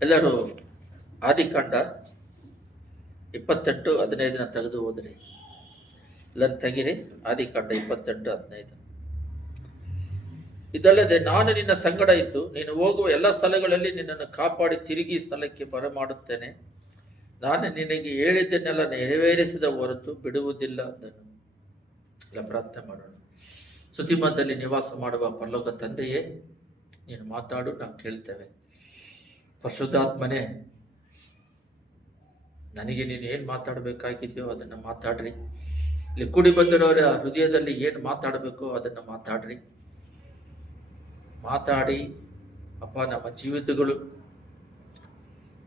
ಎಲ್ಲರೂ ಆದಿಕಾಂಡ 28:15 ತೆಗೆದು ಹೋದ್ರಿ. ಎಲ್ಲರೂ ತೆಗಿರಿ. ಆದಿಕಾಂಡ 28:15. ಇದಲ್ಲದೆ ನಾನು ನಿನ್ನ ಸಂಗಡ ಇದ್ದು ನೀನು ಹೋಗುವ ಎಲ್ಲ ಸ್ಥಳಗಳಲ್ಲಿ ನಿನ್ನನ್ನು ಕಾಪಾಡಿ ತಿರುಗಿ ಸ್ಥಳಕ್ಕೆ ಬರಮಾಡುತ್ತೇನೆ. ನಾನು ನಿನಗೆ ಹೇಳಿದ್ದನ್ನೆಲ್ಲ ನೆರವೇರಿಸಿದ ಹೊರತು ಬಿಡುವುದಿಲ್ಲ ಅದನ್ನು. ಎಲ್ಲ ಪ್ರಾರ್ಥನೆ ಮಾಡೋಣ. ಸ್ತುತಿಮಂದಿರದಲ್ಲಿ ನಿವಾಸ ಮಾಡುವ ಪರಲೋಕ ತಂದೆಯೇ, ನೀನು ಮಾತಾಡು, ನಾವು ಕೇಳ್ತೇವೆ. ಪರಿಶುದ್ಧಾತ್ಮನೇ, ನನಗೆ ನೀನು ಏನು ಮಾತಾಡಬೇಕಾಗಿದೆಯೋ ಅದನ್ನು ಮಾತಾಡ್ರಿ. ಇಲ್ಲಿ ಕೂಡಿ ಬಂದಿರೋರ ಹೃದಯದಲ್ಲಿ ಏನು ಮಾತಾಡಬೇಕೋ ಅದನ್ನು ಮಾತಾಡ್ರಿ. ಮಾತಾಡಿ ಅಪ್ಪ, ನಮ್ಮ ಜೀವಿತಗಳು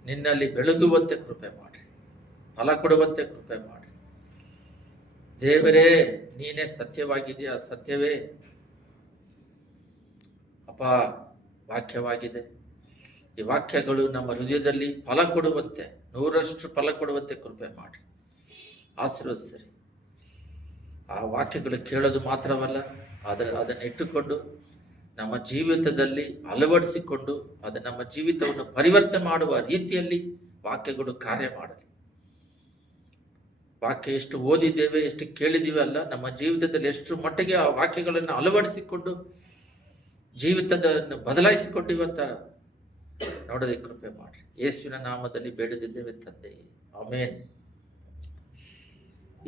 ನಿನ್ನಲ್ಲಿ ಬೆಳಗುವಂತೆ ಕೃಪೆ ಮಾಡಿರಿ, ಫಲ ಕೊಡುವಂತೆ ಕೃಪೆ ಮಾಡಿರಿ. ದೇವರೇ, ನೀನೇ ಸತ್ಯವಾಗಿದೆಯಾ? ಸತ್ಯವೇ ಅಪ್ಪ ವಾಕ್ಯವಾಗಿದೆ. ಈ ವಾಕ್ಯಗಳು ನಮ್ಮ ಹೃದಯದಲ್ಲಿ ಫಲ ಕೊಡುವಂತೆ, 100% ಫಲ ಕೊಡುವಂತೆ ಕೃಪೆ ಮಾಡಿ ಆಶೀರ್ವದಿಸಿರಿ. ಆ ವಾಕ್ಯಗಳು ಕೇಳೋದು ಮಾತ್ರವಲ್ಲ, ಅದನ್ನು ಇಟ್ಟುಕೊಂಡು ನಮ್ಮ ಜೀವಿತದಲ್ಲಿ ಅಳವಡಿಸಿಕೊಂಡು ಅದು ನಮ್ಮ ಜೀವಿತವನ್ನು ಪರಿವರ್ತನೆ ಮಾಡುವ ರೀತಿಯಲ್ಲಿ ವಾಕ್ಯಗಳು ಕಾರ್ಯ ಮಾಡಲಿ. ವಾಕ್ಯ ಎಷ್ಟು ಓದಿದ್ದೇವೆ, ಎಷ್ಟು ಕೇಳಿದ್ದೀವಿ ಅಲ್ಲ, ನಮ್ಮ ಜೀವಿತದಲ್ಲಿ ಎಷ್ಟು ಮಟ್ಟಿಗೆ ಆ ವಾಕ್ಯಗಳನ್ನು ಅಳವಡಿಸಿಕೊಂಡು ಜೀವಿತವನ್ನು ಬದಲಾಯಿಸಿಕೊಂಡಿವಂತ ನೋಡೋದಕ್ಕೆ ಕೃಪೆ ಮಾಡಿ. ಯೇಸುವಿನ ನಾಮದಲ್ಲಿ ಬೇಡದಿದ್ದೇವೆ ತಂದೆ, ಆಮೇನ್.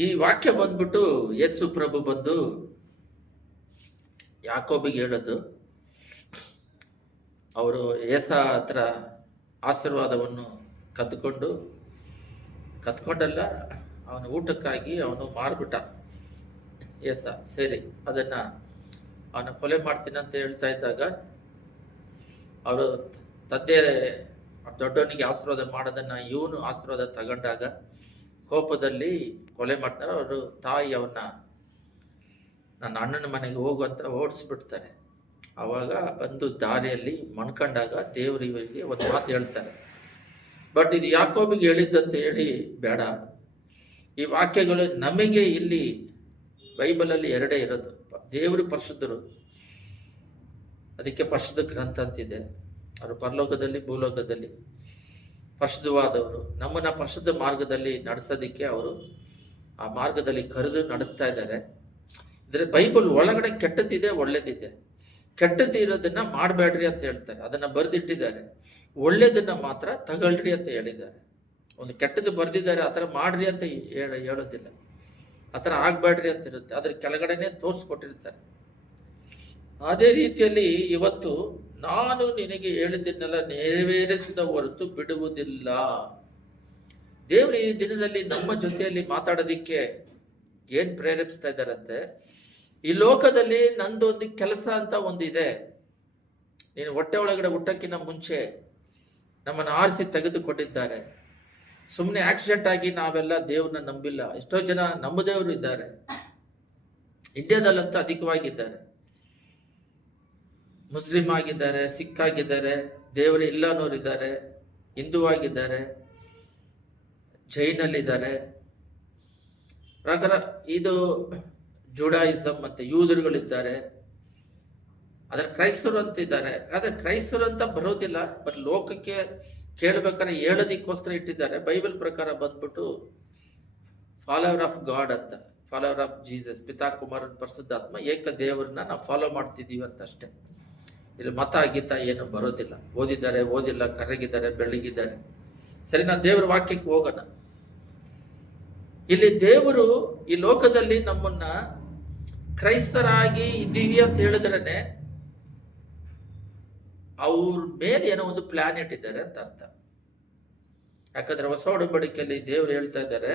ಈ ವಾಕ್ಯ ಬಂದ್ಬಿಟ್ಟು ಯೇಸು ಪ್ರಭು ಬಂದು ಯಾಕೋಬಿಗೆ ಹೇಳೋದು, ಅವರು ಏಸ ಹತ್ರ ಆಶೀರ್ವಾದವನ್ನು ಕತ್ಕೊಂಡಲ್ಲ, ಅವನು ಊಟಕ್ಕಾಗಿ ಅವನು ಮಾರ್ಬಿಟ್ಟ. ಏಸ ಸೇರಿ ಅದನ್ನು ಅವನು ಕೊಲೆ ಮಾಡ್ತೀನಿ ಅಂತ ಹೇಳ್ತಾ ಇದ್ದಾಗ, ಅವರು ತಂದೆ ದೊಡ್ಡವನಿಗೆ ಆಶೀರ್ವಾದ ಮಾಡೋದನ್ನು ಇವನು ಆಶೀರ್ವಾದ ತಗೊಂಡಾಗ ಕೋಪದಲ್ಲಿ ಕೊಲೆ ಮಾಡ್ತಾರೆ. ಅವರು ತಾಯಿ ಅವನ್ನ ನನ್ನ ಅಣ್ಣನ ಮನೆಗೆ ಹೋಗುವಂತ ಓಡಿಸ್ಬಿಡ್ತಾರೆ. ಆವಾಗ ಬಂದು ದಾರಿಯಲ್ಲಿ ಮಣ್ಕೊಂಡಾಗ ದೇವರು ಇವರಿಗೆ ಒಂದು ಮಾತು ಹೇಳ್ತಾರೆ. ಬಟ್ ಇದು ಯಾಕೋಬಿಗೆ ಹೇಳಿದ್ದಂತ ಹೇಳಿ ಬೇಡ. ಈ ವಾಕ್ಯಗಳು ನಮಗೆ ಇಲ್ಲಿ ಬೈಬಲಲ್ಲಿ ಎರಡೇ ಇರೋದು. ದೇವರು ಪರಿಶುದ್ಧರು, ಅದಕ್ಕೆ ಪರಿಶುದ್ಧ ಗ್ರಂಥ ಅಂತಿದೆ. ಅವರು ಪರಲೋಕದಲ್ಲಿ ಭೂಲೋಕದಲ್ಲಿ ಪರಿಶುದ್ಧವಾದವರು. ನಮ್ಮನ್ನ ಪರಿಶುದ್ಧ ಮಾರ್ಗದಲ್ಲಿ ನಡೆಸೋದಕ್ಕೆ ಅವರು ಆ ಮಾರ್ಗದಲ್ಲಿ ಕರೆದು ನಡೆಸ್ತಾ ಇದ್ದಾರೆ. ಇದ್ರೆ ಬೈಬಲ್ ಒಳಗಡೆ ಕೆಟ್ಟದ್ದಿದೆ, ಒಳ್ಳೇದಿದೆ. ಕೆಟ್ಟದ್ದು ಇರೋದನ್ನ ಮಾಡಬೇಡ್ರಿ ಅಂತ ಹೇಳ್ತಾರೆ, ಅದನ್ನ ಬರೆದಿಟ್ಟಿದ್ದಾರೆ. ಒಳ್ಳೇದನ್ನ ಮಾತ್ರ ತಗೊಳ್ರಿ ಅಂತ ಹೇಳಿದ್ದಾರೆ. ಒಂದು ಕೆಟ್ಟದ್ದು ಬರೆದಿದ್ದಾರೆ, ಆ ಥರ ಮಾಡ್ರಿ ಅಂತ ಹೇಳೋದಿಲ್ಲ. ಆ ಥರ ಆಗ್ಬೇಡ್ರಿ ಅಂತ ಇರುತ್ತೆ, ಅದ್ರ ಕೆಳಗಡೆನೆ ತೋರಿಸ್ಕೊಟ್ಟಿರ್ತಾರೆ. ಅದೇ ರೀತಿಯಲ್ಲಿ ಇವತ್ತು ನಾನು ನಿನಗೆ ಹೇಳಿದ್ದನ್ನೆಲ್ಲ ನೆರವೇರಿಸಿದ ಹೊರತು ಬಿಡುವುದಿಲ್ಲ. ದೇವರು ಈ ದಿನದಲ್ಲಿ ನಮ್ಮ ಜೊತೆಯಲ್ಲಿ ಮಾತಾಡೋದಿಕ್ಕೆ ಏನ್ ಪ್ರೇರೇಪಿಸ್ತಾ ಇದ್ದಾರಂತೆ, ಈ ಲೋಕದಲ್ಲಿ ನಂದೊಂದು ಕೆಲಸ ಅಂತ ಒಂದಿದೆ. ನೀನು ಹೊಟ್ಟೆ ಒಳಗಡೆ ಹುಟ್ಟಕ್ಕಿಂತ ಮುಂಚೆ ನಮ್ಮನ್ನು ಆರಿಸಿ ತೆಗೆದುಕೊಂಡಿದ್ದಾರೆ. ಸುಮ್ಮನೆ ಆಕ್ಸಿಡೆಂಟ್ ಆಗಿ ನಾವೆಲ್ಲ ದೇವ್ರನ್ನ ನಂಬಿಲ್ಲ. ಎಷ್ಟೋ ಜನ ನಮ್ಮ ದೇವರು ಇದ್ದಾರೆ, ಇಂಡಿಯಾದಲ್ಲಂತೂ ಅಧಿಕವಾಗಿದ್ದಾರೆ. ಮುಸ್ಲಿಂ ಆಗಿದ್ದಾರೆ, ಸಿಖ್ ಆಗಿದ್ದಾರೆ, ದೇವರು ಇಲ್ಲ ಅನ್ನೋರಿದ್ದಾರೆ, ಹಿಂದೂ ಆಗಿದ್ದಾರೆ, ಜೈನಲ್ಲಿದ್ದಾರೆ, ಪ್ರಕಾರ ಇದು ಜುಡಾಯಿಸಂ ಮತ್ತೆ ಯೂದರುಗಳಿದ್ದಾರೆ, ಅದರ ಕ್ರೈಸ್ತರು ಅಂತ ಇದ್ದಾರೆ. ಆದರೆ ಕ್ರೈಸ್ತರು ಅಂತ ಬರೋದಿಲ್ಲ, ಬಟ್ ಲೋಕಕ್ಕೆ ಕೇಳಬೇಕಾದ್ರೆ ಹೇಳೋದಿಕ್ಕೋಸ್ಕರ ಇಟ್ಟಿದ್ದಾರೆ. ಬೈಬಲ್ ಪ್ರಕಾರ ಬಂದ್ಬಿಟ್ಟು ಫಾಲೋವರ್ ಆಫ್ ಗಾಡ್ ಅಂತ, ಫಾಲೋವರ್ ಆಫ್ ಜೀಸಸ್, ಪಿತಾ ಕುಮಾರನ್ ಪರಿಶುದ್ಧಾತ್ಮ ಏಕ ದೇವರನ್ನ ನಾವು ಫಾಲೋ ಮಾಡ್ತಿದ್ದೀವಿ ಅಂತ ಅಷ್ಟೇ. ಇಲ್ಲಿ ಮತ ಗೀತ ಏನು ಬರೋದಿಲ್ಲ. ಓದಿದ್ದಾರೆ, ಓದಿಲ್ಲ, ಕರ್ರಗಿದ್ದಾರೆ, ಬೆಳಗಿದ್ದಾರೆ. ಸರಿ, ನಾವು ದೇವರ ವಾಕ್ಯಕ್ಕೆ ಹೋಗೋಣ. ಇಲ್ಲಿ ದೇವರು ಈ ಲೋಕದಲ್ಲಿ ನಮ್ಮನ್ನ ಕ್ರೈಸ್ತರಾಗಿ ಇದ್ದೀವಿ ಅಂತ ಹೇಳಿದ್ರೇನೆ ಅವ್ರ ಮೇಲೆ ಏನೋ ಒಂದು ಪ್ಲಾನ್ ಇಟ್ಟಿದ್ದಾರೆ ಅಂತ ಅರ್ಥ. ಯಾಕಂದ್ರೆ ಹೊಸ ಒಡಂಬಡಿಕೆಯಲ್ಲಿ ದೇವರು ಹೇಳ್ತಾ ಇದ್ದಾರೆ,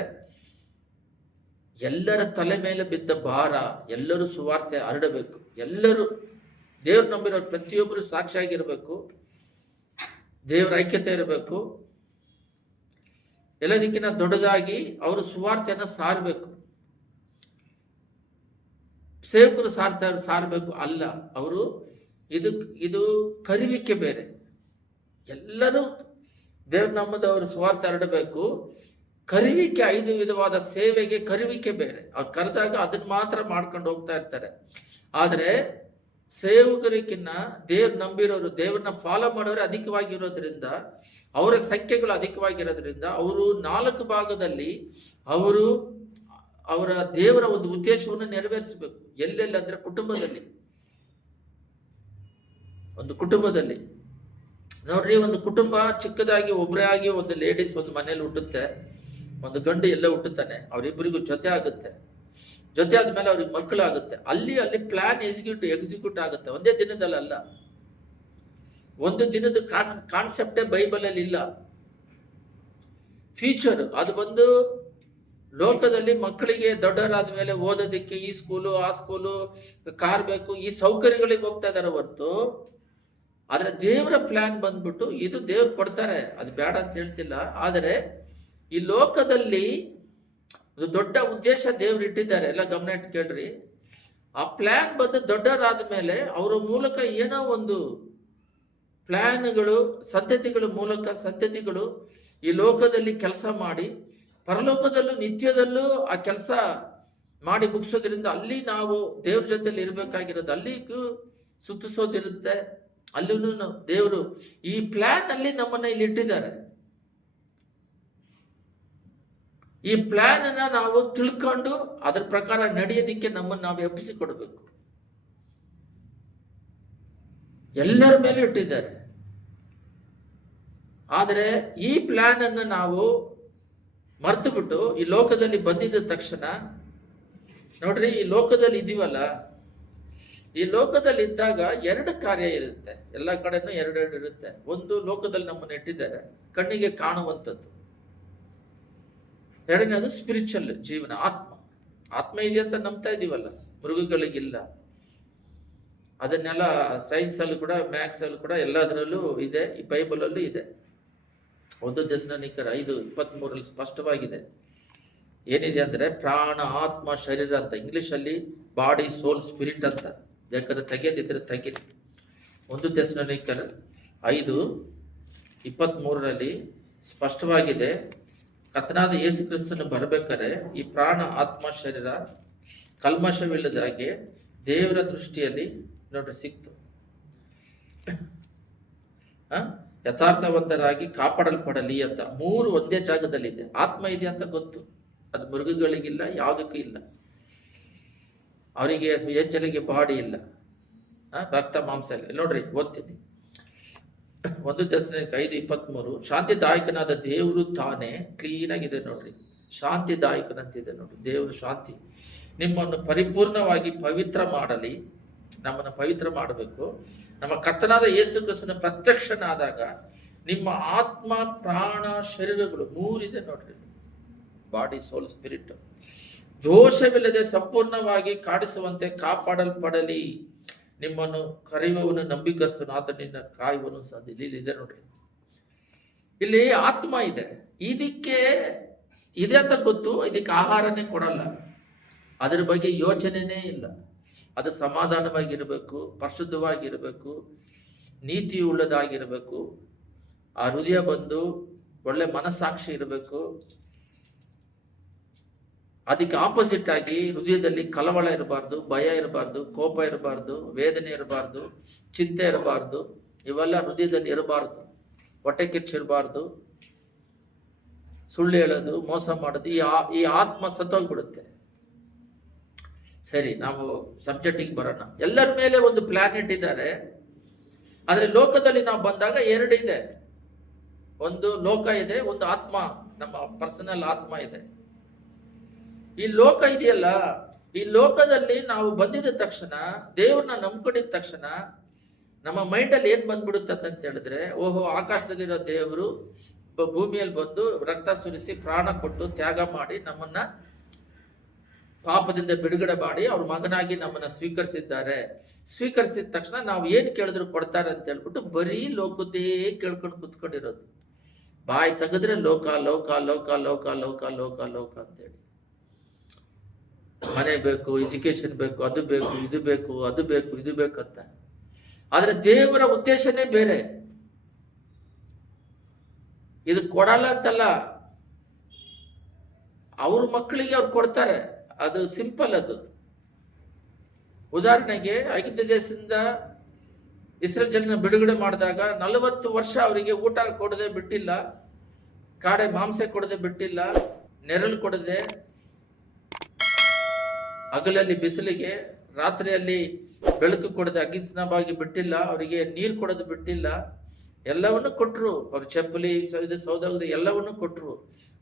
ಎಲ್ಲರ ತಲೆ ಮೇಲೆ ಬಿದ್ದ ಭಾರ, ಎಲ್ಲರೂ ಸುವಾರ್ತೆ ಹರಡಬೇಕು. ಎಲ್ಲರೂ ದೇವ್ರು ನಂಬಿರೋರು ಪ್ರತಿಯೊಬ್ಬರು ಸಾಕ್ಷಿಯಾಗಿರ್ಬೇಕು, ದೇವರ ಐಕ್ಯತೆ ಇರಬೇಕು. ಎಲ್ಲದಕ್ಕಿಂತ ದೊಡ್ಡದಾಗಿ ಅವರು ಸುವಾರ್ತೆಯನ್ನು ಸಾರಬೇಕು. ಸೇವಕರು ಸಾರಬೇಕು ಅಲ್ಲ, ಅವರು ಇದು ಕರುವಿಕೆ ಬೇರೆ. ಎಲ್ಲರೂ ದೇವ್ರ ನಮ್ಮದವರು ಸುವಾರ್ತೆ ಹರಡಬೇಕು. ಕರುವಿಕೆ 5 ವಿಧವಾದ ಸೇವೆಗೆ ಕರುವಿಕೆ ಬೇರೆ. ಅವ್ರು ಕರೆದಾಗ ಅದನ್ನ ಮಾತ್ರ ಮಾಡ್ಕೊಂಡು ಹೋಗ್ತಾ ಇರ್ತಾರೆ. ಆದರೆ ಸೇವಕರಿಗಿನ್ನ ದೇವ್ರು ನಂಬಿರೋರು, ದೇವ್ರನ್ನ ಫಾಲೋ ಮಾಡೋರು ಅಧಿಕವಾಗಿರೋದ್ರಿಂದ, ಅವರ ಸಂಖ್ಯೆಗಳು ಅಧಿಕವಾಗಿರೋದ್ರಿಂದ ಅವರು 4 ಭಾಗದಲ್ಲಿ ಅವರು ಅವರ ದೇವರ ಒಂದು ಉದ್ದೇಶವನ್ನು ನೆರವೇರಿಸಬೇಕು. ಎಲ್ಲೆಲ್ಲ ಅಂದ್ರೆ ಕುಟುಂಬದಲ್ಲಿ, ಒಂದು ಕುಟುಂಬದಲ್ಲಿ ನೋಡ್ರಿ, ಒಂದು ಕುಟುಂಬ ಚಿಕ್ಕದಾಗಿ ಒಬ್ಬರೇ ಆಗಿ ಒಂದು ಲೇಡೀಸ್ ಒಂದು ಮನೇಲಿ ಹುಟ್ಟುತ್ತೆ, ಒಂದು ಗಂಡು ಎಲ್ಲ ಹುಟ್ಟುತ್ತಾನೆ, ಅವರಿಬ್ಬರಿಗೂ ಜೊತೆ ಆಗುತ್ತೆ, ಜೊತೆ ಆದ್ಮೇಲೆ ಅವ್ರಿಗೆ ಮಕ್ಕಳು ಆಗುತ್ತೆ. ಅಲ್ಲಿ ಪ್ಲಾನ್ ಎಕ್ಸಿಕ್ಯೂಟ್ ಆಗುತ್ತೆ, ಒಂದೇ ದಿನದಲ್ಲ. ಒಂದು ದಿನದ ಕಾನ್ಸೆಪ್ಟೇ ಬೈಬಲ್ ಅಲ್ಲಿ ಇಲ್ಲ. ಫ್ಯೂಚರ್ ಅದು ಬಂದು ಲೋಕದಲ್ಲಿ ಮಕ್ಕಳಿಗೆ ದೊಡ್ಡವರಾದ ಮೇಲೆ ಓದೋದಕ್ಕೆ ಈ ಸ್ಕೂಲು ಆ ಸ್ಕೂಲು, ಕಾರ್ ಬೇಕು, ಈ ಸೌಕರ್ಯಗಳಿಗೆ ಹೋಗ್ತಾ ಇದಾರೆ ಹೊರತು, ಆದ್ರೆ ದೇವರ ಪ್ಲಾನ್ ಬಂದ್ಬಿಟ್ಟು ಇದು ದೇವ್ರು ಕೊಡ್ತಾರೆ, ಅದು ಬೇಡ ಅಂತ ಹೇಳ್ತಿಲ್ಲ. ಆದರೆ ಈ ಲೋಕದಲ್ಲಿ ಒಂದು ದೊಡ್ಡ ಉದ್ದೇಶ ದೇವ್ರು ಇಟ್ಟಿದ್ದಾರೆ, ಎಲ್ಲ ಗಮನ ಇಟ್ಟು ಕೇಳ್ರಿ. ಆ ಪ್ಲಾನ್ ಬಂದು ದೊಡ್ಡವರಾದ ಮೇಲೆ ಅವರ ಮೂಲಕ ಏನೋ ಒಂದು ಪ್ಲಾನ್ಗಳು, ಸಂತತಿಗಳು ಈ ಲೋಕದಲ್ಲಿ ಕೆಲಸ ಮಾಡಿ ಪರಲೋಕದಲ್ಲೂ ನಿತ್ಯದಲ್ಲೂ ಆ ಕೆಲಸ ಮಾಡಿ ಮುಗಿಸೋದ್ರಿಂದ ಅಲ್ಲಿ ನಾವು ದೇವ್ರ ಜೊತೆಲಿ ಇರಬೇಕಾಗಿರೋದು, ಅಲ್ಲಿಗೂ ಸುತ್ತಿಸೋದಿರುತ್ತೆ. ಅಲ್ಲೂ ದೇವರು ಈ ಪ್ಲಾನ್ ಅಲ್ಲಿ ನಮ್ಮನ್ನ ಇಲ್ಲಿ ಇಟ್ಟಿದ್ದಾರೆ. ಈ ಪ್ಲಾನ್ ಅನ್ನ ನಾವು ತಿಳ್ಕೊಂಡು ಅದ್ರ ಪ್ರಕಾರ ನಡೆಯೋದಿಕ್ಕೆ ನಮ್ಮನ್ನು ನಾವು ಎಬ್ಬಿಸಿಕೊಡ್ಬೇಕು. ಎಲ್ಲರ ಮೇಲೆ ಇಟ್ಟಿದ್ದಾರೆ. ಆದರೆ ಈ ಪ್ಲಾನ್ ಅನ್ನು ನಾವು ಮರ್ತು ಬಿಟ್ಟು ಈ ಲೋಕದಲ್ಲಿ ಬಂದಿದ್ದ ತಕ್ಷಣ, ನೋಡ್ರಿ, ಈ ಲೋಕದಲ್ಲಿ ಇದೀವಲ್ಲ, ಈ ಲೋಕದಲ್ಲಿ ಇದ್ದಾಗ 2 ಕಾರ್ಯ ಇರುತ್ತೆ, ಎಲ್ಲ ಕಡೆನೂ 2 ಇರುತ್ತೆ. ಒಂದು, ಲೋಕದಲ್ಲಿ ನಮ್ಮನ್ನು ಇಟ್ಟಿದ್ದಾರೆ ಕಣ್ಣಿಗೆ ಕಾಣುವಂಥದ್ದು. ಎರಡನೇದು ಸ್ಪಿರಿಚುವಲ್ ಜೀವನ, ಆತ್ಮ ಇದೆ ಅಂತ ನಂಬ್ತಾ ಇದೀವಲ್ಲ, ಮೃಗಗಳಿಗಿಲ್ಲ. ಅದನ್ನೆಲ್ಲ ಸೈನ್ಸ್ ಅಲ್ಲಿ ಕೂಡ, ಮ್ಯಾಥ್ಸ್ ಅಲ್ಲಿ ಕೂಡ ಎಲ್ಲದರಲ್ಲೂ ಇದೆ, ಈ ಬೈಬಲ್ ಅಲ್ಲೂ ಇದೆ. 1 ಥೆಸಲೋನಿಕರ್ 5:23 ಸ್ಪಷ್ಟವಾಗಿದೆ. ಏನಿದೆ ಅಂದ್ರೆ ಪ್ರಾಣ, ಆತ್ಮ, ಶರೀರ ಅಂತ. ಇಂಗ್ಲಿಷ್ ಅಲ್ಲಿ ಬಾಡಿ, ಸೋಲ್, ಸ್ಪಿರಿಟ್ ಅಂತ. ಬೇಕಾದ್ರೆ ತೆಗೆದಿದ್ರೆ ತೆಗೀರಿ. 1 ಥೆಸಲೋನಿಕರ್ 5:23 ಸ್ಪಷ್ಟವಾಗಿದೆ. ಕರ್ತನಾದ ಯೇಸು ಕ್ರಿಸ್ತನು ಬರಬೇಕಾದ್ರೆ ಈ ಪ್ರಾಣ, ಆತ್ಮ, ಶರೀರ ಕಲ್ಮಶವಿಲ್ಲದಾಗೆ ದೇವರ ದೃಷ್ಟಿಯಲ್ಲಿ ನೋಡ್ರಿ ಸಿಕ್ತು, ಯಥಾರ್ಥವಂತರಾಗಿ ಕಾಪಾಡಲ್ಪಡಲಿ ಅಂತ. 3 ಒಂದೇ ಜಾಗದಲ್ಲಿದೆ. ಆತ್ಮ ಇದೆ ಅಂತ ಗೊತ್ತು, ಅದು ಮೃಗಗಳಿಗಿಲ್ಲ, ಯಾವುದಕ್ಕೂ ಇಲ್ಲ. ಅವರಿಗೆ ಏಂಜಲಿಗೆ ಬಾಡಿ ಇಲ್ಲ, ರಕ್ತ ಮಾಂಸ ಇಲ್ಲ. ನೋಡ್ರಿ, ಓದ್ತೀನಿ. 1 ಥೆಸಲೋನಿಕರ್ 5:23 ಶಾಂತಿದಾಯಕನಾದ ದೇವರು ತಾನೇ, ಕ್ಲೀನ್ ಆಗಿದೆ ನೋಡ್ರಿ, ಶಾಂತಿದಾಯಕನಂತಿದೆ ನೋಡ್ರಿ. ದೇವರು ಶಾಂತಿ ನಿಮ್ಮನ್ನು ಪರಿಪೂರ್ಣವಾಗಿ ಪವಿತ್ರ ಮಾಡಲಿ. ನಮ್ಮನ್ನು ಪವಿತ್ರ ಮಾಡಬೇಕು. ನಮ್ಮ ಕರ್ತನಾದ ಯೇಸು ಕ್ರಿಸ್ತನ ಪ್ರತ್ಯಕ್ಷನಾದಾಗ ನಿಮ್ಮ ಆತ್ಮ, ಪ್ರಾಣ, ಶರೀರಗಳು 3 ಇದೆ ನೋಡ್ರಿ, ಬಾಡಿ, ಸೋಲ್, ಸ್ಪಿರಿಟ್, ದೋಷವಿಲ್ಲದೆ ಸಂಪೂರ್ಣವಾಗಿ ಕಾಡಿಸುವಂತೆ ಕಾಪಾಡಲ್ಪಡಲಿ. ನಿಮ್ಮನ್ನು ಕರೆಯುವವನು ನಂಬಿಕಸ್ತನು, ಆತ ನಿನ್ನ ಕಾಯುವನು ಸಾಧ್ಯ. ಇಲ್ಲಿ ಇದೆ ನೋಡ್ರಿ, ಇಲ್ಲಿ ಆತ್ಮ ಇದೆ. ಇದಕ್ಕೆ ಇದೆ ಅಂತ ಗೊತ್ತು, ಇದಕ್ಕೆ ಆಹಾರನೇ ಕೊಡಲ್ಲ, ಅದರ ಬಗ್ಗೆ ಯೋಚನೆನೇ ಇಲ್ಲ. ಅದು ಸಮಾಧಾನವಾಗಿರಬೇಕು, ಪರಿಶುದ್ಧವಾಗಿರಬೇಕು, ನೀತಿ ಉಳ್ಳದಾಗಿರಬೇಕು. ಆ ಹೃದಯ ಬಂದು ಒಳ್ಳೆ ಮನಸ್ಸಾಕ್ಷಿ ಇರಬೇಕು. ಅದಕ್ಕೆ ಆಪೋಸಿಟ್ ಆಗಿ ಹೃದಯದಲ್ಲಿ ಕಳವಳ ಇರಬಾರ್ದು, ಭಯ ಇರಬಾರ್ದು, ಕೋಪ ಇರಬಾರ್ದು, ವೇದನೆ ಇರಬಾರ್ದು, ಚಿಂತೆ ಇರಬಾರ್ದು. ಇವೆಲ್ಲ ಹೃದಯದಲ್ಲಿ ಇರಬಾರ್ದು. ಹೊಟ್ಟೆ ಕಿಚ್ಚಿರಬಾರ್ದು, ಸುಳ್ಳು ಹೇಳೋದು, ಮೋಸ ಮಾಡೋದು, ಈ ಆತ್ಮ ಸತ್ತೋಗ್ಬಿಡುತ್ತೆ. ಸರಿ, ನಾವು ಸಬ್ಜೆಕ್ಟಿಗೆ ಬರೋಣ. ಎಲ್ಲರ ಮೇಲೆ ಒಂದು ಪ್ಲಾನೆಟ್ ಇದ್ದಾರೆ. ಆದರೆ ಲೋಕದಲ್ಲಿ ನಾವು ಬಂದಾಗ 2 ಇದೆ. ಒಂದು ಲೋಕ ಇದೆ, ಒಂದು ಆತ್ಮ, ನಮ್ಮ ಪರ್ಸನಲ್ ಆತ್ಮ ಇದೆ. ಈ ಲೋಕ ಇದೆಯಲ್ಲ, ಈ ಲೋಕದಲ್ಲಿ ನಾವು ಬಂದಿದ ತಕ್ಷಣ, ದೇವ್ರನ್ನ ನಂಬ್ಕೊಂಡಿದ ತಕ್ಷಣ ನಮ್ಮ ಮೈಂಡಲ್ಲಿ ಏನ್ ಬಂದ್ಬಿಡುತ್ತೆ ಅಂತ ಹೇಳಿದ್ರೆ, ಓಹೋ, ಆಕಾಶದಲ್ಲಿರೋ ದೇವರು ಭೂಮಿಯಲ್ಲಿ ಬಂದು ರಕ್ತ ಸುರಿಸಿ ಪ್ರಾಣ ಕೊಟ್ಟು ತ್ಯಾಗ ಮಾಡಿ ನಮ್ಮನ್ನ ಪಾಪದಿಂದ ಬಿಡುಗಡೆ ಮಾಡಿ ಅವ್ರ ಮಗನಾಗಿ ನಮ್ಮನ್ನ ಸ್ವೀಕರಿಸಿದ್ದಾರೆ. ಸ್ವೀಕರಿಸಿದ ತಕ್ಷಣ ನಾವು ಏನು ಕೇಳಿದ್ರು ಕೊಡ್ತಾರೆ ಅಂತ ಹೇಳ್ಬಿಟ್ಟು ಬರೀ ಲೋಕದೇ ಕೇಳ್ಕೊಂಡು ಕುತ್ಕೊಂಡಿರೋದು. ಬಾಯಿ ತೆಗೆದ್ರೆ ಲೋಕ ಲೋಕ ಲೋಕ ಲೋಕ ಲೋಕ ಲೋಕ ಲೋಕ ಅಂತೇಳಿ. ಮನೆ ಬೇಕು, ಎಜುಕೇಶನ್ ಬೇಕು, ಅದು ಬೇಕು, ಇದು ಬೇಕು, ಅದು ಬೇಕು, ಇದು ಬೇಕಂತ. ಆದ್ರೆ ದೇವರ ಉದ್ದೇಶನೇ ಬೇರೆ. ಇದು ಕೊಡಲ್ಲ ಅಂತಲ್ಲ, ಅವ್ರ ಮಕ್ಕಳಿಗೆ ಅವ್ರು ಕೊಡ್ತಾರೆ. ಅದು ಸಿಂಪಲ್. ಅದು ಉದಾಹರಣೆಗೆ ಐಗುಪ್ತ ದೇಶದಿಂದ ಇಸ್ರೇಲ್ ಜನನ ಬಿಡುಗಡೆ ಮಾಡಿದಾಗ 40 ವರ್ಷ ಅವರಿಗೆ ಊಟ ಕೊಡದೆ ಬಿಟ್ಟಿಲ್ಲ, ಕಾಡೆ ಮಾಂಸ ಕೊಡದೆ ಬಿಟ್ಟಿಲ್ಲ, ನೆರಳು ಕೊಡದೆ, ಹಗಲಲ್ಲಿ ಬಿಸಿಲಿಗೆ, ರಾತ್ರಿಯಲ್ಲಿ ಬೆಳಕು ಕೊಡದೆ ಅಗ್ನಿಸ್ನಾವಾಗಿ ಬಿಟ್ಟಿಲ್ಲ, ಅವರಿಗೆ ನೀರು ಕೊಡೋದು ಬಿಟ್ಟಿಲ್ಲ, ಎಲ್ಲವನ್ನು ಕೊಟ್ಟರು. ಅವ್ರ ಚಪ್ಪಲಿ ಸೌದೋಗದ ಎಲ್ಲವನ್ನು ಕೊಟ್ಟರು.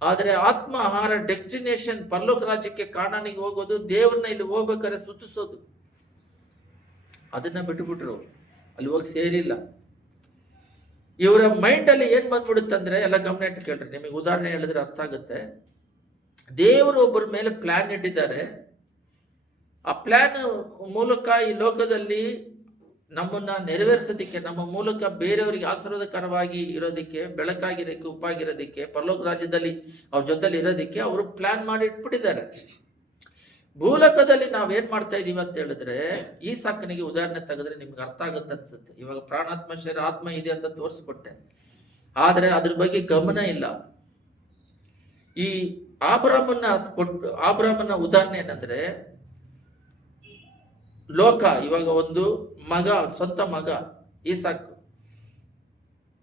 ಆದರೆ ಆತ್ಮ ಆಹಾರ ಡೆಸ್ಟಿನೇಷನ್ ಪರಲೋಕ ರಾಜ್ಯಕ್ಕೆ ಕಾನಾನಿಗೆ ಹೋಗೋದು, ದೇವ್ರನ್ನ ಇಲ್ಲಿ ಹೋಗ್ಬೇಕಾದ್ರೆ ಸುತ್ತಿಸೋದು, ಅದನ್ನ ಬಿಟ್ಟುಬಿಟ್ರು. ಅಲ್ಲಿ ಹೋಗಿ ಸೇರಿಲ್ಲ. ಇವರ ಮೈಂಡ್ ಅಲ್ಲಿ ಏನ್ ಬಂದ್ಬಿಡುತ್ತಂದ್ರೆ, ಎಲ್ಲ ಗಮನ ಇಟ್ಟು ಕೇಳ್ರಿ, ನಿಮಗೆ ಉದಾಹರಣೆ ಹೇಳಿದ್ರೆ ಅರ್ಥ ಆಗುತ್ತೆ. ದೇವರು ಒಬ್ಬರ ಮೇಲೆ ಪ್ಲಾನ್ ಇಟ್ಟಿದ್ದಾರೆ. ಆ ಪ್ಲಾನ್ ಮೂಲಕ ಈ ಲೋಕದಲ್ಲಿ ನಮ್ಮನ್ನ ನೆರವೇರಿಸೋದಿಕ್ಕೆ, ನಮ್ಮ ಮೂಲಕ ಬೇರೆಯವರಿಗೆ ಆಶೀರ್ವಾದಕರವಾಗಿ ಇರೋದಿಕ್ಕೆ, ಬೆಳಕಾಗಿರೋದಕ್ಕೆ, ಉಪ್ಪಾಗಿರೋದಿಕ್ಕೆ, ಪರಲೋಕ ರಾಜ್ಯದಲ್ಲಿ ಅವ್ರ ಜೊತೆಲಿ ಇರೋದಿಕ್ಕೆ ಅವರು ಪ್ಲಾನ್ ಮಾಡಿ ಇಟ್ಬಿಟ್ಟಿದ್ದಾರೆ. ಭೂಲೋಕದಲ್ಲಿ ನಾವೇನ್ ಮಾಡ್ತಾ ಇದೀವಿ ಅಂತ ಹೇಳಿದ್ರೆ, ಈ ಸಾಕನಿಗೆ ಉದಾಹರಣೆ ತೆಗೆದ್ರೆ ನಿಮ್ಗೆ ಅರ್ಥ ಆಗುತ್ತೆ ಅನ್ಸುತ್ತೆ. ಇವಾಗ ಪ್ರಾಣಾತ್ಮ ಶರೀರ ಆತ್ಮ ಇದೆ ಅಂತ ತೋರಿಸ್ಕೊಟ್ಟೆ, ಆದ್ರೆ ಅದ್ರ ಬಗ್ಗೆ ಗಮನ ಇಲ್ಲ. ಈ ಆಬ್ರಾಮನ ಉದಾಹರಣೆ ಏನಂದ್ರೆ, ಲೋಕ ಇವಾಗ ಒಂದು ಮಗ, ಸ್ವಂತ ಮಗ ಈಸಾಕ್,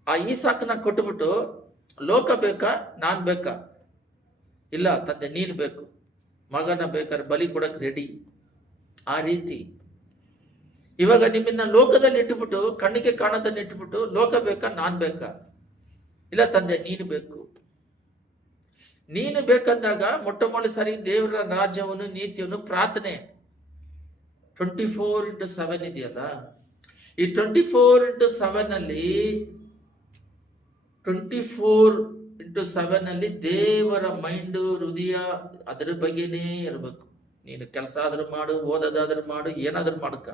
ಆ ಈಸಾಕ್ನ ಕೊಟ್ಬಿಟ್ಟು ಲೋಕ ಬೇಕಾ ನಾನ್ ಬೇಕಾ? ಇಲ್ಲ ತಂದೆ ನೀನು ಬೇಕು, ಮಗನ ಬೇಕಾದ್ರೆ ಬಲಿ ಕೊಡಕ್ ರೆಡಿ. ಆ ರೀತಿ ಇವಾಗ ನಿಮ್ಮನ್ನ ಲೋಕದಲ್ಲಿ ಇಟ್ಬಿಟ್ಟು, ಕಣ್ಣಿಗೆ ಕಾಣೋದನ್ನ ಇಟ್ಬಿಟ್ಟು ಲೋಕ ಬೇಕಾ ನಾನ್ ಬೇಕಾ? ಇಲ್ಲ ತಂದೆ ನೀನು ಬೇಕು. ನೀನು ಬೇಕಂದಾಗ ಮೊಟ್ಟ ಮೊದಲ ಸಾರಿ ದೇವರ ರಾಜ್ಯವನ್ನು, ನೀತಿಯನ್ನು, ಪ್ರಾರ್ಥನೆ 24x7 ಇದೆಯಲ್ಲ, ಈ 24x7 ಅಲ್ಲಿ 24x7 ಅಲ್ಲಿ ದೇವರ ಮೈಂಡು, ಹೃದಯ ಅದ್ರ ಬಗ್ಗೆನೇ ಇರಬೇಕು. ನೀನು ಕೆಲಸ ಆದ್ರೂ ಮಾಡು, ಓದೋದಾದ್ರೂ ಮಾಡು, ಏನಾದ್ರೂ ಮಾಡ್ಕ,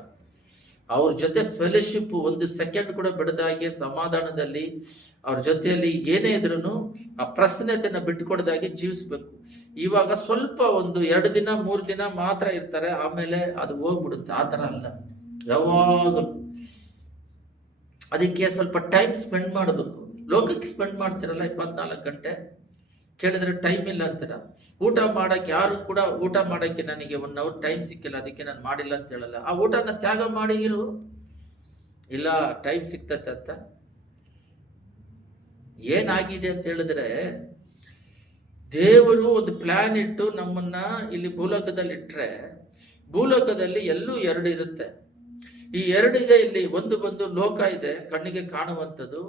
ಅವ್ರ ಜೊತೆ ಫೆಲೋಶಿಪ್ 1 ಸೆಕೆಂಡ್ ಕೂಡ ಬಿಡದಾಗೆ ಸಮಾಧಾನದಲ್ಲಿ ಅವ್ರ ಜೊತೆಯಲ್ಲಿ ಏನೇ ಇದ್ರೂ ಆ ಪ್ರಸನ್ನತೆಯನ್ನು ಬಿಟ್ಟುಕೊಡದಾಗೆ ಜೀವಿಸ್ಬೇಕು. ಇವಾಗ ಸ್ವಲ್ಪ 1-2 ದಿನ 3 ದಿನ ಮಾತ್ರ ಇರ್ತಾರೆ, ಆಮೇಲೆ ಅದು ಹೋಗ್ಬಿಡುತ್ತೆ. ಆ ಥರ ಅಲ್ಲ, ಯಾವಾಗಲೂ ಅದಕ್ಕೆ ಸ್ವಲ್ಪ ಟೈಮ್ ಸ್ಪೆಂಡ್ ಮಾಡಬೇಕು. ಲೋಕಕ್ಕೆ ಸ್ಪೆಂಡ್ ಮಾಡ್ತಿರಲ್ಲ 24 ಗಂಟೆ, ಕೇಳಿದ್ರೆ ಟೈಮ್ ಇಲ್ಲ ಅಂತೀರ. ಊಟ ಮಾಡಕ್ಕೆ ಯಾರು ಕೂಡ ಊಟ ಮಾಡಕ್ಕೆ ನನಗೆ 1 hour ಟೈಮ್ ಸಿಕ್ಕಿಲ್ಲ, ಅದಕ್ಕೆ ನಾನು ಮಾಡಿಲ್ಲ ಅಂತ ಹೇಳಲ್ಲ. ಆ ಊಟನ ತ್ಯಾಗ ಮಾಡಿ ಇರು, ಇಲ್ಲ ಟೈಮ್ ಸಿಗ್ತತೆ ಅಂತ. ಏನಾಗಿದೆ ಅಂತ ಹೇಳಿದ್ರೆ, ದೇವರು ಒಂದು ಪ್ಲಾನ್ ಇಟ್ಟು ನಮ್ಮನ್ನ ಇಲ್ಲಿ ಭೂಲೋಕದಲ್ಲಿ ಇಟ್ರೆ, ಭೂಲೋಕದಲ್ಲಿ ಎಲ್ಲೂ 2 ಇರುತ್ತೆ. ಈ 2 ಇದೆ. ಇಲ್ಲಿ ಒಂದು ಲೋಕ ಇದೆ, ಕಣ್ಣಿಗೆ ಕಾಣುವಂಥದ್ದು,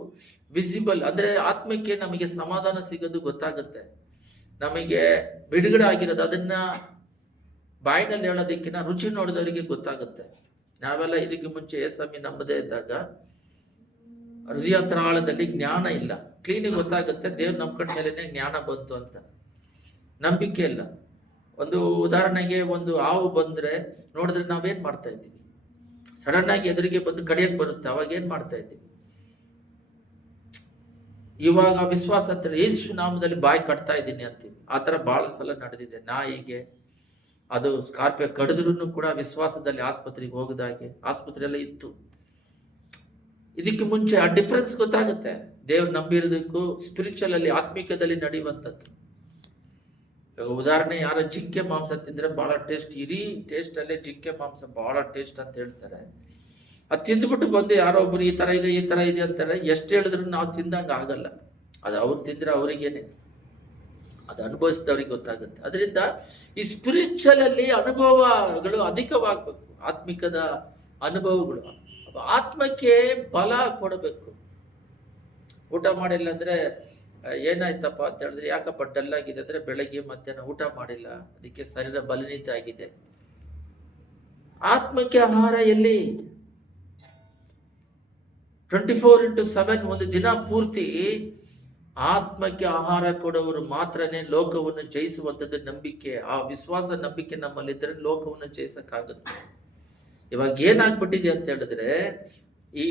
ವಿಸಿಬಲ್ ಅಂದ್ರೆ ಆತ್ಮಕ್ಕೆ ನಮಗೆ ಸಮಾಧಾನ ಸಿಗೋದು ಗೊತ್ತಾಗುತ್ತೆ, ನಮಗೆ ಬಿಡುಗಡೆ ಆಗಿರೋದು ಅದನ್ನ ಬಾಯಿನಲ್ಲಿ ಹೇಳೋದಕ್ಕಿಂತ ರುಚಿ ನೋಡಿದವರಿಗೆ ಗೊತ್ತಾಗುತ್ತೆ. ನಾವೆಲ್ಲ ಇದಕ್ಕೆ ಮುಂಚೆ ಏಸಮಿ ನಂಬದೇ ಇದ್ದಾಗ ಹೃದಯಾಂತರಾಳದಲ್ಲಿ ಜ್ಞಾನ ಇಲ್ಲ, ಕ್ಲೀನಿಗೆ ಗೊತ್ತಾಗುತ್ತೆ ದೇವ್ರು ನಂಬ್ಕೊಂಡ ಮೇಲೆನೆ ಜ್ಞಾನ ಬಂತು ಅಂತ. ನಂಬಿಕೆ ಇಲ್ಲ. ಒಂದು ಉದಾಹರಣೆಗೆ, ಒಂದು ಹಾವು ಬಂದ್ರೆ ನೋಡಿದ್ರೆ ನಾವೇನ್ ಮಾಡ್ತಾ ಇದ್ದೀವಿ? ಸಡನ್ ಆಗಿ ಎದುರಿಗೆ ಬಂದು ಕಡಿಯಕ್ಕೆ ಬರುತ್ತೆ, ಅವಾಗ ಏನ್ ಮಾಡ್ತಾ ಇದ್ದೀವಿ? ಇವಾಗ ವಿಶ್ವಾಸ ಅಂತ ಯೇಸು ನಾಮದಲ್ಲಿ ಬಾಯಿ ಕಟ್ತಾ ಇದ್ದೀನಿ ಅಂತೀವಿ. ಆ ಥರ ಬಹಳ ಸಲ ನಡೆದಿದೆ. ನಾಯಿಗೆ ಅದು ಸ್ಕಾರ್ಪಿಯೋ ಕಡಿದ್ರೂ ಕೂಡ ವಿಶ್ವಾಸದಲ್ಲಿ ಆಸ್ಪತ್ರೆಗೆ ಹೋಗದಾಗೆ ಆಸ್ಪತ್ರೆಯೆಲ್ಲ ಇತ್ತು. ಇದಕ್ಕೆ ಮುಂಚೆ ಆ ಡಿಫ್ರೆನ್ಸ್ ಗೊತ್ತಾಗುತ್ತೆ. ದೇವ್ರು ನಂಬಿರೋದಕ್ಕೂ ಸ್ಪಿರಿಚುವಲ್ ಅಲ್ಲಿ, ಆತ್ಮಿಕದಲ್ಲಿ ನಡೆಯುವಂಥದ್ದು. ಉದಾಹರಣೆ, ಯಾರೋ ಜಿಂಕೆ ಮಾಂಸ ತಿಂದ್ರೆ ಬಹಳ ಟೇಸ್ಟ್, ಇಡೀ ಟೇಸ್ಟ್ ಅಲ್ಲೇ ಜಿಂಕೆ ಮಾಂಸ ಬಹಳ ಟೇಸ್ಟ್ ಅಂತ ಹೇಳ್ತಾರೆ. ಅದು ತಿಂದ್ಬಿಟ್ಟು ಬಂದು ಯಾರೋ ಒಬ್ರು ಈ ತರ ಇದೆ ಅಂತಾರೆ. ಎಷ್ಟು ಹೇಳಿದ್ರು ನಾವು ತಿಂದಂಗ ಆಗಲ್ಲ. ಅದು ಅವ್ರು ತಿಂದ್ರೆ ಅವರಿಗೇನೆ, ಅದು ಅನುಭವಿಸಿದವ್ರಿಗೆ ಗೊತ್ತಾಗುತ್ತೆ. ಅದರಿಂದ ಈ ಸ್ಪಿರಿಚುವಲ್ ಅಲ್ಲಿ ಅನುಭವಗಳು ಅಧಿಕವಾಗಬೇಕು, ಆತ್ಮಿಕದ ಅನುಭವಗಳು. ಆತ್ಮಕ್ಕೆ ಬಲ ಕೊಡಬೇಕು. ಊಟ ಮಾಡಿಲ್ಲ ಅಂದ್ರೆ ಏನಾಯ್ತಪ್ಪ ಅಂತ ಹೇಳಿದ್ರೆ, ಯಾಕಪ್ಪ ಡಲ್ ಆಗಿದೆ ಅಂದ್ರೆ ಬೆಳಗ್ಗೆ ಮಧ್ಯಾಹ್ನ ಊಟ ಮಾಡಿಲ್ಲ, ಅದಕ್ಕೆ ಶರೀರ ಬಲನೀತ ಆಗಿದೆ. ಆತ್ಮಕ್ಕೆ ಆಹಾರ ಎಲ್ಲಿ? 24x7 ಒಂದು ದಿನ ಪೂರ್ತಿ ಆತ್ಮಕ್ಕೆ ಆಹಾರ ಕೊಡೋರು ಮಾತ್ರನೇ ಲೋಕವನ್ನು ಜಯಿಸುವಂಥದ್ದು ನಂಬಿಕೆ. ಆ ವಿಶ್ವಾಸ ನಂಬಿಕೆ ನಮ್ಮಲ್ಲಿದ್ದರೆ ಲೋಕವನ್ನು ಜಯಿಸಕ್ಕಾಗುತ್ತೆ. ಇವಾಗ ಏನಾಗ್ಬಿಟ್ಟಿದೆ ಅಂತ ಹೇಳಿದ್ರೆ, ಈ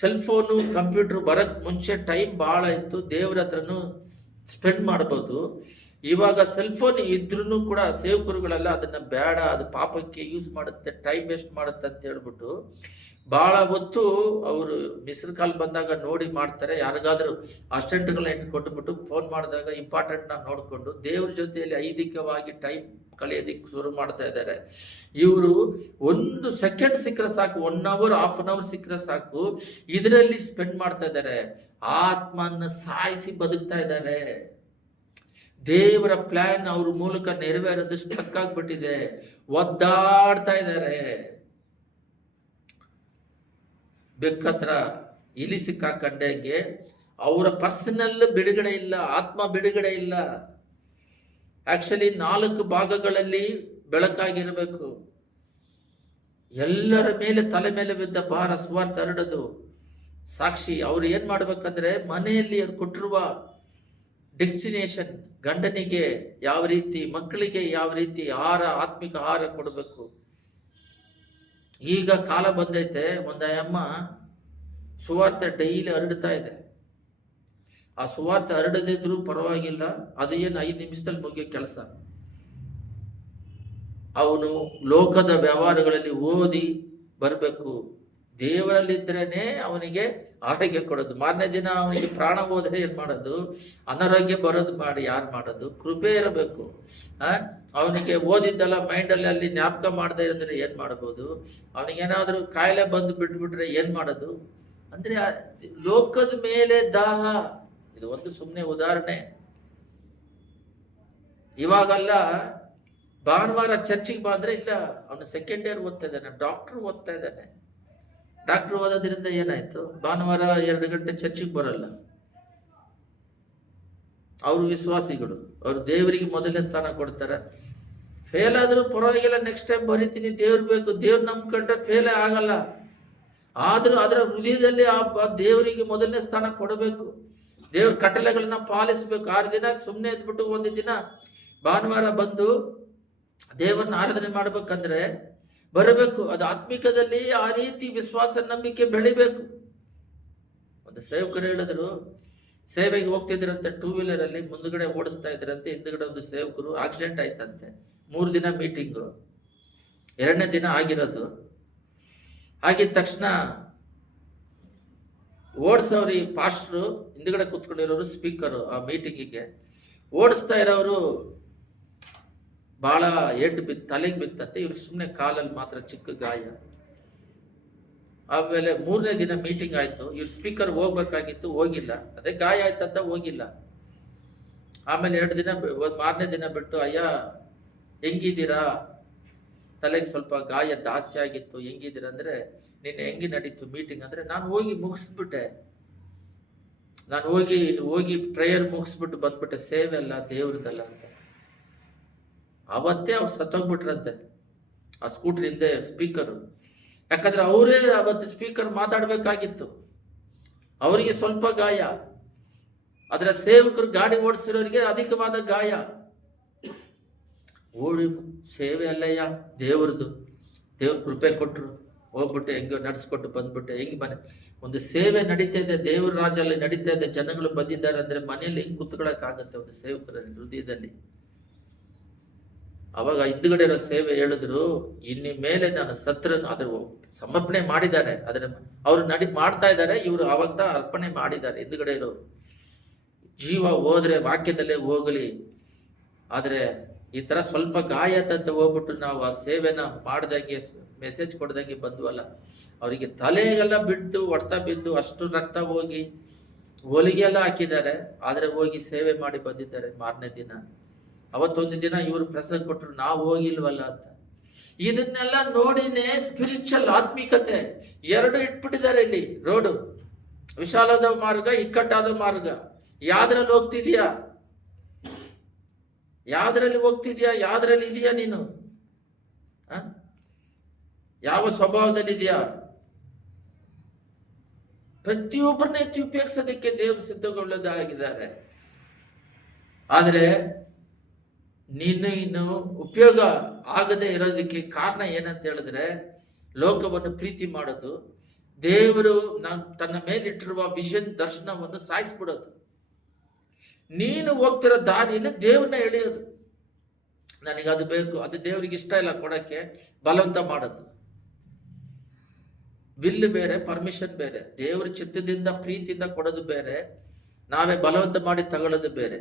ಸೆಲ್ ಫೋನು, ಕಂಪ್ಯೂಟರ್ ಬರಕ್ ಮುಂಚೆ ಟೈಮ್ ಬಹಳ ಇತ್ತು, ದೇವ್ರ ಹತ್ರನು ಸ್ಪೆಂಡ್ ಮಾಡ್ಬೋದು. ಇವಾಗ ಸೆಲ್ ಫೋನ್ ಇದ್ರೂ ಕೂಡ ಸೇವಕರುಗಳೆಲ್ಲ ಅದನ್ನ ಬೇಡ, ಅದು ಪಾಪಕ್ಕೆ ಯೂಸ್ ಮಾಡುತ್ತೆ, ಟೈಮ್ ವೇಸ್ಟ್ ಮಾಡುತ್ತೆ ಅಂತ ಹೇಳ್ಬಿಟ್ಟು ಭಾಳ ಹೊತ್ತು ಅವರು ಮಿಸ್ಡ್ ಕಾಲ್ ಬಂದಾಗ ನೋಡಿ ಮಾಡ್ತಾರೆ. ಯಾರಿಗಾದ್ರೂ ಅಸಿಸ್ಟೆಂಟ್ಗಳನ್ನ ಇಟ್ಟು ಕೊಟ್ಟುಬಿಟ್ಟು ಫೋನ್ ಮಾಡಿದಾಗ ಇಂಪಾರ್ಟೆಂಟ್ನ ನೋಡಿಕೊಂಡು ದೇವ್ರ ಜೊತೆಯಲ್ಲಿ ಐದಿಕವಾಗಿ ಟೈಮ್ ಕಳೆಯೋದಿಕ್ಕೆ ಶುರು ಮಾಡ್ತಾ ಇದ್ದಾರೆ. ಇವರು 1 ಸೆಕೆಂಡ್ ಸಿಕ್ಕರೆ ಸಾಕು, 1 ಅವರ್ 1/2 ಅವರ್ ಸಿಕ್ಕರೆ ಸಾಕು, ಇದರಲ್ಲಿ ಸ್ಪೆಂಡ್ ಮಾಡ್ತಾ ಇದ್ದಾರೆ. ಆತ್ಮನ ಸಾಯಿಸಿ ಬದುಕ್ತಾ ಇದ್ದಾರೆ. ದೇವರ ಪ್ಲಾನ್ ಅವ್ರ ಮೂಲಕ ನೆರವೇರೋದು ಸ್ಟಕ್ ಆಗ್ಬಿಟ್ಟಿದೆ, ಒದ್ದಾಡ್ತಾ ಇದ್ದಾರೆ. ಬೆಕ್ಕತ್ರ ಇಲಿ ಸಿಕ್ಕಾಕಂಡೆಗೆ ಅವರ ಪರ್ಸನಲ್ ಬಿಡುಗಡೆ ಇಲ್ಲ, ಆತ್ಮ ಬಿಡುಗಡೆ ಇಲ್ಲ. ಆಕ್ಚುಲಿ 4 ಭಾಗಗಳಲ್ಲಿ ಬೆಳಕಾಗಿರಬೇಕು. ಎಲ್ಲರ ಮೇಲೆ ತಲೆ ಮೇಲೆ ಬಿದ್ದ ಭಾರ ಸುವಾರ್ತೆ ಹರಡೋದು ಸಾಕ್ಷಿ. ಅವ್ರು ಏನ್ ಮಾಡ್ಬೇಕಂದ್ರೆ ಮನೆಯಲ್ಲಿ ಅವ್ರು ಕೊಟ್ಟಿರುವ ಡೆಸ್ಟಿನೇಷನ್, ಗಂಡನಿಗೆ ಯಾವ ರೀತಿ, ಮಕ್ಕಳಿಗೆ ಯಾವ ರೀತಿ ಆಹಾರ, ಆತ್ಮಿಕ ಆಹಾರ ಕೊಡಬೇಕು. ಈಗ ಕಾಲ ಬಂದೈತೆ, ಒಂದು ಅಮ್ಮ ಸುವಾರ್ತೆ ಡೈಲಿ ಹರಡ್ತಾ ಇದೆ. ಆ ಸುವಾರ್ತೆ ಹರಡದಿದ್ರು ಪರವಾಗಿಲ್ಲ, ಅದು ಏನು 5 ನಿಮಿಷದಲ್ಲಿ ಮುಗಿಯೋ ಕೆಲಸ. ಅವನು ಲೋಕದ ವ್ಯವಹಾರಗಳಲ್ಲಿ ಓದಿ ಬರಬೇಕು. ದೇವರಲ್ಲಿದ್ರೇನೆ ಅವನಿಗೆ ಆರೋಗ್ಯ ಕೊಡೋದು. ಮಾರನೇ ದಿನ ಅವನಿಗೆ ಪ್ರಾಣ ಹೋದ್ರೆ ಏನ್ ಮಾಡೋದು? ಅನಾರೋಗ್ಯ ಬರೋದು ಮಾಡಿ ಯಾರು ಮಾಡೋದು? ಕೃಪೆ ಇರಬೇಕು. ಅವನಿಗೆ ಓದಿದ್ದಲ್ಲ ಮೈಂಡಲ್ಲಿ ಅಲ್ಲಿ ಜ್ಞಾಪಕ ಮಾಡದೇ ಇರಿದ್ರೆ ಏನ್ ಮಾಡ್ಬೋದು? ಅವನಿಗೇನಾದ್ರೂ ಕಾಯಿಲೆ ಬಂದು ಬಿಟ್ಬಿಟ್ರೆ ಏನ್ ಮಾಡೋದು? ಅಂದ್ರೆ ಲೋಕದ ಮೇಲೆ ದಾಹ. ಇದು ಒಂದು ಸುಮ್ಮನೆ ಉದಾಹರಣೆ. ಇವಾಗಲ್ಲ ಭಾನುವಾರ ಚರ್ಚಿಗೆ ಬಂದ್ರೆ ಇಲ್ಲ, ಅವನು ಸೆಕೆಂಡ್ ಇಯರ್ ಓದ್ತಾ ಇದ್ದಾನೆ, ಡಾಕ್ಟರ್ ಓದ್ತಾ ಇದ್ದಾನೆ. ಡಾಕ್ಟರ್ ಓದೋದ್ರಿಂದ ಏನಾಯ್ತು? ಭಾನುವಾರ 2 ಗಂಟೆ ಚರ್ಚಿಗೆ ಬರಲ್ಲ. ಅವರು ವಿಶ್ವಾಸಿಗಳು, ಅವರು ದೇವರಿಗೆ ಮೊದಲನೇ ಸ್ಥಾನ ಕೊಡ್ತಾರೆ. ಫೇಲ್ ಆದ್ರೂ ಪರವಾಗಿಲ್ಲ, ನೆಕ್ಸ್ಟ್ ಟೈಮ್ ಬರೀತೀನಿ, ದೇವ್ರು ಬೇಕು, ದೇವ್ರು ನಂಬ್ಕೊಂಡ್ರೆ ಫೇಲೇ ಆಗಲ್ಲ. ಆದ್ರೂ ಅದರ ಹೃದಯದಲ್ಲಿ ಆ ದೇವರಿಗೆ ಮೊದಲನೇ ಸ್ಥಾನ ಕೊಡಬೇಕು. ದೇವ್ರ ಕಟ್ಟಳೆಗಳನ್ನ ಪಾಲಿಸ್ಬೇಕು. 6 ದಿನ ಸುಮ್ಮನೆ ಎದ್ಬಿಟ್ಟು 1 ದಿನ ಭಾನುವಾರ ಬಂದು ದೇವರನ್ನ ಆರಾಧನೆ ಮಾಡ್ಬೇಕಂದ್ರೆ ಬರಬೇಕು. ಅದು ಆತ್ಮಿಕದಲ್ಲಿ ಆ ರೀತಿ ವಿಶ್ವಾಸ ನಂಬಿಕೆ ಬೆಳಿಬೇಕು. ಒಂದು ಸೇವಕರು ಹೇಳಿದ್ರು, ಸೇವೆಗೆ ಹೋಗ್ತಿದ್ರಂತೆ, 2 ವೀಲರ್ ಅಲ್ಲಿ ಮುಂದ್ಗಡೆ ಓಡಿಸ್ತಾ ಇದ್ರಂತೆ, ಹಿಂದ್ಗಡೆ ಒಂದು ಸೇವಕರು ಆಕ್ಸಿಡೆಂಟ್ ಆಯ್ತಂತೆ. 3 ದಿನ ಮೀಟಿಂಗು, 2ನೇ ದಿನ ಆಗಿರೋದು. ಆಗಿದ ತಕ್ಷಣ ಓಡಿಸೋರು ಈ ಪಾಸ್ಟ್ರು, ಹಿಂದ್ಗಡೆ ಕೂತ್ಕೊಂಡಿರೋರು ಸ್ಪೀಕರು. ಆ ಮೀಟಿಂಗಿಗೆ ಓಡಿಸ್ತಾ ಇರೋರು ಬಹಳ ಏಟು ಬಿತ್ತು, ತಲೆಗೆ ಬಿತ್ತಂತೆ. ಇವ್ರು ಸುಮ್ಮನೆ ಕಾಲಲ್ಲಿ ಮಾತ್ರ ಚಿಕ್ಕ ಗಾಯ. ಆಮೇಲೆ 3ನೇ ದಿನ ಮೀಟಿಂಗ್ ಆಯ್ತು. ಇವ್ರು ಸ್ಪೀಕರ್ ಹೋಗ್ಬೇಕಾಗಿತ್ತು, ಹೋಗಿಲ್ಲ. ಅದೇ ಗಾಯ ಆಯ್ತಂತ ಹೋಗಿಲ್ಲ. ಆಮೇಲೆ 2 ದಿನ, 6ನೇ ದಿನ ಬಿಟ್ಟು, ಅಯ್ಯ ಹೆಂಗಿದ್ದೀರಾ, ತಲೆಗೆ ಸ್ವಲ್ಪ ಗಾಯ ಜಾಸ್ತಿ ಆಗಿತ್ತು, ಹೆಂಗಿದ್ದೀರಾ ಅಂದ್ರೆ, ನಿನ್ನೆ ಹೆಂಗಿ ನಡೀತು ಮೀಟಿಂಗ್ ಅಂದ್ರೆ, ನಾನು ಹೋಗಿ ಮುಗಿಸ್ಬಿಟ್ಟೆ, ನಾನು ಹೋಗಿ ಪ್ರೇಯರ್ ಮುಗಿಸ್ಬಿಟ್ಟು ಬಂದ್ಬಿಟ್ಟೆ, ಸೇವೆ ಅಲ್ಲ ದೇವ್ರದಲ್ಲ ಅಂತ. ಅವತ್ತೇ ಅವ್ರು ಸತ್ತೋಗ್ಬಿಟ್ರಂತೆ ಆ ಸ್ಕೂಟರ್ ಹಿಂದೆ ಸ್ಪೀಕರು. ಯಾಕಂದ್ರೆ ಅವರೇ ಅವತ್ತು ಸ್ಪೀಕರ್ ಮಾತಾಡ್ಬೇಕಾಗಿತ್ತು. ಅವರಿಗೆ ಸ್ವಲ್ಪ ಗಾಯ, ಅದರ ಸೇವಕರು ಗಾಡಿ ಓಡಿಸಿರೋರಿಗೆ ಅಧಿಕವಾದ ಗಾಯ. ಓಡಿ ಸೇವೆ ಅಲ್ಲಯ್ಯ ದೇವ್ರದ್ದು, ದೇವ್ರ ಕೃಪೆ ಕೊಟ್ಟರು, ಹೋಗ್ಬಿಟ್ಟೆ ಹೆಂಗೋ ನಡೆಸ್ಕೊಟ್ಟು ಬಂದ್ಬಿಟ್ಟೆ. ಹೆಂಗೆ ಮನೆ ಒಂದು ಸೇವೆ ನಡೀತಾ ಇದೆ, ದೇವ್ರ ರಾಜ್ಯಲ್ಲಿ ನಡೀತಾ ಇದೆ, ಜನಗಳು ಬಂದಿದ್ದಾರೆ ಅಂದ್ರೆ ಮನೆಯಲ್ಲಿ ಹೆಂಗೆ ಕುತ್ಕೊಳಕ್ಕಾಗತ್ತೆ ಒಂದು ಸೇವಕರ ಹೃದಯದಲ್ಲಿ? ಅವಾಗ ಹಿಂದ್ಗಡೆ ಇರೋ ಸೇವೆ ಹೇಳಿದ್ರು, ಇನ್ನು ಮೇಲೆ ನಾನು ಸತ್ರನು, ಅದ್ರ ಸಮರ್ಪಣೆ ಮಾಡಿದ್ದಾರೆ, ಅದನ್ನ ಅವರು ಮಾಡ್ತಾ ಇದ್ದಾರೆ. ಇವರು ಅವಾಗ ಅರ್ಪಣೆ ಮಾಡಿದ್ದಾರೆ. ಹಿಂದ್ಗಡೆ ಇರೋರು ಜೀವ ಹೋದ್ರೆ ವಾಕ್ಯದಲ್ಲೇ ಹೋಗಲಿ, ಆದ್ರೆ ಈ ತರ ಸ್ವಲ್ಪ ಗಾಯ ಅಂತ ಹೋಗ್ಬಿಟ್ಟು ನಾವು ಆ ಸೇವೆನ ಮಾಡ್ದಂಗೆ, ಮೆಸೇಜ್ ಕೊಡ್ದಂಗೆ ಬಂದ್ವಲ್ಲ, ಅವರಿಗೆ ತಲೆಗೆಲ್ಲ ಬಿದ್ದು ಹೊಡ್ತಾ ಬಿದ್ದು ಅಷ್ಟು ರಕ್ತ ಹೋಗಿ ಹೊಲಿಗೆ ಎಲ್ಲ ಹಾಕಿದ್ದಾರೆ. ಆದ್ರೆ ಹೋಗಿ ಸೇವೆ ಮಾಡಿ ಬಂದಿದ್ದಾರೆ. 4ನೇ ದಿನ ಅವತ್ತೊಂದು ದಿನ ಇವರು ಪ್ರಸಂಗ ಕೊಟ್ಟರು, ನಾವು ಹೋಗಿಲ್ವಲ್ಲ ಅಂತ. ಇದನ್ನೆಲ್ಲ ನೋಡಿನೇ ಸ್ಪಿರಿಚುವಲ್ ಆತ್ಮಿಕತೆ 2 ಇಟ್ಬಿಟ್ಟಿದ್ದಾರೆ ಇಲ್ಲಿ. ರೋಡು ವಿಶಾಲವಾದ ಮಾರ್ಗ, ಇಕ್ಕಟ್ಟಾದ ಮಾರ್ಗ. ಯಾವ್ದ್ರಲ್ಲಿ ಹೋಗ್ತಿದ್ಯಾ? ಯಾವ್ದ್ರಲ್ಲಿ ಹೋಗ್ತಿದ್ಯಾ? ಯಾವ್ದ್ರಲ್ಲಿ ಇದೆಯಾ ನೀನು? ಯಾವ ಸ್ವಭಾವದಲ್ಲಿದೆಯಾ? ಪ್ರತಿಯೊಬ್ಬರನ್ನ ಎತ್ತಿ ಉಪಯೋಗಿಸೋದಕ್ಕೆ ದೇವರು ಸಿದ್ಧಗೊಳ್ಳದಾಗಿದ್ದಾರೆ. ಆದರೆ ಇನ್ನು ಉಪಯೋಗ ಆಗದೆ ಇರೋದಕ್ಕೆ ಕಾರಣ ಏನಂತ ಹೇಳಿದ್ರೆ, ಲೋಕವನ್ನು ಪ್ರೀತಿ ಮಾಡೋದು, ದೇವರು ತನ್ನ ಮೇಲಿಟ್ಟಿರುವ ವಿಷನ್ ದರ್ಶನವನ್ನು ಸಾಯಿಸ್ಬಿಡೋದು, ನೀನು ಹೋಗ್ತಿರೋ ದಾರಿಯಲ್ಲಿ ದೇವ್ರನ್ನ ಎಳೆಯೋದು. ನನಗದು ಬೇಕು, ಅದು ದೇವ್ರಿಗೆ ಇಷ್ಟ ಇಲ್ಲ ಕೊಡಕ್ಕೆ, ಬಲವಂತ ಮಾಡೋದು. ವಿಲ್ ಬೇರೆ, ಪರ್ಮಿಷನ್ ಬೇರೆ. ದೇವರ ಚಿತ್ತದಿಂದ ಪ್ರೀತಿಯಿಂದ ಕೊಡೋದು ಬೇರೆ, ನಾವೇ ಬಲವಂತ ಮಾಡಿ ತಗೊಳ್ಳೋದು ಬೇರೆ.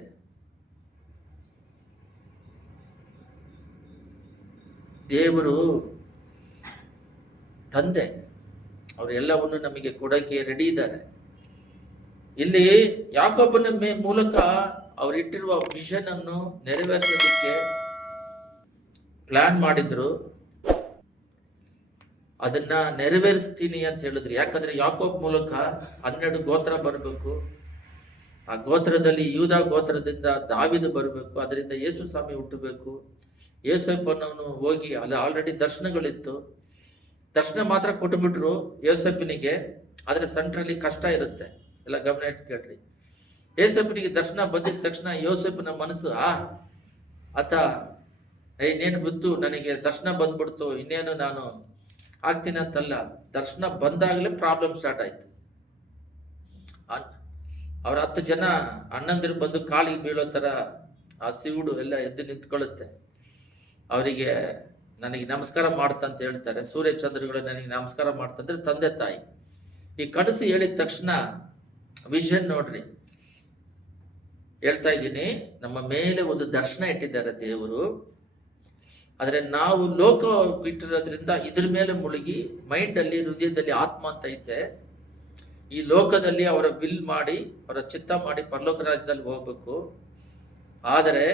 ದೇವರು ತಂದೆ, ಅವರು ಎಲ್ಲವನ್ನು ನಮಗೆ ಕೊಡಕ್ಕೆ ರೆಡಿ ಇದ್ದಾರೆ. ಇಲ್ಲಿ ಯಾಕೋಬನ ಮೂಲಕ ಅವರು ಇಟ್ಟಿರುವ ವಿಷನ್ ಅನ್ನು ನೆರವೇರಿಸೋದಕ್ಕೆ ಪ್ಲಾನ್ ಮಾಡಿದ್ರು. ಅದನ್ನ ನೆರವೇರಿಸ್ತೀನಿ ಅಂತ ಹೇಳಿದ್ರು. ಯಾಕಂದ್ರೆ ಯಾಕೋಬ್ ಮೂಲಕ 12 ಗೋತ್ರ ಬರಬೇಕು. ಆ ಗೋತ್ರದಲ್ಲಿ ಯೂದ ಗೋತ್ರದಿಂದ ದಾವಿದ ಬರಬೇಕು. ಅದರಿಂದ ಯೇಸು ಸ್ವಾಮಿ ಹುಟ್ಟಬೇಕು. ಯೋಸೇಫನವನು ಹೋಗಿ ಅಲ್ಲಿ ಆಲ್ರೆಡಿ ದರ್ಶನಗಳಿತ್ತು. ದರ್ಶನ ಮಾತ್ರ ಕೊಟ್ಟುಬಿಟ್ರು ಯೋಸೇಫನಿಗೆ. ಆದರೆ ಸೆಂಟ್ರಲ್ಲಿ ಕಷ್ಟ ಇರುತ್ತೆ, ಎಲ್ಲ ಗಮನ ಇಟ್ಟು ಕೇಳ್ರಿ. ಯೋಸೇಫನಿಗೆ ದರ್ಶನ ಬಂದಿದ ತಕ್ಷಣ ಯೋಸೇಫನ ಮನಸ್ಸು ಆತ ಇನ್ನೇನು ಬಿತ್ತು, ನನಗೆ ದರ್ಶನ ಬಂದ್ಬಿಡ್ತು, ಇನ್ನೇನು ನಾನು ಆಗ್ತೀನಿ ಅಂತಲ್ಲ. ದರ್ಶನ ಬಂದಾಗಲೇ ಪ್ರಾಬ್ಲಮ್ ಸ್ಟಾರ್ಟ್ ಆಯ್ತು. ಅವ್ರ 10 ಜನ ಅಣ್ಣಂದಿರು ಬಂದು ಕಾಲಿಗೆ ಬೀಳೋ ಥರ ಆ ಸಿವುಡು ಎಲ್ಲ ಎದ್ದು ನಿಂತ್ಕೊಳ್ಳುತ್ತೆ. ಅವರಿಗೆ ನನಗೆ ನಮಸ್ಕಾರ ಮಾಡ್ತಂತ ಹೇಳ್ತಾರೆ. ಸೂರ್ಯ ಚಂದ್ರಗಳು ನನಗೆ ನಮಸ್ಕಾರ ಮಾಡ್ತಂದ್ರೆ ತಂದೆ ತಾಯಿ. ಈ ಕನಸು ಹೇಳಿದ ತಕ್ಷಣ ವಿಷನ್ ನೋಡ್ರಿ, ಹೇಳ್ತಾ ಇದ್ದೀನಿ, ನಮ್ಮ ಮೇಲೆ ಒಂದು ದರ್ಶನ ಇಟ್ಟಿದ್ದಾರೆ ದೇವರು. ಆದರೆ ನಾವು ಲೋಕ ಬಿಟ್ಟಿರೋದ್ರಿಂದ ಇದ್ರ ಮೇಲೆ ಮುಳುಗಿ ಮೈಂಡಲ್ಲಿ, ಹೃದಯದಲ್ಲಿ ಆತ್ಮ ಅಂತ ಐತೆ. ಈ ಲೋಕದಲ್ಲಿ ಅವರ ವಿಲ್ ಮಾಡಿ, ಅವರ ಚಿತ್ತ ಮಾಡಿ ಪರಲೋಕ ರಾಜ್ಯದಲ್ಲಿ ಹೋಗ್ಬೇಕು. ಆದರೆ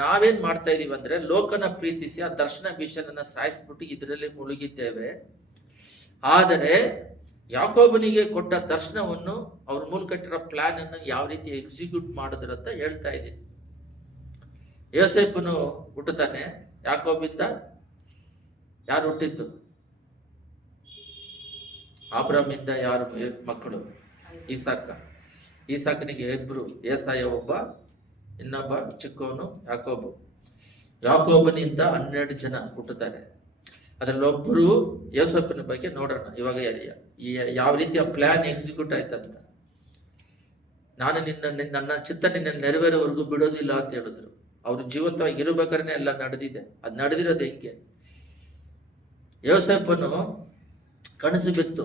ನಾವೇನ್ ಮಾಡ್ತಾ ಇದೀವಿ ಅಂದ್ರೆ ಲೋಕನ ಪ್ರೀತಿಸಿ ಆ ದರ್ಶನ ವಿಷಯನ ಸಾಯಿಸ್ಬಿಟ್ಟು ಇದರಲ್ಲಿ ಮುಳುಗಿದ್ದೇವೆ. ಆದರೆ ಯಾಕೋಬನಿಗೆ ಕೊಟ್ಟ ದರ್ಶನವನ್ನು ಅವ್ರ ಮೂಲಕ ಇಟ್ಟಿರೋ ಪ್ಲಾನ್ ಅನ್ನು ಯಾವ ರೀತಿ ಎಕ್ಸಿಕ್ಯೂಟ್ ಮಾಡಿದ್ರು ಅಂತ ಹೇಳ್ತಾ ಇದ್ದೀನಿ. ಯೋಸೇಫನು ಹುಟ್ಟುತ್ತಾನೆ. ಯಾಕೋಬಿಂದ ಯಾರು ಹುಟ್ಟಿದ್ದು? ಅಬ್ರಾಮಿಂದ ಯಾರು ಮಕ್ಕಳು? ಈಸಾಕನಿಗೆ ಇಬ್ರು, ಏಸಾಯ ಒಬ್ಬ, ಇನ್ನೊಬ್ಬ ಚಿಕ್ಕವನು ಯಾಕೋಬು. ಯಾಕೋಬನಿಂದ 12 ಜನ ಹುಟ್ಟುತ್ತಾರೆ. ಅದರಲ್ಲಿ ಒಬ್ಬರು ಯೋಸೇಫನ ಬಗ್ಗೆ ನೋಡೋಣ ಇವಾಗ. ಯಾವ ರೀತಿಯ ಪ್ಲಾನ್ ಎಕ್ಸಿಕ್ಯೂಟ್ ಆಯ್ತಂತ. ನಾನು ನನ್ನ ಚಿತ್ತ ನಿನ್ನ ನೆರವೇರೋವರೆಗೂ ಬಿಡೋದಿಲ್ಲ ಅಂತ ಹೇಳಿದ್ರು. ಅವರು ಜೀವಂತವಾಗಿ ಇರಬೇಕಾದ್ರೆ ಎಲ್ಲ ನಡೆದಿದೆ. ಅದು ನಡೆದಿರೋದು ಹೆಂಗೆ? ಯೋಸೇಫನು ಕನಸು ಬಿತ್ತು.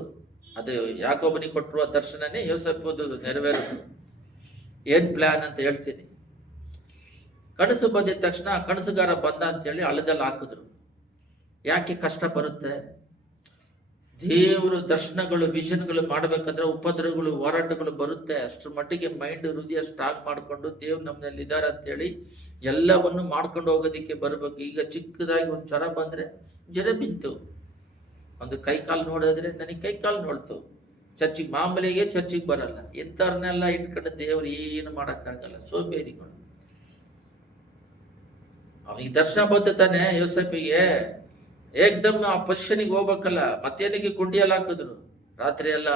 ಅದು ಯಾಕೋಬನಿಗೆ ಕೊಟ್ಟಿರುವ ದರ್ಶನನೇ ಯೋಸೇಫದು ನೆರವೇರಿತು. ಏನ್ ಪ್ಲಾನ್ ಅಂತ ಹೇಳ್ತೀನಿ. ಕನಸು ಬಂದಿದ ತಕ್ಷಣ ಕನಸುಗಾರ ಬಂದ ಅಂತೇಳಿ ಹಳ್ಳದಲ್ಲಿ ಹಾಕಿದ್ರು. ಯಾಕೆ ಕಷ್ಟ ಬರುತ್ತೆ? ದೇವರು ದರ್ಶನಗಳು, ವಿಷನ್ಗಳು ಮಾಡಬೇಕಂದ್ರೆ ಉಪದ್ರವಗಳು, ಹೋರಾಟಗಳು ಬರುತ್ತೆ. ಅಷ್ಟರ ಮಟ್ಟಿಗೆ ಮೈಂಡ್, ಹೃದಯ ಸ್ಟ್ರಾಂಗ್ ಮಾಡಿಕೊಂಡು ದೇವ್ರು ನಮ್ಮಲ್ಲಿ ಇದ್ದಾರೆ ಅಂತೇಳಿ ಎಲ್ಲವನ್ನು ಮಾಡ್ಕೊಂಡು ಹೋಗೋದಿಕ್ಕೆ ಬರಬೇಕು. ಈಗ ಚಿಕ್ಕದಾಗಿ ಒಂದು ಜ್ವರ ಬಂದ್ರೆ ಜ್ವರ ಬಿತ್ತು, ಒಂದು ಕೈಕಾಲು ನೋಡಿದ್ರೆ ನನಗೆ ಕೈಕಾಲು ನೋಡ್ತು. ಚರ್ಚಿಗೆ ಮಾಮೂಲಿಗೆ ಚರ್ಚಿಗೆ ಬರಲ್ಲ. ಇಂಥವ್ರನ್ನೆಲ್ಲ ಇಟ್ಕೊಂಡು ದೇವ್ರು ಏನು ಮಾಡೋಕ್ಕಾಗಲ್ಲ, ಸೋಂಬೇರಿಗಳು. ಅವನಿಗೆ ದರ್ಶನ ಬಂದ ತಾನೆ ಯೋಸೇಫಿಗೆ. ಏಕ್ದಮ್ ಆ ಪೊಸಿಷನಿಗೆ ಹೋಗ್ಬೇಕಲ್ಲ. ಮತ್ತೇನಿಗೆ ಗುಂಡಿಯಲ್ಲಿ ಹಾಕಿದ್ರು. ರಾತ್ರಿ ಎಲ್ಲ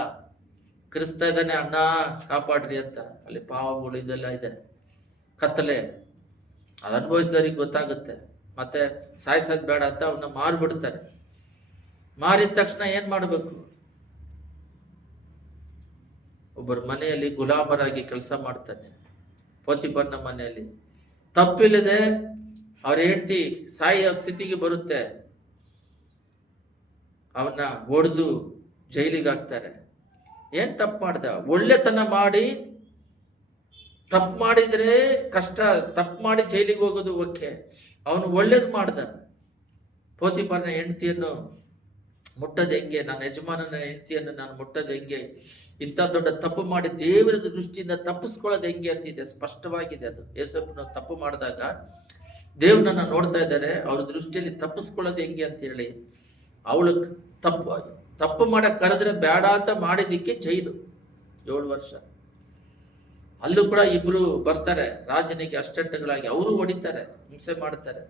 ಕ್ರಿಸ್ತಾ ಇದ್ದಾನೆ, ಅಣ್ಣ ಕಾಪಾಡ್ರಿ ಅಂತ. ಅಲ್ಲಿ ಪಾವಗಳು ಇದೆಲ್ಲ ಇದೆ, ಕತ್ತಲೆ. ಅದು ಅನುಭವಿಸಿದವ್ರಿಗೆ ಗೊತ್ತಾಗುತ್ತೆ. ಮತ್ತೆ ಸಾಯಿಸೋದು ಬೇಡ ಅಂತ ಅವನ್ನ ಮಾರಿಬಿಡ್ತಾರೆ. ಮಾರಿದ ತಕ್ಷಣ ಏನ್ ಮಾಡಬೇಕು? ಒಬ್ಬರ ಮನೆಯಲ್ಲಿ ಗುಲಾಮರಾಗಿ ಕೆಲಸ ಮಾಡ್ತಾನೆ. ಪೋತಿಫರನ ಮನೆಯಲ್ಲಿ ತಪ್ಪಿಲ್ಲದೆ ಅವ್ರ ಹೆಂಡತಿ ಸಾಯಿಯ ಸ್ಥಿತಿಗೆ ಬರುತ್ತೆ. ಅವನ್ನ ಹೊಡೆದು ಜೈಲಿಗೆ ಹಾಕ್ತಾರೆ. ಏನ್ ತಪ್ಪು ಮಾಡ್ದ? ಒಳ್ಳೆತನ ಮಾಡಿ. ತಪ್ಪು ಮಾಡಿದ್ರೆ ಕಷ್ಟ. ತಪ್ಪು ಮಾಡಿ ಜೈಲಿಗೆ ಹೋಗೋದು ಓಕೆ. ಅವನು ಒಳ್ಳೇದು ಮಾಡ್ದ. ಪೋತಿಫರನ ಹೆಂಡತಿಯನ್ನು ಮುಟ್ಟದ ಹೆಂಗೆ? ನನ್ನ ಯಜಮಾನನ ಹೆಂಡತಿಯನ್ನು ನಾನು ಮುಟ್ಟದ ಹೆಂಗೆ? ಇಂಥ ದೊಡ್ಡ ತಪ್ಪು ಮಾಡಿ ದೇವರ ದೃಷ್ಟಿಯಿಂದ ತಪ್ಪಿಸ್ಕೊಳ್ಳೋದು ಹೆಂಗೆ ಅಂತಿದೆ, ಸ್ಪಷ್ಟವಾಗಿದೆ. ಅದು ಯೋಸೇಫನು ತಪ್ಪು ಮಾಡಿದಾಗ ದೇವ್ರನ್ನ ನೋಡ್ತಾ ಇದ್ದಾರೆ. ಅವ್ರ ದೃಷ್ಟಿಯಲ್ಲಿ ತಪ್ಪಿಸ್ಕೊಳ್ಳೋದು ಹೆಂಗೆ ಅಂತ ಹೇಳಿ ಅವಳು ತಪ್ಪು ಮಾಡಕ್ ಕರೆದ್ರೆ ಬೇಡ ಅಂತ ಮಾಡಿದ್ದಕ್ಕೆ ಜೈಲು 7 ವರ್ಷ. ಅಲ್ಲೂ ಕೂಡ ಇಬ್ರು ಬರ್ತಾರೆ ರಾಜನಿಗೆ ಅಸ್ಟೆಂಟ್ಗಳಾಗಿ. ಅವರು ಹೊಡಿತಾರೆ, ಹಿಂಸೆ ಮಾಡ್ತಾರೆ.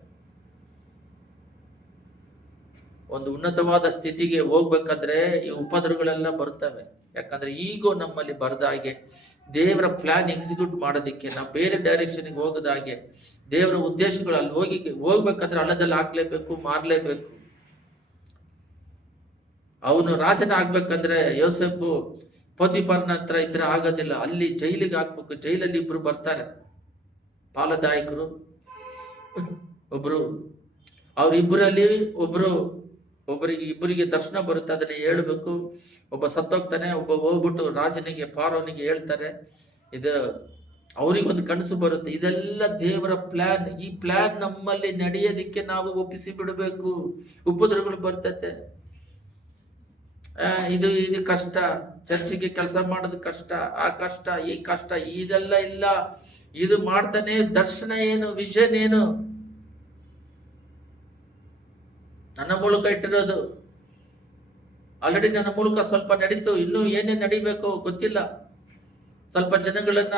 ಒಂದು ಉನ್ನತವಾದ ಸ್ಥಿತಿಗೆ ಹೋಗ್ಬೇಕಾದ್ರೆ ಈ ಉಪದ್ರವಗಳೆಲ್ಲ ಬರ್ತವೆ. ಯಾಕಂದ್ರೆ ಈಗೋ ನಮ್ಮಲ್ಲಿ ಬರದ ಹಾಗೆ, ದೇವರ ಪ್ಲಾನ್ ಎಕ್ಸಿಕ್ಯೂಟ್ ಮಾಡೋದಿಕ್ಕೆ ನಾವು ಬೇರೆ ಡೈರೆಕ್ಷನ್ಗೆ ಹೋಗದ ಹಾಗೆ, ದೇವರ ಉದ್ದೇಶಗಳು ಅಲ್ಲಿ ಹೋಗ್ಬೇಕಂದ್ರೆ ಹಳ್ಳದಲ್ಲಿ ಹಾಕ್ಲೇಬೇಕು, ಮಾರ್ಲೇಬೇಕು. ಅವನು ರಾಜನ ಆಗ್ಬೇಕಂದ್ರೆ ಯೋಸೇಫು ಪೋತಿಫರನ ಹತ್ರ ಇದ್ರೆ ಆಗೋದಿಲ್ಲ. ಅಲ್ಲಿ ಜೈಲಿಗೆ ಹಾಕ್ಬೇಕು. ಜೈಲಲ್ಲಿ ಇಬ್ರು ಬರ್ತಾರೆ, ಪಾಲದಾಯಕರು ಒಬ್ರು. ಅವ್ರಿಬ್ಬರಲ್ಲಿ ಒಬ್ರು ಒಬ್ಬರಿಗೆ ಇಬ್ಬರಿಗೆ ದರ್ಶನ ಬರುತ್ತೆ, ಅದನ್ನ ಹೇಳ್ಬೇಕು. ಒಬ್ಬ ಸತ್ತೋಗ್ತಾನೆ, ಒಬ್ಬ ಹೋಗ್ಬಿಟ್ಟು ರಾಜನಿಗೆ ಫಾರೋನಿಗೆ ಹೇಳ್ತಾರೆ. ಇದು ಅವರಿಗೊಂದು ಕನಸು ಬರುತ್ತೆ. ಇದೆಲ್ಲ ದೇವರ ಪ್ಲಾನ್. ಈ ಪ್ಲಾನ್ ನಮ್ಮಲ್ಲಿ ನಡೆಯೋದಿಕ್ಕೆ ನಾವು ಒಪ್ಪಿಸಿ ಬಿಡಬೇಕು. ಉಪದ್ರವಗಳು ಬರ್ತತೆ. ಇದು ಕಷ್ಟ, ಚರ್ಚಿಗೆ ಕೆಲಸ ಮಾಡೋದು ಕಷ್ಟ, ಆ ಕಷ್ಟ, ಈ ಕಷ್ಟ, ಇದೆಲ್ಲ ಇಲ್ಲ. ಇದು ಮಾಡ್ತಾನೆ. ದರ್ಶನ ಏನು, ವಿಷನ್ ಏನು, ನನ್ನ ಮೂಲಕ ಇಟ್ಟಿರೋದು. ಆಲ್ರೆಡಿ ನನ್ನ ಮೂಲಕ ಸ್ವಲ್ಪ ನಡೀತು, ಇನ್ನೂ ಏನೇನು ನಡಿಬೇಕು ಗೊತ್ತಿಲ್ಲ. ಸ್ವಲ್ಪ ಜನಗಳನ್ನ,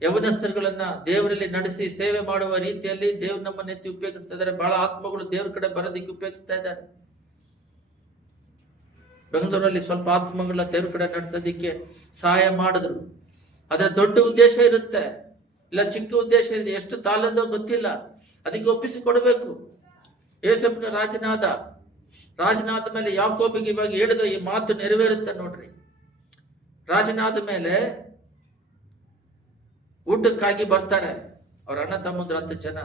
ಯವನಸ್ಥರುಗಳನ್ನ ದೇವರಲ್ಲಿ ನಡೆಸಿ ಸೇವೆ ಮಾಡುವ ರೀತಿಯಲ್ಲಿ ದೇವ್ರು ನಮ್ಮನ್ನ ಎತ್ತಿ ಉಪಯೋಗಿಸ್ತಾ ಇದ್ದಾರೆ. ಬಹಳ ಆತ್ಮಗಳು ದೇವ್ರ ಕಡೆ ಬರೋದಿಕ್ಕೆ ಉಪಯೋಗಿಸ್ತಾ ಇದ್ದಾರೆ. ಬೆಂಗಳೂರಲ್ಲಿ ಸ್ವಲ್ಪ ಆತ್ಮಗಳ ದೇವ್ರ ಕಡೆ ನಡೆಸೋದಿಕ್ಕೆ ಸಹಾಯ ಮಾಡಿದ್ರು. ಅದರ ದೊಡ್ಡ ಉದ್ದೇಶ ಇರುತ್ತೆ, ಇಲ್ಲ ಚಿಕ್ಕ ಉದ್ದೇಶ ಇದೆ, ಎಷ್ಟು ತಾಳಂದೋ ಗೊತ್ತಿಲ್ಲ. ಅದಕ್ಕೆ ಒಪ್ಪಿಸಿಕೊಡ್ಬೇಕು. ಯೋಸೇಫನ ರಾಜನಾದ ಮೇಲೆ ಯಾಕೋಬಿಗೆ ಇವಾಗ ಹೇಳಿದ ಈ ಮಾತು ನೆರವೇರುತ್ತೆ ನೋಡ್ರಿ. ರಾಜನಾದ ಮೇಲೆ ಊಟಕ್ಕಾಗಿ ಬರ್ತಾರೆ ಅವ್ರ ಅಣ್ಣ ತಮ್ಮಂದ್ರು 10 ಜನ.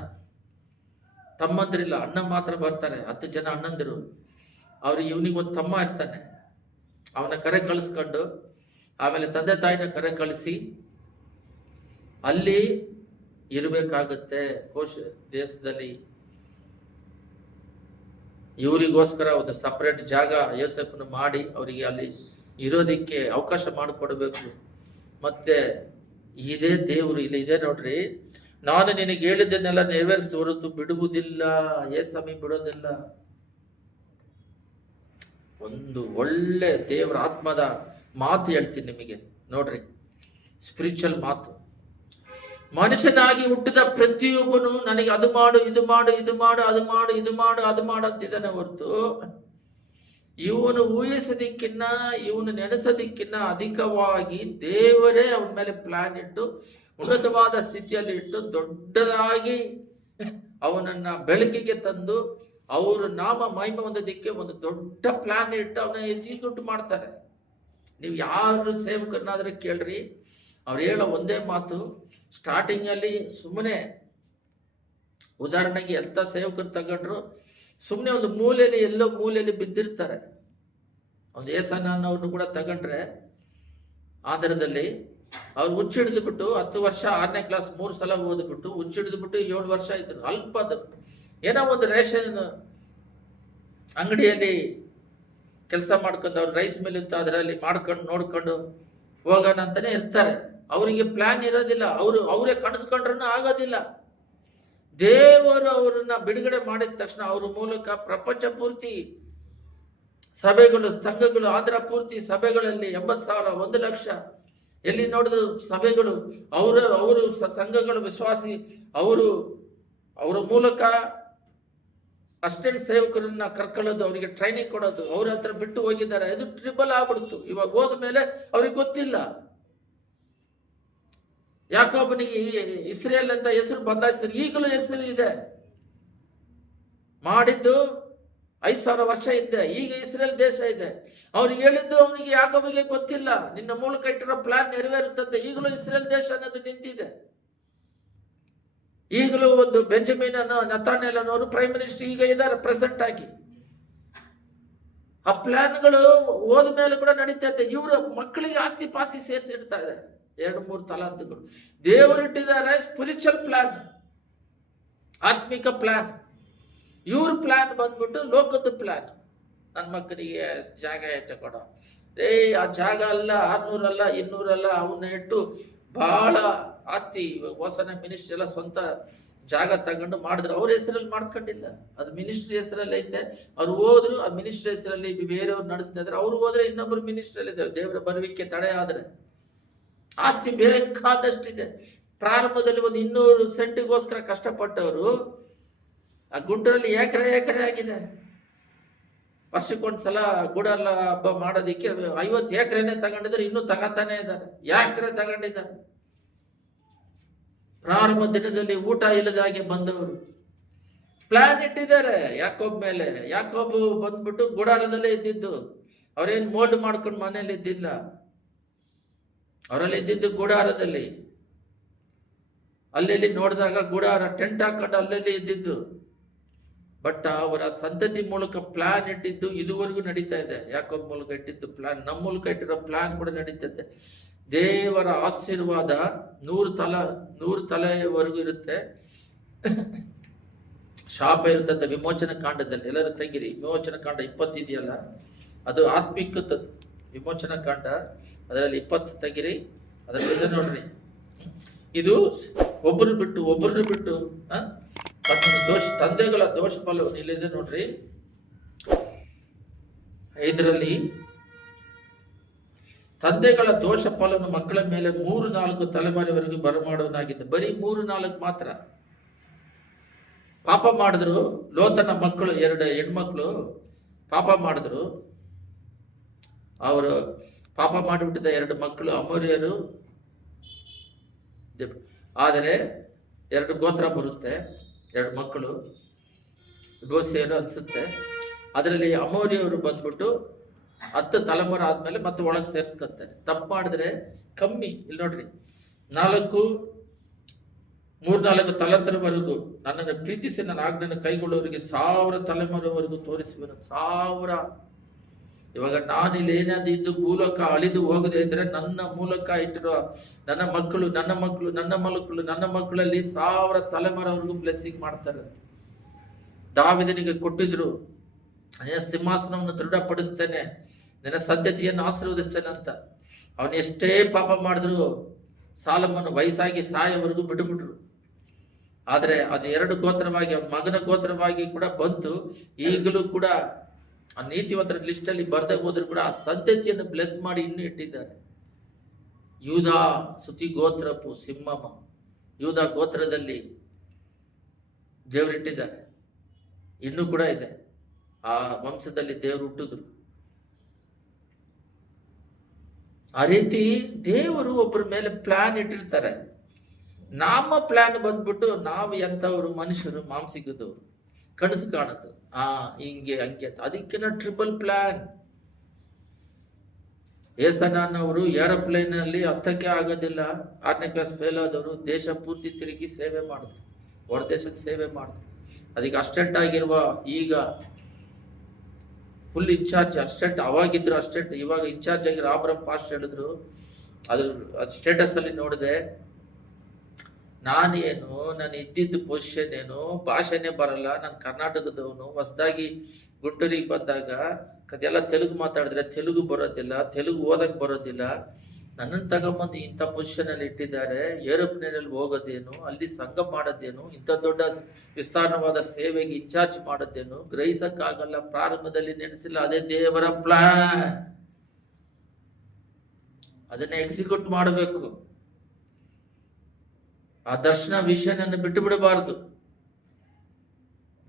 ತಮ್ಮಂದ್ರಿಲ್ಲ, ಅಣ್ಣ ಮಾತ್ರ ಬರ್ತಾರೆ. 10 ಜನ ಅಣ್ಣಂದಿರು. ಅವ್ರಿಗೆ ಇವನಿಗೆ ಒಂದು ತಮ್ಮ ಇರ್ತಾನೆ. ಅವನ ಕರೆ ಕಳಿಸ್ಕೊಂಡು ಆಮೇಲೆ ತಂದೆ ತಾಯಿನ ಕರೆ ಕಳಿಸಿ ಅಲ್ಲಿ ಇರಬೇಕಾಗುತ್ತೆ. ದೇಶದಲ್ಲಿ ಇವರಿಗೋಸ್ಕರ ಒಂದು ಸಪರೇಟ್ ಜಾಗ ಯೋಸೇಫನ ಮಾಡಿ ಅವರಿಗೆ ಅಲ್ಲಿ ಇರೋದಿಕ್ಕೆ ಅವಕಾಶ ಮಾಡಿಕೊಡ್ಬೇಕು. ಮತ್ತೆ ಇದೇ ದೇವರು ಇಲ್ಲಿ ಇದೆ ನೋಡ್ರಿ. ನಾನು ನಿನಗೆ ಹೇಳಿದ್ದನ್ನೆಲ್ಲ ನೆರವೇರಿಸಿ ಹೊರತು ಬಿಡುವುದಿಲ್ಲ. ಏಸಮಿ ಬಿಡೋದಿಲ್ಲ. ಒಂದು ಒಳ್ಳೆ ದೇವರ ಆತ್ಮದ ಮಾತು ಹೇಳ್ತೀನಿ ನಿಮಗೆ ನೋಡ್ರಿ, ಸ್ಪಿರಿಚುವಲ್ ಮಾತು. ಮನುಷ್ಯನಾಗಿ ಹುಟ್ಟಿದ ಪ್ರತಿಯೊಬ್ಬನು ನನಗೆ ಅದು ಮಾಡು, ಇದು ಮಾಡು, ಇದು ಮಾಡು, ಅದು ಮಾಡು, ಇದು ಮಾಡು, ಅದು ಮಾಡು ಅಂತಿದ್ದಾನೆ ಹೊರತು ಇವನು ಊಹಿಸೋದಿಕ್ಕಿನ್ನ, ಇವನು ನೆನೆಸೋದಿಕ್ಕಿನ್ನ ಅಧಿಕವಾಗಿ ದೇವರೇ ಅವನ ಮೇಲೆ ಪ್ಲಾನ್ ಇಟ್ಟು ಉನ್ನತವಾದ ಸ್ಥಿತಿಯಲ್ಲಿ ಇಟ್ಟು ದೊಡ್ಡದಾಗಿ ಅವನನ್ನ ಬೆಳಕಿಗೆ ತಂದು ಅವರು ನಾಮ ಮಹಿಮೆ ಹೊಂದೋದಿಕ್ಕೆ ಒಂದು ದೊಡ್ಡ ಪ್ಲಾನ್ ಇಟ್ಟು ಅವನ ಎಕ್ಸಿಕ್ಯೂಟ್ ಮಾಡ್ತಾರೆ. ನೀವು ಯಾರು ಸೇವಕರನ್ನಾದ್ರೆ ಕೇಳ್ರಿ, ಅವ್ರು ಹೇಳೋ ಒಂದೇ ಮಾತು. ಸ್ಟಾರ್ಟಿಂಗಲ್ಲಿ ಸುಮ್ಮನೆ ಉದಾಹರಣೆಗೆ ಎಂಥ ಸೇವಕರು ತಗೊಂಡ್ರು, ಸುಮ್ಮನೆ ಒಂದು ಮೂಲೆಯಲ್ಲಿ ಎಲ್ಲೋ ಮೂಲೆಯಲ್ಲಿ ಬಿದ್ದಿರ್ತಾರೆ. ಒಂದು ಏಸನವ್ರನ್ನು ಕೂಡ ತಗೊಂಡ್ರೆ ಆಂಧ್ರದಲ್ಲಿ ಅವ್ರು ಹುಚ್ಚಿಡಿದು ಬಿಟ್ಟು 10 ವರ್ಷ 6ನೇ ಕ್ಲಾಸ್ 3 ಸಲ ಓದ್ಬಿಟ್ಟು ಹುಚ್ಚಿಡಿದು ಬಿಟ್ಟು 7 ವರ್ಷ ಇದ್ರು. ಅಲ್ಪದ ಏನೋ ಒಂದು ರೇಷನ್ ಅಂಗಡಿಯಲ್ಲಿ ಕೆಲಸ ಮಾಡ್ಕೊಂಡು ಅವ್ರು ರೈಸ್ ಮಿಲ್ ಇತ್ತು, ಅದರಲ್ಲಿ ಮಾಡ್ಕೊಂಡು ನೋಡ್ಕೊಂಡು ಹೋಗೋಣ ಅಂತಾನೆ ಇರ್ತಾರೆ. ಅವರಿಗೆ ಪ್ಲಾನ್ ಇರೋದಿಲ್ಲ. ಅವರೇ ಕನಸ್ಕೊಂಡ್ರೂ ಆಗೋದಿಲ್ಲ. ದೇವರು ಅವರನ್ನ ಬಿಡುಗಡೆ ಮಾಡಿದ ತಕ್ಷಣ ಅವ್ರ ಮೂಲಕ ಪ್ರಪಂಚ ಪೂರ್ತಿ ಸಭೆಗಳು, ಸಂಘಗಳು, ಆಂಧ್ರ ಪೂರ್ತಿ ಸಭೆಗಳಲ್ಲಿ 80,000 1 ಲಕ್ಷ ಎಲ್ಲಿ ನೋಡಿದ್ರು ಸಭೆಗಳು, ಅವರು ಸಂಘಗಳು ವಿಶ್ವಾಸಿ, ಅವರ ಮೂಲಕ ಅಸಿಸ್ಟೆಂಟ್ ಸೇವಕರನ್ನ ಕರ್ಕೊಳ್ಳೋದು, ಅವರಿಗೆ ಟ್ರೈನಿಂಗ್ ಕೊಡೋದು, ಅವ್ರ ಹತ್ರ ಬಿಟ್ಟು ಹೋಗಿದ್ದಾರೆ. ಇದು ಟ್ರಿಬಲ್ ಆಗ್ಬಿಡ್ತು. ಇವಾಗ ಹೋದ ಮೇಲೆ ಅವ್ರಿಗೆ ಗೊತ್ತಿಲ್ಲ. ಯಾಕೋಬನಿಗೆ ಇಸ್ರೇಲ್ ಅಂತ ಹೆಸರು ಬದಲಾಯಿಸಿದ್ರು. ಈಗಲೂ ಹೆಸರು ಇದೆ. ಮಾಡಿದ್ದು 5,000 ವರ್ಷ ಹಿಂದೆ. ಈಗ ಇಸ್ರೇಲ್ ದೇಶ ಇದೆ. ಅವ್ರಿಗೆ ಹೇಳಿದ್ದು ಅವನಿಗೆ ಯಾಕೋಬಿಗೆ ಗೊತ್ತಿಲ್ಲ. ನಿನ್ನ ಮೂಲಕ ಇಟ್ಟಿರೋ ಪ್ಲಾನ್ ನೆರವೇರುತ್ತದೆ. ಈಗಲೂ ಇಸ್ರೇಲ್ ದೇಶ ಅನ್ನೋದು ನಿಂತಿದೆ. ಈಗಲೂ ಒಂದು ಬೆಂಜಮಿನ್ ನತಾನ್ಯೇಲ್ ಅನ್ನೋರು ಪ್ರೈಮ್ ಮಿನಿಸ್ಟರ್ ಈಗ ಇದ್ದಾರೆ ಪ್ರೆಸೆಂಟ್ ಆಗಿ. ಆ ಪ್ಲಾನ್ಗಳು ಹೋದ ಮೇಲೆ ಕೂಡ ನಡೀತೈತೆ. ಇವರ ಮಕ್ಕಳಿಗೆ ಆಸ್ತಿ ಪಾಸ್ತಿ ಸೇರಿಸಿಡ್ತಾ ಇದೆ. 2-3 ತಲಾಂತಗಳು ದೇವರಿಟ್ಟಿದ್ದಾರೆ. ಸ್ಪಿರಿಚುವಲ್ ಪ್ಲಾನ್, ಆತ್ಮಿಕ ಪ್ಲಾನ್. ಇವ್ರ ಪ್ಲಾನ್ ಬಂದ್ಬಿಟ್ಟು ಲೋಕದ ಪ್ಲಾನ್. ನನ್ನ ಮಕ್ಕಳಿಗೆ ಜಾಗ ಇಟ್ಟು ಕೊಡೋ, ಆ ಜಾಗ ಅಲ್ಲ 600 ಅಲ್ಲ 200 ಅಲ್ಲ, ಅವನ್ನ ಇಟ್ಟು ಬಹಳ ಆಸ್ತಿ. ಹೊಸನ ಮಿನಿಸ್ಟ್ರಿ ಎಲ್ಲ ಸ್ವಂತ ಜಾಗ ತಗೊಂಡು ಮಾಡಿದ್ರು. ಅವ್ರ ಹೆಸರಲ್ಲಿ ಮಾಡ್ಕೊಂಡಿಲ್ಲ, ಅದು ಮಿನಿಸ್ಟ್ರಿ ಹೆಸರಲ್ಲಿ ಐತೆ. ಅವ್ರು ಹೋದ್ರು, ಆ ಮಿನಿಸ್ಟ್ರಿ ಹೆಸರಲ್ಲಿ ಬೇರೆಯವ್ರು ನಡೆಸ್ತಾ ಇದ್ರೆ. ಅವ್ರು ಹೋದ್ರೆ ಇನ್ನೊಬ್ರು ಮಿನಿಸ್ಟ್ರಲ್ಲಿ ಇದೆ. ದೇವರ ಬರುವಿಕೆ ತಡೆ ಆದ್ರೆ ಆಸ್ತಿ ಬೇಕಾದಷ್ಟಿದೆ. ಪ್ರಾರಂಭದಲ್ಲಿ ಒಂದು 200 ಸೆಂಟಿಗೋಸ್ಕರ ಕಷ್ಟಪಟ್ಟವರು ಆ ಗುಡ್ಡರಲ್ಲಿ ಎಕರೆ ಆಗಿದೆ. ವರ್ಷಕ್ಕೊಂದ್ಸಲ ಗುಡಲ್ಲ ಹಬ್ಬ ಮಾಡೋದಿಕ್ಕೆ 50 ಎಕರೆನೇ ತಗೊಂಡಿದ್ದಾರೆ. ಇನ್ನೂ ತಗೋತಾನೆ ಇದ್ದಾರೆ. ಎಕರೆ ತಗೊಂಡಿದ್ದಾರೆ. ಪ್ರಾರಂಭ ದಿನದಲ್ಲಿ ಊಟ ಇಲ್ಲದಾಗೆ ಬಂದವರು ಪ್ಲಾನ್ ಇಟ್ಟಿದ್ದಾರೆ ಯಾಕೋಬ್ ಮೇಲೆ. ಯಾಕೋಬು ಬಂದ್ಬಿಟ್ಟು ಗುಡಾರದಲ್ಲೇ ಇದ್ದಿದ್ದು. ಅವ್ರೇನು ಮೋಲ್ಡ್ ಮಾಡ್ಕೊಂಡು ಮನೇಲಿ ಇದ್ದಿಲ್ಲ. ಅವರಲ್ಲಿ ಇದ್ದಿದ್ದು ಗುಡಾರದಲ್ಲಿ. ಅಲ್ಲೆಲ್ಲಿ ನೋಡಿದಾಗ ಗುಡಾರ ಟೆಂಟ್ ಹಾಕೊಂಡು ಅಲ್ಲೆಲ್ಲಿ ಇದ್ದಿದ್ದು. ಬಟ್ ಅವರ ಸಂತತಿ ಮೂಲಕ ಪ್ಲಾನ್ ಇಟ್ಟಿದ್ದು ಇದುವರೆಗೂ ನಡೀತಾ ಇದೆ. ಯಾಕೋಬ್ ಮೂಲಕ ಇಟ್ಟಿದ್ದು ಪ್ಲಾನ್, ನಮ್ಮ ಮೂಲಕ ಇಟ್ಟಿರೋ ಪ್ಲಾನ್ ಕೂಡ ನಡೀತೈತೆ. ದೇವರ ಆಶೀರ್ವಾದ 100 ತಲೆಯವರೆಗೂ ಇರುತ್ತೆ. ಶಾಪ ಇರ್ತದೆ ವಿಮೋಚನ ಕಾಂಡದಲ್ಲಿ. ಎಲ್ಲರೂ ತೆಗಿರಿ, ವಿಮೋಚನ ಕಾಂಡ 20 ಇದೆಯಲ್ಲ, ಅದು ಆತ್ಮಿಕದ ವಿಮೋಚನ ಕಾಂಡ, ಅದರಲ್ಲಿ 20 ತೆಗಿರಿ. ಅದರಲ್ಲಿ ನೋಡ್ರಿ, ಇದು ಒಬ್ಬರನ್ನ ಬಿಟ್ಟು ತಂದೆಗಳ ದೋಷ ಫಲವನ್ನು ಇಲ್ಲಿದೆ ನೋಡ್ರಿ. ಇದರಲ್ಲಿ ತಂದೆಗಳ ದೋಷ ಫಲವನ್ನು ಮಕ್ಕಳ ಮೇಲೆ 3-4 ತಲೆಮಾರಿವರೆಗೂ ಬರಮಾಡುವನಾಗಿದೆ. ಬರೀ 3-4 ಮಾತ್ರ ಪಾಪ ಮಾಡಿದ್ರು. ಲೋತನ ಮಕ್ಕಳು 2 ಹೆಣ್ಮಕ್ಳು ಪಾಪ ಮಾಡಿದ್ರು. ಅವರು ಪಾಪ ಮಾಡಿಬಿಟ್ಟಿದ್ದ 2 ಮಕ್ಕಳು ಅಮೋರಿಯರು. ಆದರೆ 2 ಗೋತ್ರ ಬರುತ್ತೆ, 2 ಮಕ್ಕಳು ಗೋಸಿಯರು ಅನ್ಸುತ್ತೆ. ಅದರಲ್ಲಿ ಅಮೋರಿಯವರು ಬಂದ್ಬಿಟ್ಟು 10 ತಲೆಮಾರು ಆದ್ಮೇಲೆ ಮತ್ತೆ ಒಳಗೆ ಸೇರಿಸ್ಕೊತಾರೆ. ತಪ್ಪು ಮಾಡಿದ್ರೆ ಕಮ್ಮಿ. ಇಲ್ಲಿ ನೋಡ್ರಿ, 3-4 ತಲಾಂತರವರೆಗೂ ನನ್ನನ್ನು ಪ್ರೀತಿಸಿ ನನ್ನ ಆಜ್ಞೆಯನ್ನು ಕೈಗೊಳ್ಳುವವರಿಗೆ 1000 ತಲೆಮಾರುವರೆಗೂ ತೋರಿಸುವೆನು. 1000. ಇವಾಗ ನಾನಿಲ್ಲಿ ಏನಾದ್ರು ಇದ್ದು ಭೂಲೋಕ ಅಳಿದು ಹೋಗದೆ ಇದ್ರೆ ನನ್ನ ಮೂಲಕ ಇಟ್ಟಿರೋ ನನ್ನ ಮಕ್ಕಳಲ್ಲಿ 1000 ತಲೆಮಾರವರೆಗೂ ಬ್ಲೆಸ್ಸಿಂಗ್ ಮಾಡ್ತಾರೆ. ದಾವೀದನಿಗೆ ಕೊಟ್ಟಿದ್ರು, ನಿನ್ನ ಸಿಂಹಾಸನವನ್ನು ದೃಢಪಡಿಸ್ತೇನೆ, ನಿನ್ನ ಸಂತತಿಯನ್ನು ಆಶೀರ್ವದಿಸ್ತೇನೆ ಅಂತ. ಅವನು ಎಷ್ಟೇ ಪಾಪ ಮಾಡಿದ್ರು ಸಾಲಮನ್ನು ವಯಸ್ಸಾಗಿ ಸಾಯವರೆಗೂ ಬಿಟ್ಟುಬಿಟ್ರು. ಆದರೆ ಅದು 2 ಗೋತ್ರವಾಗಿ ಅವನ ಮಗನ ಗೋತ್ರವಾಗಿ ಕೂಡ ಬಂತು. ಈಗಲೂ ಕೂಡ ಆ ನೀತಿವಂತರ ಲಿಸ್ಟಲ್ಲಿ ಬರ್ದೇ ಹೋದ್ರು ಕೂಡ ಆ ಸಂತತಿಯನ್ನು ಬ್ಲೆಸ್ ಮಾಡಿ ಇನ್ನೂ ಇಟ್ಟಿದ್ದಾರೆ. ಯೂದಾ ಸುತಿ ಗೋತ್ರಪು ಸಿಂಹಮ, ಯೂದಾ ಗೋತ್ರದಲ್ಲಿ ದೇವರಿಟ್ಟಿದ್ದಾರೆ, ಇನ್ನೂ ಕೂಡ ಇದೆ. ಆ ವಂಶದಲ್ಲಿ ದೇವರು ಹುಟ್ಟಿದ್ರು. ಆ ರೀತಿ ದೇವರು ಒಬ್ಬರ ಮೇಲೆ ಪ್ಲಾನ್ ಇಟ್ಟಿರ್ತಾರೆ. ನಮ್ಮ ಪ್ಲಾನ್ ಬಂದ್ಬಿಟ್ಟು ನಾವು ಎಂಥವ್ರು, ಮನುಷ್ಯರು, ಮಾಂಸಿಕದವರು, ಕನಸು ಕಾಣುತ್ತೆ, ಹಿಂಗೆ ಹಂಗೆ ಅಂತ. ಅದಕ್ಕಿಂತ ಟ್ರಿಪಲ್ ಪ್ಲಾನ್. ಏಸನವರು ಏರೋಪ್ಲೇನ್ ಅಲ್ಲಿ ಹತ್ತಕ್ಕೆ ಆಗೋದಿಲ್ಲ, 6ನೇ ಕ್ಲಾಸ್ ಫೇಲ್ ಆದವರು ದೇಶ ಪೂರ್ತಿ ತಿರುಗಿ ಸೇವೆ ಮಾಡಿದ್ರು, ಹೊರ ದೇಶದ ಸೇವೆ ಮಾಡಿದ್ರು. ಅದಕ್ಕೆ ಅಸ್ಟೆಂಟ್ ಆಗಿರುವ, ಈಗ ಫುಲ್ ಇನ್ಚಾರ್ಜ್ ಅಸ್ಟೆಂಟ್, ಅವಾಗಿದ್ರು ಅಸ್ಟೆಂಟ್, ಇವಾಗ ಇನ್ಚಾರ್ಜ್ ಆಗಿ ರಾಬರಂ ಪಾಸ್ಟ್ ಹೇಳಿದ್ರು. ಅದು ಸ್ಟೇಟಸ್ ಅಲ್ಲಿ ನೋಡಿದೆ, ನಾನು ಇದ್ದಿದ್ದು ಪೊಸಿಷನ್ ಏನು, ಭಾಷೆನೇ ಬರಲ್ಲ, ನಾನು ಕರ್ನಾಟಕದವನು, ಹೊಸದಾಗಿ ಗುಂಟೂರಿಗೆ ಬಂದಾಗ ಅದೆಲ್ಲ ತೆಲುಗು ಮಾತಾಡಿದ್ರೆ ತೆಲುಗು ಬರೋದಿಲ್ಲ, ತೆಲುಗು ಓದಕ್ಕೆ ಬರೋದಿಲ್ಲ, ನನ್ನನ್ನು ತಗೊಂಬಂದು ಇಂಥ ಪೊಸಿಷನಲ್ಲಿ ಇಟ್ಟಿದ್ದಾರೆ. ಏರೋಪ್ಲೇನಲ್ಲಿ ಹೋಗೋದೇನು, ಅಲ್ಲಿ ಸಂಘ ಮಾಡೋದೇನು, ಇಂಥ ದೊಡ್ಡ ವಿಸ್ತಾರವಾದ ಸೇವೆಗೆ ಇನ್ಚಾರ್ಜ್ ಮಾಡೋದೇನು ಗ್ರಹಿಸಕ್ಕಾಗಲ್ಲ. ಪ್ರಾರಂಭದಲ್ಲಿ ನೆನೆಸಿಲ್ಲ. ಅದೇ ದೇವರ ಪ್ಲಾನ್, ಅದನ್ನ ಎಕ್ಸಿಕ್ಯೂಟ್ ಮಾಡಬೇಕು. ಆ ದರ್ಶನ ವಿಷಯನನ್ನು ಬಿಟ್ಟು ಬಿಡಬಾರದು.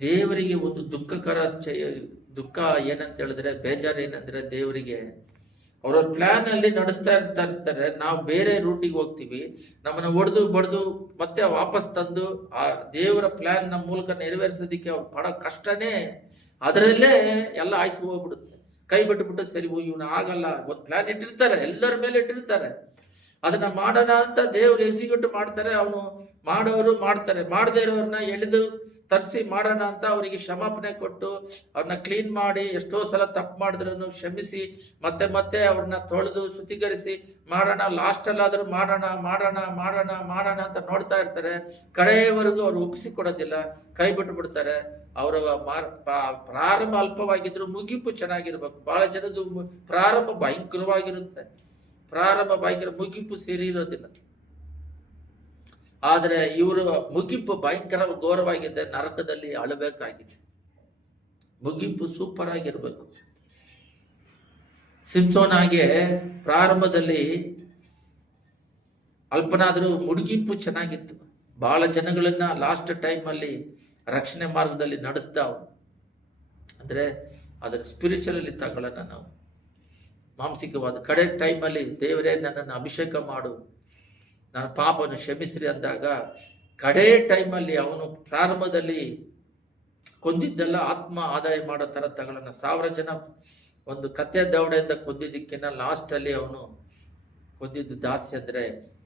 ದೇವರಿಗೆ ಒಂದು ದುಃಖ ಏನಂತ ಹೇಳಿದ್ರೆ, ಬೇಜಾರು ಏನಂದ್ರೆ, ದೇವರಿಗೆ ಅವರ ಪ್ಲಾನ್ ಅಲ್ಲಿ ನಡೆಸ್ತಾ ಇರ್ತಾರೆ. ನಾವು ಬೇರೆ ರೂಟಿಗೆ ಹೋಗ್ತೀವಿ, ನಮ್ಮನ್ನ ಹೊಡೆದು ಬಡ್ದು ಮತ್ತೆ ವಾಪಸ್ ತಂದು ಆ ದೇವರ ಪ್ಲಾನ್ ನಮ್ಮ ಮೂಲಕ ನೆರವೇರಿಸೋದಿಕ್ಕೆ ಅವ್ರು ಪಡೋ ಕಷ್ಟನೇ, ಅದರಲ್ಲೇ ಎಲ್ಲ ಆಯ್ಸಿ ಹೋಗ್ಬಿಡುತ್ತೆ. ಕೈ ಬಿಟ್ಟುಬಿಟ್ಟು ಸರಿ ಇವನು ಆಗಲ್ಲ. ಒಂದು ಪ್ಲಾನ್ ಇಟ್ಟಿರ್ತಾರೆ, ಎಲ್ಲರ ಮೇಲೆ ಇಟ್ಟಿರ್ತಾರೆ, ಅದನ್ನ ಮಾಡೋಣ ಅಂತ ದೇವರು ಎಕ್ಸಿಕ್ಯೂಟ್ ಮಾಡ್ತಾರೆ. ಅವನು ಮಾಡೋರು ಮಾಡ್ತಾರೆ, ಮಾಡದೇ ಇರೋರನ್ನ ಎಳೆದು ತರಿಸಿ ಮಾಡೋಣ ಅಂತ ಅವರಿಗೆ ಕ್ಷಮಾಪಣೆ ಕೊಟ್ಟು ಅವ್ರನ್ನ ಕ್ಲೀನ್ ಮಾಡಿ, ಎಷ್ಟೋ ಸಲ ತಪ್ಪು ಮಾಡಿದ್ರು ಕ್ಷಮಿಸಿ ಮತ್ತೆ ಅವ್ರನ್ನ ತೊಳೆದು ಶುದ್ಧೀಕರಿಸಿ ಮಾಡೋಣ, ಲಾಸ್ಟಲ್ಲಾದರೂ ಮಾಡೋಣ ಅಂತ ನೋಡ್ತಾ ಇರ್ತಾರೆ. ಕಡೆಯವರೆಗೂ ಅವ್ರು ಒಪ್ಪಿಸಿಕೊಡೋದಿಲ್ಲ, ಕೈ ಬಿಟ್ಟು ಬಿಡ್ತಾರೆ. ಅವರ ಪ್ರಾರಂಭ ಅಲ್ಪವಾಗಿದ್ರು ಮುಗಿಪು ಚೆನ್ನಾಗಿರ್ಬೇಕು. ಬಹಳ ಜನದ್ದು ಪ್ರಾರಂಭ ಭಯಂಕರವಾಗಿರುತ್ತೆ, ಮುಗಿಪು ಸೇರಿ ಇರೋದಿಲ್ಲ. ಆದರೆ ಇವರು ಮುಗಿಪು ಭಯಂಕರ ಘೋರವಾಗಿದೆ, ನರಕದಲ್ಲಿ ಅಳಬೇಕಾಗಿದೆ. ಮುಗಿಪು ಸೂಪರ್ ಆಗಿರ್ಬೇಕು. ಸಿಂಸೋನಾಗೆ ಪ್ರಾರಂಭದಲ್ಲಿ ಅಲ್ಪನಾದರೂ ಮುಡುಗಿಪ್ಪು ಚೆನ್ನಾಗಿತ್ತು. ಬಹಳ ಜನಗಳನ್ನ ಲಾಸ್ಟ್ ಟೈಮಲ್ಲಿ ರಕ್ಷಣೆ ಮಾರ್ಗದಲ್ಲಿ ನಡೆಸ್ದ. ಅಂದರೆ ಅದರ ಸ್ಪಿರಿಚುವಲಿ ತಗೊಳ್ಳೋಣ ನಾವು. ಮಾಂಸಿಕವಾದ ಕಡೆ ಟೈಮಲ್ಲಿ ದೇವರೇ ನನ್ನನ್ನು ಅಭಿಷೇಕ ಮಾಡು, ನನ್ನ ಪಾಪವನ್ನು ಕ್ಷಮಿಸ್ರಿ ಅಂದಾಗ, ಕಡೆ ಟೈಮಲ್ಲಿ ಅವನು ಪ್ರಾರಂಭದಲ್ಲಿ ಕೊಂದಿದ್ದೆಲ್ಲ ಆತ್ಮ ಆದಾಯ ಮಾಡೋ ಥರ ತಗೊಳ್ಳೋಣ. 1000 ಜನ ಒಂದು ಕತ್ತೆ ದವಡೆಯಿಂದ ಕೊಂದಿದ್ದಕ್ಕಿಂತ ಲಾಸ್ಟಲ್ಲಿ ಅವನು ಕೊಂದಿದ್ದು ದಾಸಿ. ಅಂದರೆ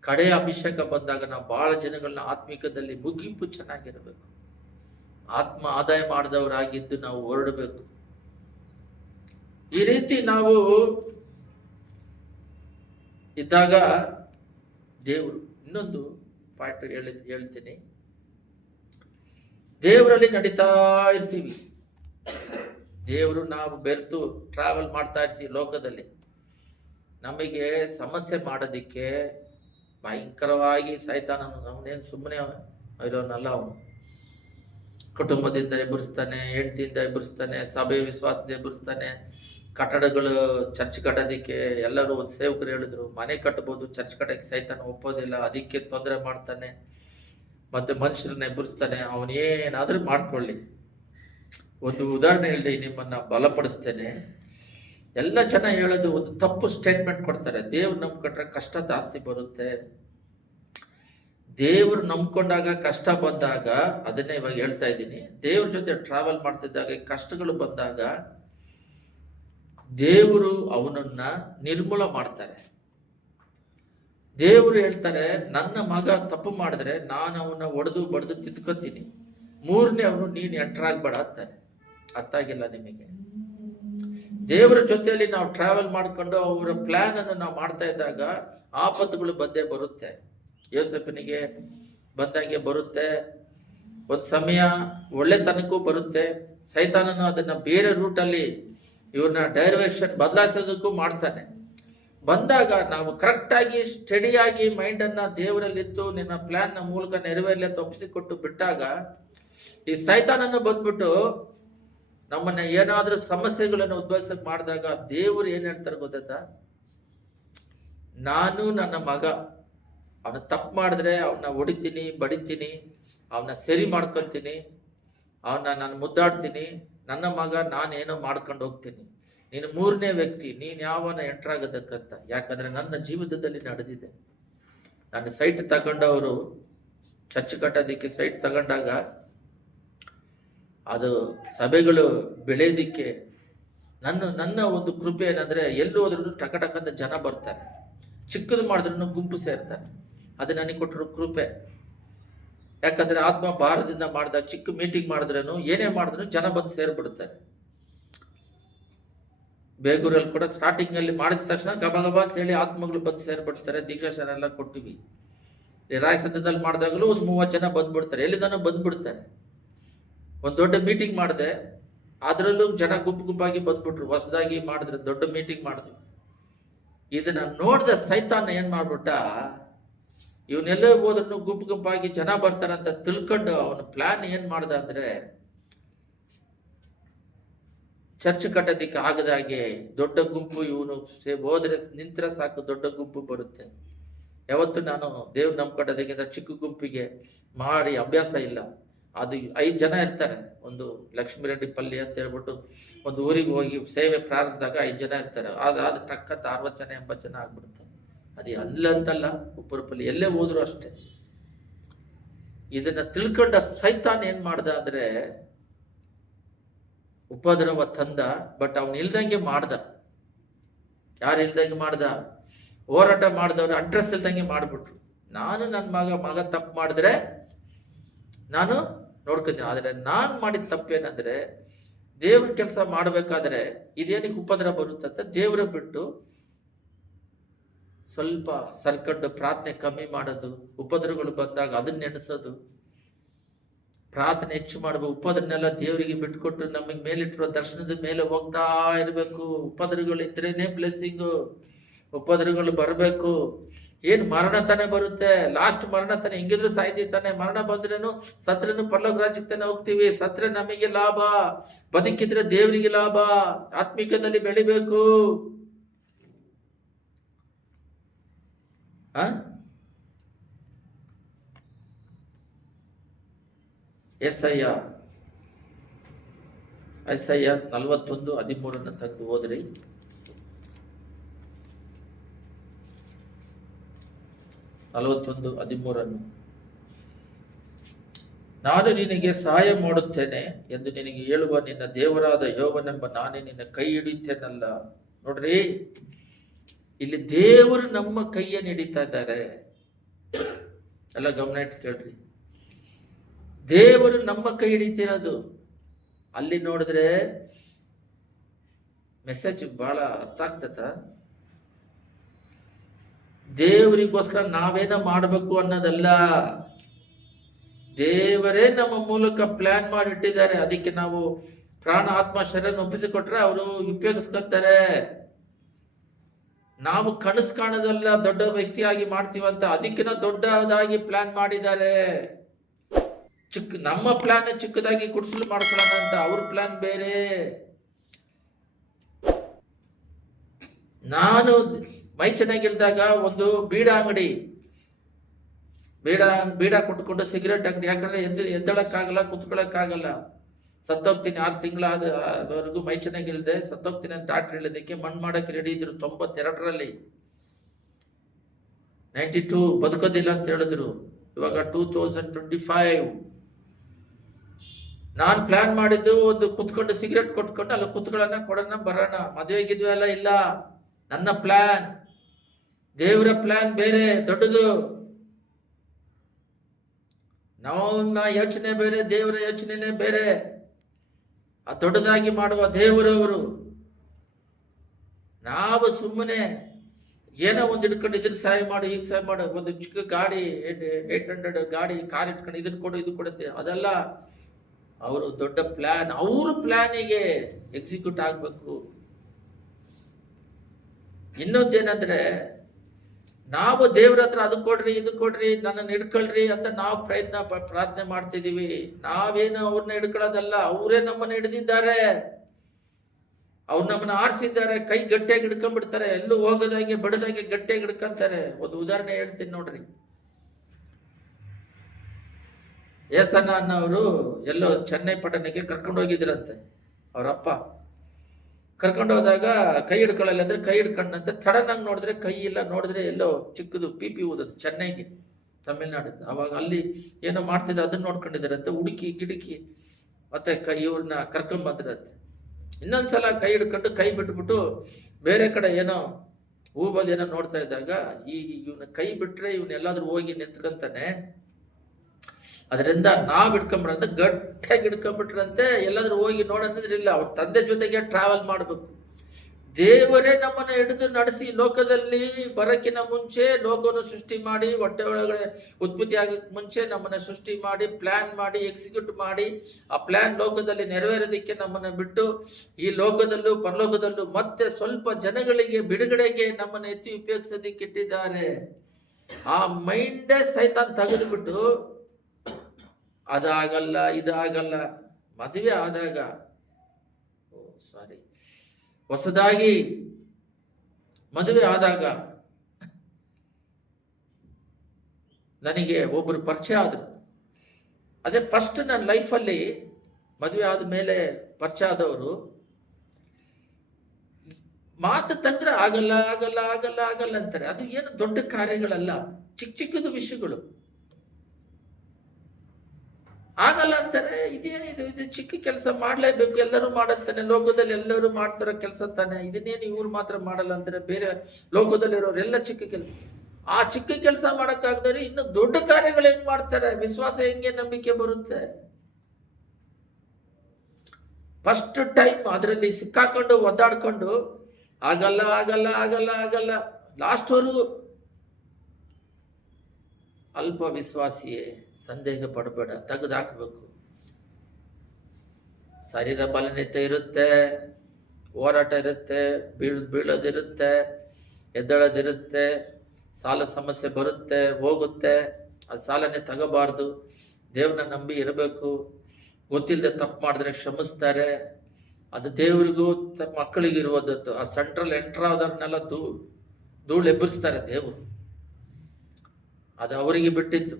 ಕಡೆ ಅಭಿಷೇಕ ಬಂದಾಗ ನಾವು ಭಾಳ ಜನಗಳನ್ನ ಆತ್ಮಿಕದಲ್ಲಿ ಮುಗಿಪು ಚೆನ್ನಾಗಿರಬೇಕು. ಆತ್ಮ ಆದಾಯ ಮಾಡಿದವರಾಗಿದ್ದು ನಾವು ಹೊರಡಬೇಕು. ಈ ರೀತಿ ನಾವು ಇದ್ದಾಗ ದೇವರು ಇನ್ನೊಂದು ಪಾಯಿಂಟ್ ಹೇಳ್ತೀನಿ. ದೇವರಲ್ಲಿ ನಡೀತಾ ಇರ್ತೀವಿ, ದೇವರು ನಾವು ಬೆರೆತು ಟ್ರಾವೆಲ್ ಮಾಡ್ತಾ ಇರ್ತೀವಿ ಲೋಕದಲ್ಲಿ. ನಮಗೆ ಸಮಸ್ಯೆ ಮಾಡೋದಿಕ್ಕೆ ಭಯಂಕರವಾಗಿ ಸೈತಾನನು, ಅವನೇನು ಸುಮ್ಮನೆ ಇರೋನಲ್ಲ. ಅವನು ಕುಟುಂಬದಿಂದ ಎಬ್ಬರಿಸ್ತಾನೆ, ಹೆಂಡತಿಯಿಂದ ಎಬ್ಬರಿಸ್ತಾನೆ, ಸಭೆ ವಿಶ್ವಾಸದಿಂದ ಎಬ್ಬರಿಸ್ತಾನೆ. ಕಟ್ಟಡಗಳು ಚರ್ಚ್ ಕಟ್ಟೋದಿಕ್ಕೆ ಎಲ್ಲರೂ ಸೇವಕರು ಹೇಳಿದ್ರು, ಮನೆ ಕಟ್ಟಬಹುದು, ಚರ್ಚ್ ಕಟ್ಟಕ್ಕೆ ಸೈತಾನ ಒಪ್ಪೋದಿಲ್ಲ, ಅದಕ್ಕೆ ತೊಂದರೆ ಮಾಡ್ತಾನೆ. ಮತ್ತೆ ಮನುಷ್ಯರನ್ನ ಎಬ್ಬರಿಸ್ತಾನೆ. ಅವನೇನಾದ್ರೂ ಮಾಡ್ಕೊಳ್ಳಿ. ಒಂದು ಉದಾಹರಣೆ ಹೇಳಿ ನಿಮ್ಮನ್ನ ಬಲಪಡಿಸ್ತೇನೆ. ಎಲ್ಲ ಜನ ಹೇಳೋದು ಒಂದು ತಪ್ಪು ಸ್ಟೇಟ್ಮೆಂಟ್ ಕೊಡ್ತಾರೆ, ದೇವ್ರು ನಂಬ್ಕೊಂಡ್ರೆ ಕಷ್ಟ ಜಾಸ್ತಿ ಬರುತ್ತೆ. ದೇವ್ರು ನಂಬ್ಕೊಂಡಾಗ ಕಷ್ಟ ಬಂದಾಗ, ಅದನ್ನೇ ಇವಾಗ ಹೇಳ್ತಾ ಇದ್ದೀನಿ, ದೇವ್ರ ಜೊತೆ ಟ್ರಾವೆಲ್ ಮಾಡ್ತಿದ್ದಾಗ ಕಷ್ಟಗಳು ಬಂದಾಗ ದೇವರು ಅವನನ್ನ ನಿರ್ಮೂಲ ಮಾಡ್ತಾರೆ. ದೇವರು ಹೇಳ್ತಾರೆ, ನನ್ನ ಮಗ ತಪ್ಪು ಮಾಡಿದ್ರೆ ನಾನು ಅವನ್ನ ಒಡೆದು ಬಡ್ದು ತಿದ್ಕೋತೀನಿ, ಮೂರನೇ ಅವನು ನೀನು ಎಂಟ್ರಾಗ್ಬೇಡ ಅಂತಾನೆ. ಅರ್ಥ ಆಗಿಲ್ಲ ನಿಮಗೆ? ದೇವರ ಜೊತೆಯಲ್ಲಿ ನಾವು ಟ್ರಾವೆಲ್ ಮಾಡ್ಕೊಂಡು ಅವರ ಪ್ಲಾನ್ ಅನ್ನು ನಾವು ಮಾಡ್ತಾ ಇದ್ದಾಗ ಆಪತ್ತುಗಳು ಬಂದೇ ಬರುತ್ತೆ. ಯೋಸೇಫನಿಗೆ ಬಂದಾಗೆ ಬರುತ್ತೆ, ಒಂದು ಸಮಯ ಒಳ್ಳೆತನಕ್ಕೂ ಬರುತ್ತೆ. ಸೈತಾನನು ಅದನ್ನ ಬೇರೆ ರೂಟಲ್ಲಿ ಇವ್ರನ್ನ ಡೈರೆಕ್ಷನ್ ಬದಲಾಯಿಸೋದಕ್ಕೂ ಮಾಡ್ತಾನೆ. ಬಂದಾಗ ನಾವು ಕರೆಕ್ಟಾಗಿ ಸ್ಟಡಿಯಾಗಿ ಮೈಂಡನ್ನು ದೇವರಲ್ಲಿತ್ತು ನಿನ್ನ ಪ್ಲಾನ್ನ ಮೂಲಕ ನೆರವೇರಲಿ ಅಂತ ಒಪ್ಪಿಸಿಕೊಟ್ಟು ಬಿಟ್ಟಾಗ, ಈ ಸೈತಾನನ್ನು ಬಂದ್ಬಿಟ್ಟು ನಮ್ಮನ್ನ ಏನಾದ್ರೂ ಸಮಸ್ಯೆಗಳನ್ನು ಉದ್ಭವಿಸಕ್ ಮಾಡಿದಾಗ ದೇವರು ಏನ್ ಹೇಳ್ತಾರೆ ಗೊತ್ತಾ? ನಾನು ನನ್ನ ಮಗ ಅವನ ತಪ್ಪು ಮಾಡಿದ್ರೆ ಅವನ್ನ ಹೊಡಿತೀನಿ, ಬಡಿತೀನಿ, ಅವನ್ನ ಸರಿ ಮಾಡ್ಕೊತೀನಿ, ಅವನ್ನ ನಾನು ಮುದ್ದಾಡ್ತೀನಿ. ನನ್ನ ಮಗ ನಾನೇನೋ ಮಾಡ್ಕೊಂಡು ಹೋಗ್ತೀನಿ, ನೀನು ಮೂರನೇ ವ್ಯಕ್ತಿ, ನೀನು ಯಾವನ ಎಂಟ್ರಾಗೋದಕ್ಕಂತ. ಯಾಕಂದ್ರೆ ನನ್ನ ಜೀವಿತದಲ್ಲಿ ನಡೆದಿದೆ. ನಾನು ಸೈಟ್ ತಗೊಂಡವರು ಚರ್ಚ್ ಕಟ್ಟೋದಿಕ್ಕೆ ಸೈಟ್ ತಗೊಂಡಾಗ ಅದು ಸಭೆಗಳು ಬೆಳೆಯೋದಿಕ್ಕೆ ನನ್ನ ಒಂದು ಕೃಪೆ ಏನಂದ್ರೆ, ಎಲ್ಲಿ ಹೋದ್ರೂ ಟಕಟಕಂತ ಜನ ಬರ್ತಾರೆ, ಚಿಕ್ಕದು ಮಾಡಿದ್ರು ಗುಂಪು ಸೇರ್ತಾರೆ. ಅದು ನನಗೆ ಕೊಟ್ಟರು ಕೃಪೆ. ಯಾಕಂದ್ರೆ ಆತ್ಮ ಭಾರದಿಂದ ಮಾಡಿದಾಗ ಚಿಕ್ಕ ಮೀಟಿಂಗ್ ಮಾಡಿದ್ರೂ ಏನೇ ಮಾಡಿದ್ರು ಜನ ಬಂದು ಸೇರ್ಬಿಡ್ತಾರೆ. ಬೇಗೂರಲ್ಲಿ ಕೂಡ ಸ್ಟಾರ್ಟಿಂಗ್ ಅಲ್ಲಿ ಮಾಡಿದ ತಕ್ಷಣ ಗಬ ಅಂತ ಹೇಳಿ ಆತ್ಮಗಳು ಬಂದು ಸೇರ್ಬಿಡ್ತಾರೆ. ದೀಕ್ಷಾಶನ ಎಲ್ಲ ಕೊಟ್ಟಿವಿ. ರಾಯಸಂದ್ರದಲ್ಲಿ ಮಾಡಿದಾಗಲೂ ಒಂದು 30 ಜನ ಬಂದ್ಬಿಡ್ತಾರೆ, ಎಲ್ಲಿಂದನೂ ಬಂದ್ಬಿಡ್ತಾರೆ. ಒಂದು ದೊಡ್ಡ ಮೀಟಿಂಗ್ ಮಾಡಿದೆ, ಅದರಲ್ಲೂ ಜನ ಗುಂಪಾಗಿ ಬಂದ್ಬಿಟ್ರು. ಹೊಸದಾಗಿ ಮಾಡಿದ್ರೆ ದೊಡ್ಡ ಮೀಟಿಂಗ್ ಮಾಡಿದ್ವಿ. ಇದನ್ನ ನೋಡಿದ ಸೈತಾನ ಏನ್ ಮಾಡ್ಬಿಟ್ಟ, ಇವನ್ನೆಲ್ಲೋ ಹೋದ್ರೂ ಗುಂಪಾಗಿ ಜನ ಬರ್ತಾರಂತ ತಿಳ್ಕೊಂಡು ಅವನ ಪ್ಲಾನ್ ಏನ್ ಮಾಡ್ದ ಅಂದ್ರೆ, ಚರ್ಚ್ ಕಟ್ಟೋದಿಕ್ಕೆ ಆಗದಾಗೆ ದೊಡ್ಡ ಗುಂಪು, ಇವನು ಹೋದ್ರೆ ನಿಂತ್ರೆ ಸಾಕು ದೊಡ್ಡ ಗುಂಪು ಬರುತ್ತೆ. ಯಾವತ್ತು ನಾನು ದೇವ್ರು ನಂಬ್ಕೊಂಡೋದಕ್ಕಿಂತ ಚಿಕ್ಕ ಗುಂಪಿಗೆ ಮಾಡಿ ಅಭ್ಯಾಸ ಇಲ್ಲ. ಅದು 5 ಜನ ಇರ್ತಾರೆ. ಒಂದು ಲಕ್ಷ್ಮೀರೆಡ್ಡಿ ಪಲ್ಲಿ ಅಂತ ಹೇಳ್ಬಿಟ್ಟು ಒಂದು ಊರಿಗೆ ಹೋಗಿ ಸೇವೆ ಪ್ರಾರಂಭದಾಗ 5 ಜನ ಇರ್ತಾರೆ. ಅದಾದ ಟಕ್ಕಂತ 60 ಜನ 80 ಜನ ಆಗ್ಬಿಡುತ್ತೆ. ಅದು ಅಲ್ಲಂತಲ್ಲ, ಉಪ್ಪರಪಲ್ಲಿ ಎಲ್ಲೇ ಹೋದ್ರು ಅಷ್ಟೇ. ಇದನ್ನ ತಿಳ್ಕೊಂಡ ಸೈತಾನ್ ಏನ್ ಮಾಡ್ದ ಅಂದ್ರೆ ಉಪದ್ರವ ತಂದ. ಬಟ್ ಅವನು ಇಲ್ದಂಗೆ ಮಾಡ್ದ. ಯಾರು ಇಲ್ದಂಗೆ ಮಾಡ್ದ? ಹೋರಾಟ ಮಾಡಿದವ್ರು ಅಡ್ರೆಸ್ ಇಲ್ದಂಗೆ ಮಾಡ್ಬಿಟ್ರು. ನಾನು ನನ್ನ ಮಗ ತಪ್ಪು ಮಾಡಿದ್ರೆ ನಾನು ನೋಡ್ಕೊತೀನಿ. ಆದ್ರೆ ನಾನು ಮಾಡಿದ ತಪ್ಪೇನಂದ್ರೆ, ದೇವ್ರ ಕೆಲಸ ಮಾಡ್ಬೇಕಾದ್ರೆ ಇದೇನಕ್ಕೆ ಉಪದ್ರ ಬರುತ್ತಂತ ದೇವ್ರ ಬಿಟ್ಟು ಸ್ವಲ್ಪ ಸರ್ಕೊಂಡು ಪ್ರಾರ್ಥನೆ ಕಮ್ಮಿ ಮಾಡೋದು, ಉಪದ್ರಗಳು ಬಂದಾಗ ಅದನ್ನ ನೆನೆಸೋದು, ಪ್ರಾರ್ಥನೆ ಹೆಚ್ಚು ಮಾಡಬೇಕು. ಉಪದ್ರನೆಲ್ಲ ದೇವರಿಗೆ ಬಿಟ್ಕೊಟ್ಟು ನಮಗೆ ಮೇಲಿಟ್ಟಿರೋ ದರ್ಶನದ ಮೇಲೆ ಹೋಗ್ತಾ ಇರಬೇಕು. ಉಪದ್ರಗಳು ಇದ್ರೇನೆ ಬ್ಲೆಸ್ಸಿಂಗು. ಉಪದ್ರಗಳು ಬರಬೇಕು. ಏನ್ ಮರಣ ತಾನೇ ಬರುತ್ತೆ, ಲಾಸ್ಟ್ ಮರಣ ತಾನೆ. ಹೆಂಗಿದ್ರು ಸಾಯ್ತಾನೆ. ಮರಣ ಬಂದ್ರೇನು ಸತ್ರೇನು ಪರಲೋಕ ರಾಜ್ಯಕ್ಕೆ ತಾನೆ ಹೋಗ್ತೀವಿ. ಸತ್ರೆ ನಮಗೆ ಲಾಭ, ಬದುಕಿದ್ರೆ ದೇವರಿಗೆ ಲಾಭ. ಆತ್ಮಿಕದಲ್ಲಿ ಬೆಳಿಬೇಕು. ಎಸ್ಐಯ 41:13 ತೆಗೆದು ಹೋದ್ರಿ. ನಾನು ನಿನಗೆ ಸಹಾಯ ಮಾಡುತ್ತೇನೆ ಎಂದು ನಿನಗೆ ಹೇಳುವ ನಿನ್ನ ದೇವರಾದ ಯೆಹೋವನೆಂಬ ನಾನೇ ನಿನ್ನ ಕೈ ಹಿಡಿಯುತ್ತೇನಲ್ಲ. ನೋಡ್ರಿ, ಇಲ್ಲಿ ದೇವರು ನಮ್ಮ ಕೈಯನ್ನು ಹಿಡಿತಾ ಇದ್ದಾರೆ. ಎಲ್ಲ ಗಮನ ಇಟ್ಟು ಕೇಳ್ರಿ. ದೇವರು ನಮ್ಮ ಕೈ ಹಿಡಿತಿರೋದು. ಅಲ್ಲಿ ನೋಡಿದ್ರೆ ಮೆಸೇಜ್ ಬಹಳ ಅರ್ಥ ಆಗ್ತದ. ದೇವರಿಗೋಸ್ಕರ ನಾವೇನೋ ಮಾಡಬೇಕು ಅನ್ನೋದಲ್ಲ, ದೇವರೇ ನಮ್ಮ ಮೂಲಕ ಪ್ಲಾನ್ ಮಾಡಿಟ್ಟಿದ್ದಾರೆ. ಅದಕ್ಕೆ ನಾವು ಪ್ರಾಣ ಆತ್ಮ ಶರೀರ ಒಪ್ಪಿಸಿಕೊಟ್ರೆ ಅವರು ಉಪಯೋಗಿಸ್ಕೊತಾರೆ. ನಾವು ಕನಸು ಕಾಣೋದಲ್ಲ ದೊಡ್ಡ ವ್ಯಕ್ತಿಯಾಗಿ ಮಾಡ್ತೀವಂತ, ಅದಕ್ಕಿಂತ ದೊಡ್ಡದಾಗಿ ಪ್ಲಾನ್ ಮಾಡಿದ್ದಾರೆ. ನಮ್ಮ ಪ್ಲಾನ್ ಚಿಕ್ಕದಾಗಿ ಕುಡಿಸಲು ಮಾಡ್ಕೊಳ್ಳೋಣ ಅಂತ, ಅವ್ರ ಪ್ಲಾನ್ ಬೇರೆ. ನಾನು ಮೈ ಚೆನ್ನಾಗಿಲ್ದಾಗ ಒಂದು ಬೀಡ ಅಂಗಡಿ, ಬೀಡ ಕೊಟ್ಕೊಂಡು ಸಿಗರೇಟ್ ಅಂಗಡಿ, ಯಾಕಂದ್ರೆ ಎದ್ದಳಕ್ಕಾಗಲ್ಲ, ಕುತ್ಕೊಳ್ಳೋಕ್ಕಾಗಲ್ಲ, ಸತ್ತೋಗ್ತೀನಿ 6 ತಿಂಗಳಾದವರೆಗೂ ಮೈ ಚೆನ್ನಾಗಿಲ್ದೆ ಸತ್ತೋಗ್ತೀನಿ ಅಂತ ಡಾಕ್ಟರ್ ಹೇಳಿದ್ದಕ್ಕೆ ಮಣ್ಣು ಮಾಡಕ್ಕೆ ರೆಡಿ ಇದ್ರು. 92ರಲ್ಲಿ 92 ಬದುಕೋದಿಲ್ಲ ಅಂತ ಹೇಳಿದ್ರು. ಇವಾಗ 2025. ನಾನು ಪ್ಲಾನ್ ಮಾಡಿದ್ದು ಒಂದು ಕುತ್ಕೊಂಡು ಸಿಗರೇಟ್ ಕೊಟ್ಕೊಂಡು ಅಲ್ಲ ಕುತ್ಕೊಳ್ಳೋಣ, ಕೊಡೋಣ, ಬರೋಣ, ಮದುವೆ ಗಿದ್ವೆ ಎಲ್ಲ ಇಲ್ಲ. ನನ್ನ ಪ್ಲಾನ್, ದೇವರ ಪ್ಲಾನ್ ಬೇರೆ, ದೊಡ್ಡದು. ನಮ್ಮ ಯೋಚನೆ ಬೇರೆ, ದೇವರ ಯೋಚನೆನೇ ಬೇರೆ. ಆ ದೊಡ್ಡದಾಗಿ ಮಾಡುವ ದೇವರವರು. ನಾವು ಸುಮ್ಮನೆ ಏನೋ ಒಂದು ಇಟ್ಕೊಂಡು ಇದ್ರ ಸಹಾಯ ಮಾಡು, ಈಗ ಸಹಾಯ ಮಾಡು, ಒಂದು ಚಿಕ್ಕ ಗಾಡಿ 800 ಗಾಡಿ ಕಾರ್ ಇಟ್ಕೊಂಡು ಇದನ್ನ ಕೊಡು, ಇದು ಕೊಡುತ್ತೆ, ಅದೆಲ್ಲ ಅವರು ದೊಡ್ಡ ಪ್ಲಾನ್. ಅವ್ರ ಪ್ಲಾನಿಗೆ ಎಕ್ಸಿಕ್ಯೂಟ್ ಆಗಬೇಕು. ಇನ್ನೊಂದೇನಂದ್ರೆ, ನಾವು ದೇವ್ರ ಹತ್ರ ಅದು ಕೊಡ್ರಿ, ಇದು ಕೊಡ್ರಿ, ನನ್ನನ್ನು ಹಿಡ್ಕೊಳ್ರಿ ಅಂತ ನಾವು ಪ್ರಾರ್ಥನೆ ಮಾಡ್ತಿದೀವಿ. ನಾವೇನು ಅವ್ರನ್ನ ಹಿಡ್ಕೊಳ್ಳೋದಲ್ಲ, ಅವರೇ ನಮ್ಮನ್ನ ಹಿಡಿದಿದ್ದಾರೆ. ಅವ್ರು ನಮ್ಮನ್ನ ಆರಿಸಿದ್ದಾರೆ. ಕೈ ಗಟ್ಟಿಯಾಗಿ ಹಿಡ್ಕೊಂಡ್ಬಿಡ್ತಾರೆ, ಎಲ್ಲೂ ಹೋಗೋದಾಗೆ ಬಡದಾಗೆ ಗಟ್ಟಿಯಾಗಿ ಹಿಡ್ಕೊಂತಾರೆ. ಒಂದು ಉದಾಹರಣೆ ಹೇಳ್ತೀನಿ ನೋಡ್ರಿ. ಏಸನ್ನ ಅನ್ನೋರು ಎಲ್ಲೋ ಚೆನ್ನೈ ಪಟ್ಟಣಕ್ಕೆ ಕರ್ಕೊಂಡು ಹೋಗಿದ್ರಂತೆ. ಅವರಪ್ಪ ಕರ್ಕೊಂಡು ಹೋದಾಗ ಕೈ ಹಿಡ್ಕೊಳ್ಳಲ್ಲ ಅಂದ್ರೆ ಕೈ ಹಿಡ್ಕೊಂಡಂತೆ. ಸಡನ್ನಾಗಿ ನೋಡಿದ್ರೆ ಕೈ ಇಲ್ಲ, ನೋಡಿದ್ರೆ ಎಲ್ಲೋ ಚಿಕ್ಕದು ಪಿ ಊದದು ಚೆನ್ನೈಗೆ, ತಮಿಳ್ನಾಡು. ಅವಾಗ ಅಲ್ಲಿ ಏನೋ ಮಾಡ್ತಿದ್ದ, ಅದನ್ನ ನೋಡ್ಕೊಂಡಿದ್ದಾರಂತೆ. ಹುಡುಕಿ ಗಿಡುಕಿ ಮತ್ತೆ ಇವ್ರನ್ನ ಕರ್ಕೊಂಬಂದ್ರಂತೆ. ಇನ್ನೊಂದ್ಸಲ ಕೈ ಹಿಡ್ಕೊಂಡು ಕೈ ಬಿಟ್ಬಿಟ್ಟು ಬೇರೆ ಕಡೆ ಏನೋ ಹೂಬದೇನೋ ನೋಡ್ತಾ ಇದ್ದಾಗ ಇವನ ಕೈ ಬಿಟ್ರೆ ಇವನ್ನೆಲ್ಲಾದ್ರೂ ಹೋಗಿ ನಿಂತ್ಕೊಂತಾನೆ, ಅದರಿಂದ ನಾವ್ ಹಿಡ್ಕೊಂಬಿಡ್ರಂತೆ, ಗಟ್ಟಿಯಾಗಿ ಹಿಡ್ಕೊಂಡ್ಬಿಟ್ರಂತೆ. ಎಲ್ಲಾದ್ರೂ ಹೋಗಿ ನೋಡಂದ್ರೆ ಇಲ್ಲ, ಅವ್ರ ತಂದೆ ಜೊತೆಗೆ ಟ್ರಾವೆಲ್ ಮಾಡ್ಬೇಕು. ದೇವರೇ ನಮ್ಮನ್ನು ಹಿಡಿದು ನಡೆಸಿ ಲೋಕದಲ್ಲಿ ಬರಕ್ಕಿನ ಮುಂಚೆ ಲೋಕವನ್ನು ಸೃಷ್ಟಿ ಮಾಡಿ, ಹೊಟ್ಟೆ ಒಳಗಡೆ ಉತ್ಪತ್ತಿ ಆಗಕ್ಕೆ ಮುಂಚೆ ನಮ್ಮನ್ನ ಸೃಷ್ಟಿ ಮಾಡಿ, ಪ್ಲಾನ್ ಮಾಡಿ, ಎಕ್ಸಿಕ್ಯೂಟ್ ಮಾಡಿ, ಆ ಪ್ಲಾನ್ ಲೋಕದಲ್ಲಿ ನೆರವೇರೋದಕ್ಕೆ ನಮ್ಮನ್ನ ಬಿಟ್ಟು ಈ ಲೋಕದಲ್ಲೂ ಪರಲೋಕದಲ್ಲೂ ಮತ್ತೆ ಸ್ವಲ್ಪ ಜನಗಳಿಗೆ ಬಿಡುಗಡೆಗೆ ನಮ್ಮನ್ನ ಎತ್ತಿ ಉಪಯೋಗಿಸೋದಕ್ಕೆ ಇಟ್ಟಿದ್ದಾರೆ. ಆ ಮೈಂಡೇ ಸೈತಾನ್ ತೆಗೆದುಬಿಟ್ಟು ಅದಾಗಲ್ಲ, ಇದಾಗಲ್ಲ. ಮದುವೆ ಆದಾಗ ಹೊಸದಾಗಿ ಮದುವೆ ಆದಾಗ ನನಗೆ ಒಬ್ಬರು ಪರಿಚಯ ಆದರು. ಅದೇ ಫಸ್ಟ್ ನನ್ನ ಲೈಫಲ್ಲಿ ಮದುವೆ ಆದ ಮೇಲೆ ಪರಿಚಯ ಆದವರು. ಮಾತು ತಂದ್ರೆ ಆಗಲ್ಲ ಆಗಲ್ಲ ಆಗಲ್ಲ ಆಗಲ್ಲ ಅಂತಾರೆ. ಅದು ಏನು ದೊಡ್ಡ ಕಾರ್ಯಗಳಲ್ಲ, ಚಿಕ್ಕ ಚಿಕ್ಕದು ವಿಷಯಗಳು. ಆಗಲ್ಲ ಅಂತಾರೆ. ಇದೇನಿದು, ಇದು ಚಿಕ್ಕ ಕೆಲಸ ಮಾಡಲೇಬೇಕು, ಎಲ್ಲರೂ ಮಾಡತ್ತಾನೆ, ಲೋಕದಲ್ಲಿ ಎಲ್ಲರೂ ಮಾಡ್ತಾರೋ ಕೆಲಸ ತಾನೆ, ಇದನ್ನೇನು ಇವ್ರು ಮಾತ್ರ ಮಾಡಲ್ಲ ಅಂತಾರೆ. ಬೇರೆ ಲೋಕದಲ್ಲಿರೋರೆಲ್ಲ ಚಿಕ್ಕ ಕೆಲಸ. ಆ ಚಿಕ್ಕ ಕೆಲಸ ಮಾಡೋಕ್ಕಾಗದ್ರೆ ಇನ್ನು ದೊಡ್ಡ ಕಾರ್ಯಗಳು ಹೆಂಗ್ ಮಾಡ್ತಾರೆ? ವಿಶ್ವಾಸ ಹೆಂಗೆ ನಂಬಿಕೆ ಬರುತ್ತೆ? ಫಸ್ಟ್ ಟೈಮ್ ಅದರಲ್ಲಿ ಸಿಕ್ಕಾಕೊಂಡು ಒದ್ದಾಡ್ಕೊಂಡು ಆಗಲ್ಲ ಆಗಲ್ಲ ಆಗಲ್ಲ ಆಗಲ್ಲ ಲಾಸ್ಟ್ವರೆಗೂ ಅಲ್ಪ ವಿಶ್ವಾಸಿಯೇ, ಸಂದೇಹ ಪಡಬೇಡ, ತೆಗೆದುಹಾಕಬೇಕು. ಶರೀರ ಬಲನತೆ ಇರುತ್ತೆ, ಹೋರಾಟ ಇರುತ್ತೆ, ಬೀಳೋದಿರುತ್ತೆ, ಎದ್ದೇಳೋದಿರುತ್ತೆ, ಸಾಲ ಸಮಸ್ಯೆ ಬರುತ್ತೆ ಹೋಗುತ್ತೆ. ಅದು ಸಾಲನೇ ತಗೋಬಾರ್ದು. ದೇವ್ರನ್ನ ನಂಬಿ ಇರಬೇಕು. ಗೊತ್ತಿಲ್ಲದೆ ತಪ್ಪು ಮಾಡಿದ್ರೆ ಕ್ಷಮಿಸ್ತಾರೆ. ಅದು ದೇವರಿಗೂ ಮಕ್ಕಳಿಗಿರುವುದದ್ದು. ಆ ಸೆಂಟ್ರಲ್ ಎಂಟ್ರ್ ಆದವ್ರನ್ನೆಲ್ಲ ಧೂಳು ಎಬ್ಬರಿಸ್ತಾರೆ ದೇವರು. ಅದು ಅವರಿಗೆ ಬಿಟ್ಟಿತ್ತು.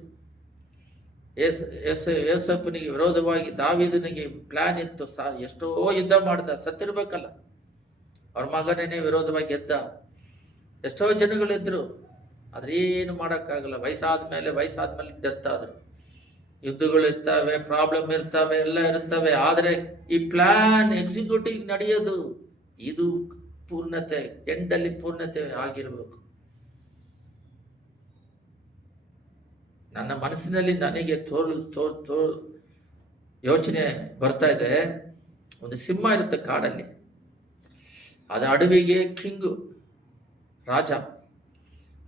ಯೋಸೇಫನಿಗೆ ವಿರೋಧವಾಗಿ ದಾವೀದನಿಗೆ ಪ್ಲಾನ್ ಇತ್ತು. ಎಷ್ಟೋ ಯುದ್ಧ ಮಾಡ್ದ, ಸತ್ತಿರ್ಬೇಕಲ್ಲ. ಅವ್ರ ಮಗನೇನೆ ವಿರೋಧವಾಗಿ ಗೆದ್ದ. ಎಷ್ಟೋ ಜನಗಳಿದ್ರು, ಆದ್ರೆ ಏನು ಮಾಡೋಕ್ಕಾಗಲ್ಲ. ವಯಸ್ಸಾದ್ಮೇಲೆ ಡೆತ್ ಆದ್ರು. ಯುದ್ಧಗಳು ಇರ್ತವೆ, ಪ್ರಾಬ್ಲಮ್ ಇರ್ತವೆ, ಎಲ್ಲ ಇರ್ತವೆ. ಆದರೆ ಈ ಪ್ಲಾನ್ ಎಕ್ಸಿಕ್ಯೂಟಿವ್ ನಡೆಯೋದು, ಇದು ಪೂರ್ಣತೆ, ಎಂಡಲ್ಲಿ ಪೂರ್ಣತೆ ಆಗಿರ್ಬೇಕು. ನನ್ನ ಮನಸ್ಸಿನಲ್ಲಿ ನನಗೆ ಯೋಚನೆ ಬರ್ತಾ ಇದೆ. ಒಂದು ಸಿಂಹ ಇರುತ್ತೆ ಕಾಡಲ್ಲಿ, ಅದು ಅಡವಿಗೆ ಕಿಂಗು, ರಾಜ.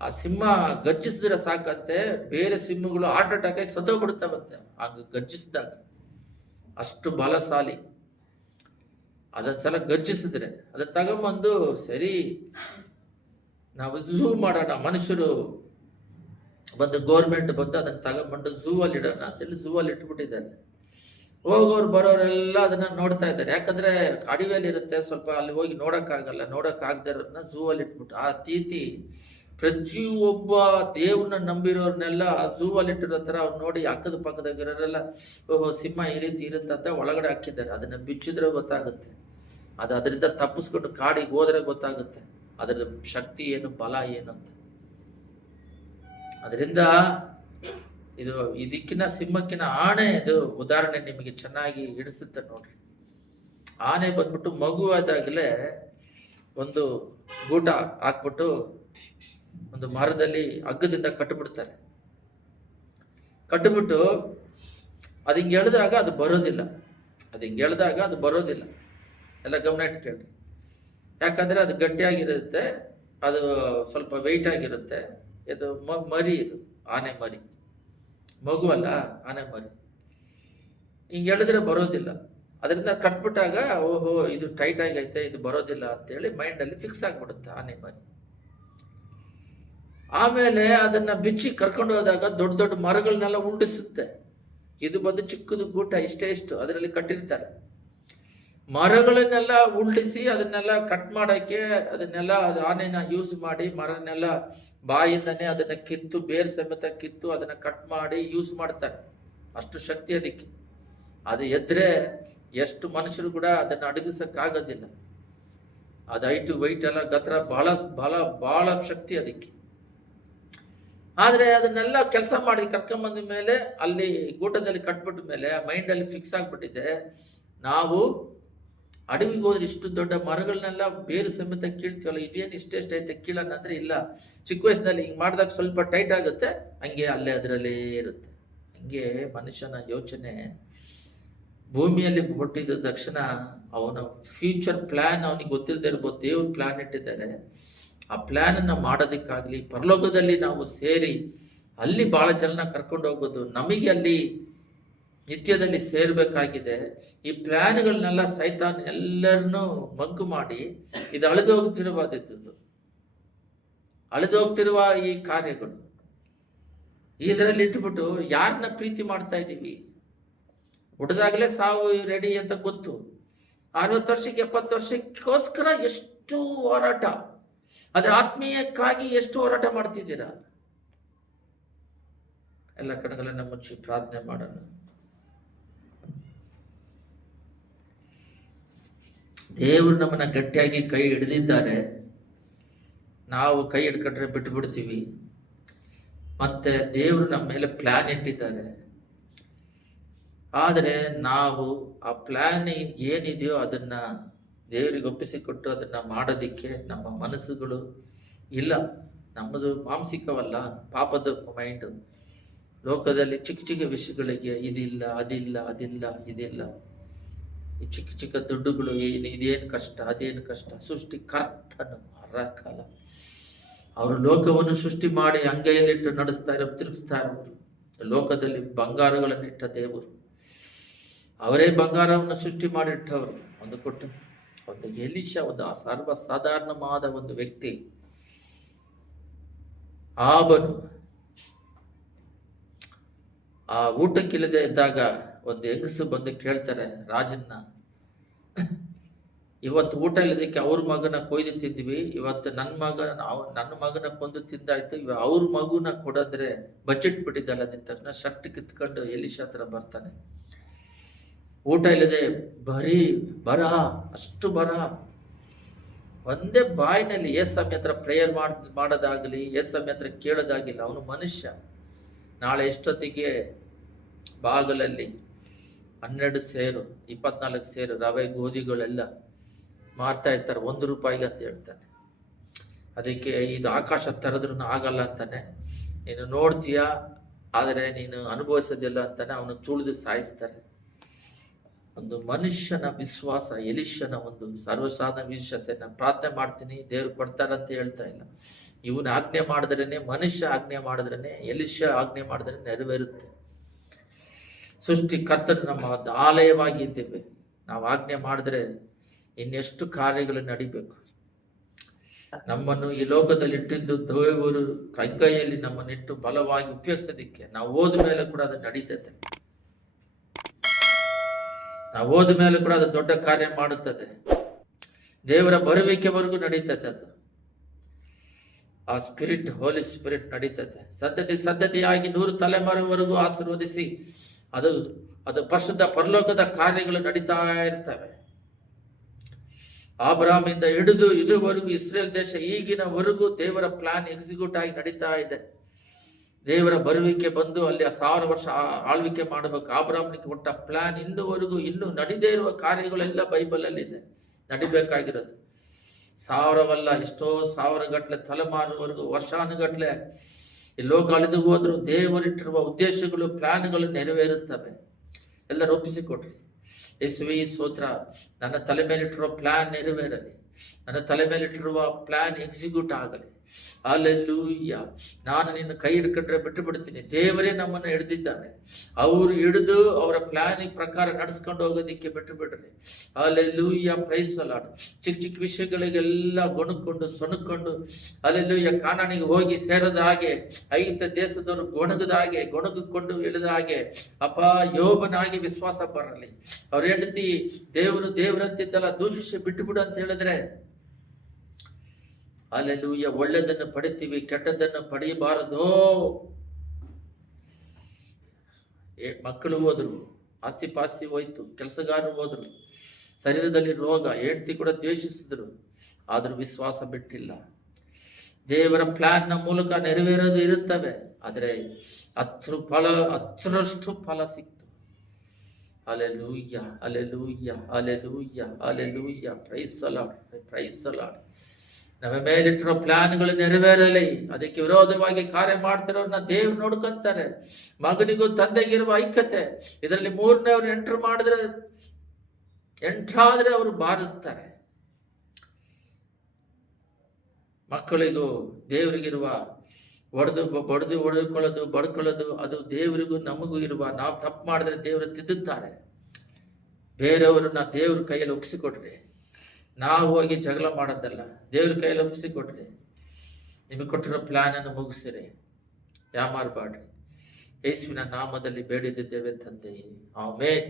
ಆ ಸಿಂಹ ಗರ್ಜಿಸಿದ್ರೆ ಸಾಕಂತೆ ಬೇರೆ ಸಿಂಹಗಳು ಹಾರ್ಟ್ ಅಟ್ಯಾಕ್ ಆಗಿ ಸತ್ತೋಗ್ಬಿಡ್ತಾವಂತೆ ಹಂಗ ಗರ್ಜಿಸಿದಾಗ, ಅಷ್ಟು ಬಲಶಾಲಿ. ಅದೊಂದ್ಸಲ ಗರ್ಜಿಸಿದ್ರೆ ಅದನ್ನ ತಗೊಂಬಂದು ಸರಿ ನಾವು ಝೂ ಮಾಡೋಣ, ಮನುಷ್ಯರು ಬಂದು ಗೌರ್ಮೆಂಟ್ ಬಂದು ಅದನ್ನ ತಗೊಂಡ್ಬಂದು ಝೂ ಅಲ್ಲಿ ಇಡೋಣ ಅಂತೇಳಿ ಝೂ ಅಲ್ಲಿ ಇಟ್ಬಿಟ್ಟಿದ್ದಾರೆ. ಹೋಗೋರು ಬರೋರೆಲ್ಲ ಅದನ್ನ ನೋಡ್ತಾ ಇದ್ದಾರೆ. ಯಾಕಂದ್ರೆ ಅಡವಿಯಲ್ಲಿ ಇರುತ್ತೆ, ಸ್ವಲ್ಪ ಅಲ್ಲಿ ಹೋಗಿ ನೋಡಕ್ಕಾಗಲ್ಲ. ನೋಡಕ್ಕಾಗದೇ ಇರೋದನ್ನ ಝೂ ಅಲ್ಲಿ ಇಟ್ಬಿಟ್ಟು ಆ ರೀತಿ ಪ್ರತಿಯೊಬ್ಬ ದೇವ್ರನ್ನ ನಂಬಿರೋರ್ನೆಲ್ಲ ಝೂ ಅಲ್ಲಿ ಇಟ್ಟಿರೋ ಥರ ಅವ್ರು ನೋಡಿ ಅಕ್ಕದ ಪಕ್ಕದಾಗಿರೋರೆಲ್ಲ ಓಹೋ ಸಿಂಹ ಈ ರೀತಿ ಇರುತ್ತಂತ ಒಳಗಡೆ ಹಾಕಿದ್ದಾರೆ. ಅದನ್ನ ಬಿಚ್ಚಿದ್ರೆ ಗೊತ್ತಾಗುತ್ತೆ, ಅದು ಅದರಿಂದ ತಪ್ಪಿಸ್ಕೊಂಡು ಕಾಡಿಗೆ ಹೋದ್ರೆ ಗೊತ್ತಾಗುತ್ತೆ ಅದರ ಶಕ್ತಿ ಏನು, ಬಲ ಏನು ಅಂತ. ಅದರಿಂದ ಇದಕ್ಕಿನ ಸಿಂಹಕ್ಕಿನ ಆನೆ ಇದು ಉದಾಹರಣೆ ನಿಮಗೆ ಚೆನ್ನಾಗಿ ಹಿಡಿಸುತ್ತೆ ನೋಡ್ರಿ. ಆನೆ ಬಂದ್ಬಿಟ್ಟು ಮಗು ಆದಾಗಲೇ ಒಂದು ಗೂಟ ಹಾಕ್ಬಿಟ್ಟು ಒಂದು ಮರದಲ್ಲಿ ಹಗ್ಗದಿಂದ ಕಟ್ಟಿಬಿಡ್ತಾರೆ. ಕಟ್ಟಿಬಿಟ್ಟು ಅದು ಹಿಂಗೆ ಎಳೆದಾಗ ಅದು ಬರೋದಿಲ್ಲ, ಎಲ್ಲ ಗಮನ ಇಟ್ಟು ಕೇಳ್ರಿ. ಯಾಕಂದ್ರೆ ಅದು ಗಟ್ಟಿಯಾಗಿರುತ್ತೆ, ಅದು ಸ್ವಲ್ಪ ವೆಯ್ಟ್ ಆಗಿರುತ್ತೆ. ಇದು ಮರಿ, ಇದು ಆನೆ ಮರಿ, ಮಗು ಅಲ್ಲ ಆನೆ ಮರಿ. ಹಿಂಗೆ ಎಳೆದ್ರೆ ಬರೋದಿಲ್ಲ. ಅದರಿಂದ ಕಟ್ಬಿಟ್ಟಾಗ ಓಹೋ ಇದು ಟೈಟ್ ಆಗೈತೆ, ಇದು ಬರೋದಿಲ್ಲ ಅಂತೇಳಿ ಮೈಂಡಲ್ಲಿ ಫಿಕ್ಸ್ ಆಗಿಬಿಡುತ್ತೆ ಆನೆ ಮರಿ. ಆಮೇಲೆ ಅದನ್ನ ಬಿಚ್ಚಿ ಕರ್ಕೊಂಡು ಹೋದಾಗ ದೊಡ್ಡ ದೊಡ್ಡ ಮರಗಳನ್ನೆಲ್ಲ ಉಂಡಿಸುತ್ತೆ. ಇದು ಬಂದು ಚಿಕ್ಕದು ಗೂಟ ಇಷ್ಟು ಅದರಲ್ಲಿ ಕಟ್ಟಿರ್ತಾರೆ. ಮರಗಳನ್ನೆಲ್ಲ ಉರುಳಿಸಿ ಅದನ್ನೆಲ್ಲ ಕಟ್ ಮಾಡೋಕ್ಕೆ ಅದನ್ನೆಲ್ಲ ಆನೆನ ಯೂಸ್ ಮಾಡಿ ಮರನೆಲ್ಲ ಬಾಯಿಂದನೇ ಅದನ್ನ ಕಿತ್ತು ಬೇರ್ ಸಮೇತ ಕಿತ್ತು ಅದನ್ನ ಕಟ್ ಮಾಡಿ ಯೂಸ್ ಮಾಡ್ತಾರೆ. ಅಷ್ಟು ಶಕ್ತಿ ಅದಕ್ಕೆ. ಅದು ಎದ್ರೆ ಎಷ್ಟು ಮನುಷ್ಯರು ಕೂಡ ಅದನ್ನ ಅಡಗಿಸಕ್ಕಾಗೋದಿಲ್ಲ. ಅದು ಹೈಟು ವೈಟ್ ಎಲ್ಲ ಗತ್ರ ಬಹಳ ಬಹಳ ಬಹಳ ಶಕ್ತಿ ಅದಕ್ಕೆ. ಆದ್ರೆ ಅದನ್ನೆಲ್ಲ ಕೆಲಸ ಮಾಡಿ ಕರ್ಕೊಂಬಂದ ಮೇಲೆ ಅಲ್ಲಿ ಗೂಟದಲ್ಲಿ ಕಟ್ಬಿಟ್ಟ ಮೇಲೆ ಮೈಂಡಲ್ಲಿ ಫಿಕ್ಸ್ ಆಗ್ಬಿಟ್ಟಿದೆ, ನಾವು ಅಡವಿಗೆ ಹೋದ್ರೆ ಇಷ್ಟು ದೊಡ್ಡ ಮರಗಳನ್ನೆಲ್ಲ ಬೇರು ಸಮೇತ ಕೀಳ್ತೀವಲ್ಲ, ಇದೇನು ಇಷ್ಟೆಷ್ಟು ಐತೆ ಕೀಳೋಣ ಅಂದ್ರೆ ಇಲ್ಲ. ಚಿಕ್ಕ ವಯಸ್ಸಿನಲ್ಲಿ ಹಿಂಗೆ ಮಾಡಿದಾಗ ಸ್ವಲ್ಪ ಟೈಟ್ ಆಗುತ್ತೆ, ಹಂಗೆ ಅಲ್ಲೇ ಅದರಲ್ಲೇ ಇರುತ್ತೆ. ಹಂಗೆ ಮನುಷ್ಯನ ಯೋಚನೆ ಭೂಮಿಯಲ್ಲಿ ಹುಟ್ಟಿದ ತಕ್ಷಣ ಅವನ ಫ್ಯೂಚರ್ ಪ್ಲಾನ್ ಅವನಿಗೆ ಗೊತ್ತಿಲ್ಲದೆ ಇರ್ಬೋದು. ದೇವ್ರ ಪ್ಲಾನ್ ಇಟ್ಟಿದ್ದಾರೆ. ಆ ಪ್ಲಾನ್ ಅನ್ನ ಮಾಡೋದಕ್ಕಾಗ್ಲಿ ಪರಲೋಕದಲ್ಲಿ ನಾವು ಸೇರಿ ಅಲ್ಲಿ ಬಹಳ ಜನ ಕರ್ಕೊಂಡು ಹೋಗೋದು, ನಮಗೆ ಅಲ್ಲಿ ನಿತ್ಯದಲ್ಲಿ ಸೇರ್ಬೇಕಾಗಿದೆ. ಈ ಪ್ಲಾನ್ಗಳನ್ನೆಲ್ಲ ಸೈತಾನ್ ಎಲ್ಲರನ್ನೂ ಮಂಕು ಮಾಡಿ ಇದು ಅಳೆದೋಗ್ತಿರುವ ಈ ಕಾರ್ಯಗಳು ಇದರಲ್ಲಿ ಇಟ್ಬಿಟ್ಟು ಯಾರನ್ನ ಪ್ರೀತಿ ಮಾಡ್ತಾ ಇದ್ದೀವಿ. ಹುಟ್ಟಿದಾಗಲೇ ಸಾವು ರೆಡಿ ಅಂತ ಗೊತ್ತು. 60 ವರ್ಷಕ್ಕೆ 70 ವರ್ಷಕ್ಕೋಸ್ಕರ ಎಷ್ಟು ಹೋರಾಟ, ಅದ್ರ ಆತ್ಮೀಯಕ್ಕಾಗಿ ಎಷ್ಟು ಹೋರಾಟ ಮಾಡ್ತಿದ್ದೀರಾ. ಎಲ್ಲ ಕಡೆಗಳನ್ನ ಮುಚ್ಚಿ ಪ್ರಾರ್ಥನೆ ಮಾಡೋಣ. ದೇವರು ನಮ್ಮನ್ನ ಗಟ್ಟಿಯಾಗಿ ಕೈ ಹಿಡಿದಿದ್ದಾರೆ. ನಾವು ಕೈ ಹಿಡ್ಕೊಂಡ್ರೆ ಬಿಟ್ಟು ಬಿಡ್ತೀವಿ. ಮತ್ತೆ ದೇವರು ನಮ್ಮ ಮೇಲೆ ಪ್ಲಾನ್ ಇಟ್ಟಿದ್ದಾರೆ. ಆದರೆ ನಾವು ಆ ಪ್ಲಾನ್ ಏನಿದೆಯೋ ಅದನ್ನ ದೇವರಿಗೆ ಒಪ್ಪಿಸಿಕೊಟ್ಟು ಅದನ್ನ ಮಾಡೋದಿಕ್ಕೆ ನಮ್ಮ ಮನಸ್ಸುಗಳು ಇಲ್ಲ. ನಮ್ಮದು ಮಾಂಸಿಕವಲ್ಲ, ಪಾಪದ ಮೈಂಡು. ಲೋಕದಲ್ಲಿ ಚಿಕ್ಕ ಚಿಕ್ಕ ವಿಷಯಗಳಿಗೆ ಇದಿಲ್ಲ ಇದಿಲ್ಲ. ಈ ಚಿಕ್ಕ ದುಡ್ಡುಗಳು ಇದೇನು ಕಷ್ಟ, ಅದೇನು ಕಷ್ಟ. ಸೃಷ್ಟಿಕರ್ತನು ಹರಕಾಲ ಅವರು ಲೋಕವನ್ನು ಸೃಷ್ಟಿ ಮಾಡಿ ಅಂಗೈಯಲ್ಲಿಟ್ಟು ತಿರುಗಿಸ್ತಾ ಇರೋರು. ಲೋಕದಲ್ಲಿ ಬಂಗಾರಗಳನ್ನಿಟ್ಟ ದೇವರು, ಅವರೇ ಬಂಗಾರವನ್ನು ಸೃಷ್ಟಿ ಮಾಡಿಟ್ಟವರು. ಒಂದು ಎಲಿಷ, ಒಂದು ಸರ್ವಸಾಧಾರಣವಾದ ಒಂದು ವ್ಯಕ್ತಿ. ಆಬನು ಆ ಊಟಕ್ಕಿಲ್ಲದೆ ಇದ್ದಾಗ ಒಂದು ಹೆಂಗಸು ಬಂದು ಕೇಳ್ತಾರೆ ರಾಜನ್ನ, ಇವತ್ತು ಊಟ ಇಲ್ಲದಕ್ಕೆ ಅವ್ರ ಮಗನ ಕೊಯ್ದು ತಿಂದ್ವಿ, ಇವತ್ತು ನನ್ನ ಮಗನ ಕೊಂದು ತಿಂದಾಯ್ತು, ಅವ್ರ ಮಗುನ ಕೊಡೋದ್ರೆ ಬಜೆಟ್ ಬಿಟ್ಟಿದ್ದಲ್ಲ ಅಂದ ತಕ್ಷಣ ಶರ್ಟ್ ಕಿತ್ಕೊಂಡು ಎಲಿಷ ಹತ್ರ ಬರ್ತಾನೆ. ಊಟ ಇಲ್ಲದೆ ಬರೀ ಅಷ್ಟು ಒಂದೇ ಬಾಯಿನಲ್ಲಿ ಏಸಮ್ಮಿ ಹತ್ರ ಪ್ರೇಯರ್ ಮಾಡೋದಾಗಲಿ ಏಸಮ್ಮಿ ಹತ್ರ ಕೇಳೋದಾಗಿಲ್ಲ. ಅವನು ಮನುಷ್ಯ. ನಾಳೆ ಎಷ್ಟೊತ್ತಿಗೆ ಬಾಗಲಲ್ಲಿ 12 ಸೇರು 24 ಸೇರು ರವೆ ಗೋಧಿಗಳೆಲ್ಲ ಮಾರ್ತಾ ಇರ್ತಾರೆ, ₹1 ಅಂತ ಹೇಳ್ತಾನೆ. ಅದಕ್ಕೆ ಇದು ಆಕಾಶ ತರದ್ರೂ ಆಗಲ್ಲ ಅಂತಾನೆ. ನೀನು ನೋಡ್ತೀಯಾ ಆದರೆ ನೀನು ಅನುಭವಿಸೋದಿಲ್ಲ ಅಂತಾನೆ. ಅವನು ತುಳಿದು ಸಾಯಿಸ್ತಾರೆ. ಒಂದು ಮನುಷ್ಯನ ವಿಶ್ವಾಸ, ಎಲಿಷನ ಒಂದು ಸರ್ವಸಾಧಾರಣ ವಿಶ್ವಾಸ. ನಾನು ಪ್ರಾರ್ಥನೆ ಮಾಡ್ತೀನಿ ದೇವ್ರು ಕೊಡ್ತಾರಂತ ಹೇಳ್ತಾ ಇಲ್ಲ. ಇವನು ಆಜ್ಞೆ ಮಾಡಿದ್ರೇನೆ, ಮನುಷ್ಯ ಆಜ್ಞೆ ಮಾಡಿದ್ರೇನೆ, ಎಲಿಷ ಆಜ್ಞೆ ಮಾಡಿದ್ರೆ ನೆರವೇರುತ್ತೆ. ಸೃಷ್ಟಿಕರ್ತನು ನಮ್ಮ ಆಲಯವಾಗಿದ್ದೇವೆ. ನಾವು ಆಜ್ಞೆ ಮಾಡಿದ್ರೆ ಇನ್ನೆಷ್ಟು ಕಾರ್ಯಗಳು ನಡಿಬೇಕು. ನಮ್ಮನ್ನು ಈ ಲೋಕದಲ್ಲಿ ಇಟ್ಟಿದ್ದು ದೇವರು ಕೈಯಲ್ಲಿ ನಮ್ಮನ್ನಿಟ್ಟು ಬಲವಾಗಿ ಉಪಯೋಗಿಸೋದಿಕ್ಕೆ. ನಾವು ಹೋದ ಮೇಲೆ ಕೂಡ ಅದು ನಡೀತದೆ. ನಾವು ಹೋದ ಮೇಲೆ ಕೂಡ ಅದು ದೊಡ್ಡ ಕಾರ್ಯ ಮಾಡುತ್ತದೆ. ದೇವರ ಬರುವಿಕೆವರೆಗೂ ನಡೀತದೆ ಅದು. ಆ ಸ್ಪಿರಿಟ್, ಹೋಲಿ ಸ್ಪಿರಿಟ್ ನಡೀತದೆ. ಸದ್ಧತೆಯಾಗಿ 100 ತಲೆಮಾರುವರೆಗೂ ಆಶೀರ್ವದಿಸಿ ಅದು ಪರಿಶುದ್ಧ ಪರಲೋಕದ ಕಾರ್ಯಗಳು ನಡೀತಾ ಇರ್ತವೆ. ಅಬ್ರಹಾಮಿಂದ ಹಿಡಿದು ಇದುವರೆಗೂ ಇಸ್ರೇಲ್ ದೇಶ ಈಗಿನವರೆಗೂ ದೇವರ ಪ್ಲಾನ್ ಎಕ್ಸಿಕ್ಯೂಟ್ ಆಗಿ ನಡೀತಾ ಇದೆ. ದೇವರ ಬರುವಿಕೆ ಬಂದು ಅಲ್ಲಿ 1000 ವರ್ಷ ಆಳ್ವಿಕೆ ಮಾಡಬೇಕು. ಅಬ್ರಹಾಮನಿಗೆ ಕೊಟ್ಟ ಪ್ಲಾನ್ ಇನ್ನೂವರೆಗೂ ಇನ್ನೂ ನಡೀದೇ ಇರುವ ಕಾರ್ಯಗಳೆಲ್ಲ ಬೈಬಲಲ್ಲಿ ಇದೆ, ನಡಿಬೇಕಾಗಿರೋದು. 1000ವಲ್ಲ, ಎಷ್ಟೋ 1000 ಗಟ್ಟಲೆ ತಲೆಮಾರುವರೆಗೂ, ವರ್ಷಾನುಗಟ್ಲೆ ಈ ಲೋಕ ಅಳಿದು ಹೋದ್ರು ದೇವರಿಟ್ಟಿರುವ ಉದ್ದೇಶಗಳು, ಪ್ಲಾನ್ಗಳು ನೆರವೇರುತ್ತವೆ. ಎಲ್ಲರೂ ಒಪ್ಪಿಸಿಕೊಡ್ರಿ. ಯೇಸುವೇ ಸ್ತೋತ್ರ, ನನ್ನ ತಲೆ ಮೇಲಿಟ್ಟಿರುವ ಪ್ಲಾನ್ ನೆರವೇರಲಿ, ನನ್ನ ತಲೆ ಮೇಲಿಟ್ಟಿರುವ ಪ್ಲಾನ್ ಎಕ್ಸಿಕ್ಯೂಟ್ ಆಗಲಿ. ಹಲ್ಲೆಲೂಯಾ. ನಾನು ನಿನ್ನ ಕೈ ಹಿಡ್ಕೊಂಡ್ರೆ ಬಿಟ್ಟು ಬಿಡ್ತೀನಿ. ದೇವರೇ ನಮ್ಮನ್ನು ಹಿಡಿದಿದ್ದಾನೆ. ಅವರು ಹಿಡಿದು ಅವರ ಪ್ಲಾನಿಂಗ್ ಪ್ರಕಾರ ನಡ್ಸ್ಕೊಂಡು ಹೋಗೋದಿಕ್ಕೆ ಬಿಟ್ಟು ಬಿಡ್ರಿ. ಹಲ್ಲೆಲೂಯಾ. Praise the Lord. ಚಿಕ್ಕ ವಿಷಯಗಳಿಗೆಲ್ಲ ಗೊಣಕೊಂಡು ಸೊಣಕೊಂಡು ಹಲ್ಲೆಲೂಯಾ ಕಾನಾನಿಗೆ ಹೋಗಿ ಸೇರದ ಹಾಗೆ, ಐಗುಪ್ತ ದೇಶದವರು ಗೊಣಗದ ಹಾಗೆ, ಗೊಣಗಿಕೊಂಡು ಇಳಿದ ಹಾಗೆ ಅಪ್ಪ ಯೋಬನಾಗಿ ವಿಶ್ವಾಸ ಬರಲಿ. ಅವ್ರ ಹೆಂಡತಿ ದೇವರಂತಿದ್ದಲ್ಲ ದೂಷಿಸಿ ಬಿಟ್ಟು ಬಿಡು ಅಂತ ಹೇಳಿದ್ರೆ, ಹಲ್ಲೆಲೂಯಾ, ಒಳ್ಳೆದನ್ನು ಪಡಿತೀವಿ, ಕೆಟ್ಟದ್ದನ್ನು ಪಡೆಯಬಾರದು. ಮಕ್ಕಳು ಹೋದ್ರು, ಆಸ್ತಿ ಪಾಸ್ತಿ ಹೋಯ್ತು, ಕೆಲಸಗಾರರು ಹೋದ್ರು, ಶರೀರದಲ್ಲಿ ರೋಗ, ಹೆಂಡತಿ ಕೂಡ ದ್ವೇಷಿಸಿದ್ರು, ಆದರೂ ವಿಶ್ವಾಸ ಬಿಟ್ಟಿಲ್ಲ. ದೇವರ ಪ್ಲಾನ್ನ ಮೂಲಕ ನೆರವೇರೋದು ಇರುತ್ತವೆ, ಆದರೆ ಹತ್ತರಷ್ಟು ಫಲ ಸಿಕ್ತು. Hallelujah, hallelujah, hallelujah, hallelujah. Praise the Lord, praise the Lord. ನಮ್ಮ ಮೇಲಿಟ್ಟಿರೋ ಪ್ಲಾನ್ಗಳು ನೆರವೇರಲಿ. ಅದಕ್ಕೆ ವಿರೋಧವಾಗಿ ಕಾರ್ಯ ಮಾಡ್ತಿರೋರ್ನ ದೇವ್ರು ನೋಡ್ಕೊಂತಾರೆ. ಮಗನಿಗೂ ತಂದೆಗಿರುವ ಐಕ್ಯತೆ, ಇದರಲ್ಲಿ 3ನೇವ್ರು ಎಂಟ್ರಾದ್ರೆ ಅವರು ಬಾರಿಸ್ತಾರೆ. ಮಕ್ಕಳಿಗೂ ದೇವರಿಗಿರುವ ಬಡ್ಕೊಳ್ಳೋದು ಅದು ದೇವರಿಗೂ ನಮಗೂ ಇರುವ. ನಾವು ತಪ್ಪು ಮಾಡಿದ್ರೆ ದೇವರು ತಿದ್ದುತ್ತಾರೆ. ಬೇರೆಯವ್ರನ್ನ ದೇವ್ರ ಕೈಯಲ್ಲಿ ಒಪ್ಪಿಸಿಕೊಡ್ರಿ. ನಾವು ಹೋಗಿ ಜಗಳ ಮಾಡೋದಲ್ಲ, ದೇವ್ರ ಕೈಯಲ್ಲಿ ಒಪ್ಪಿಸಿಕೊಡ್ರಿ. ನಿಮಗೆ ಕೊಟ್ಟಿರೋ ಪ್ಲಾನನ್ನು ಮುಗಿಸಿರಿ, ಯಾಮಾರಬೇಡ್ರಿ. ಯೇಸುವಿನ ನಾಮದಲ್ಲಿ ಬೇಡಿದ್ದೇವೆ ತಂದೆಯೇ, ಆಮೆನ್.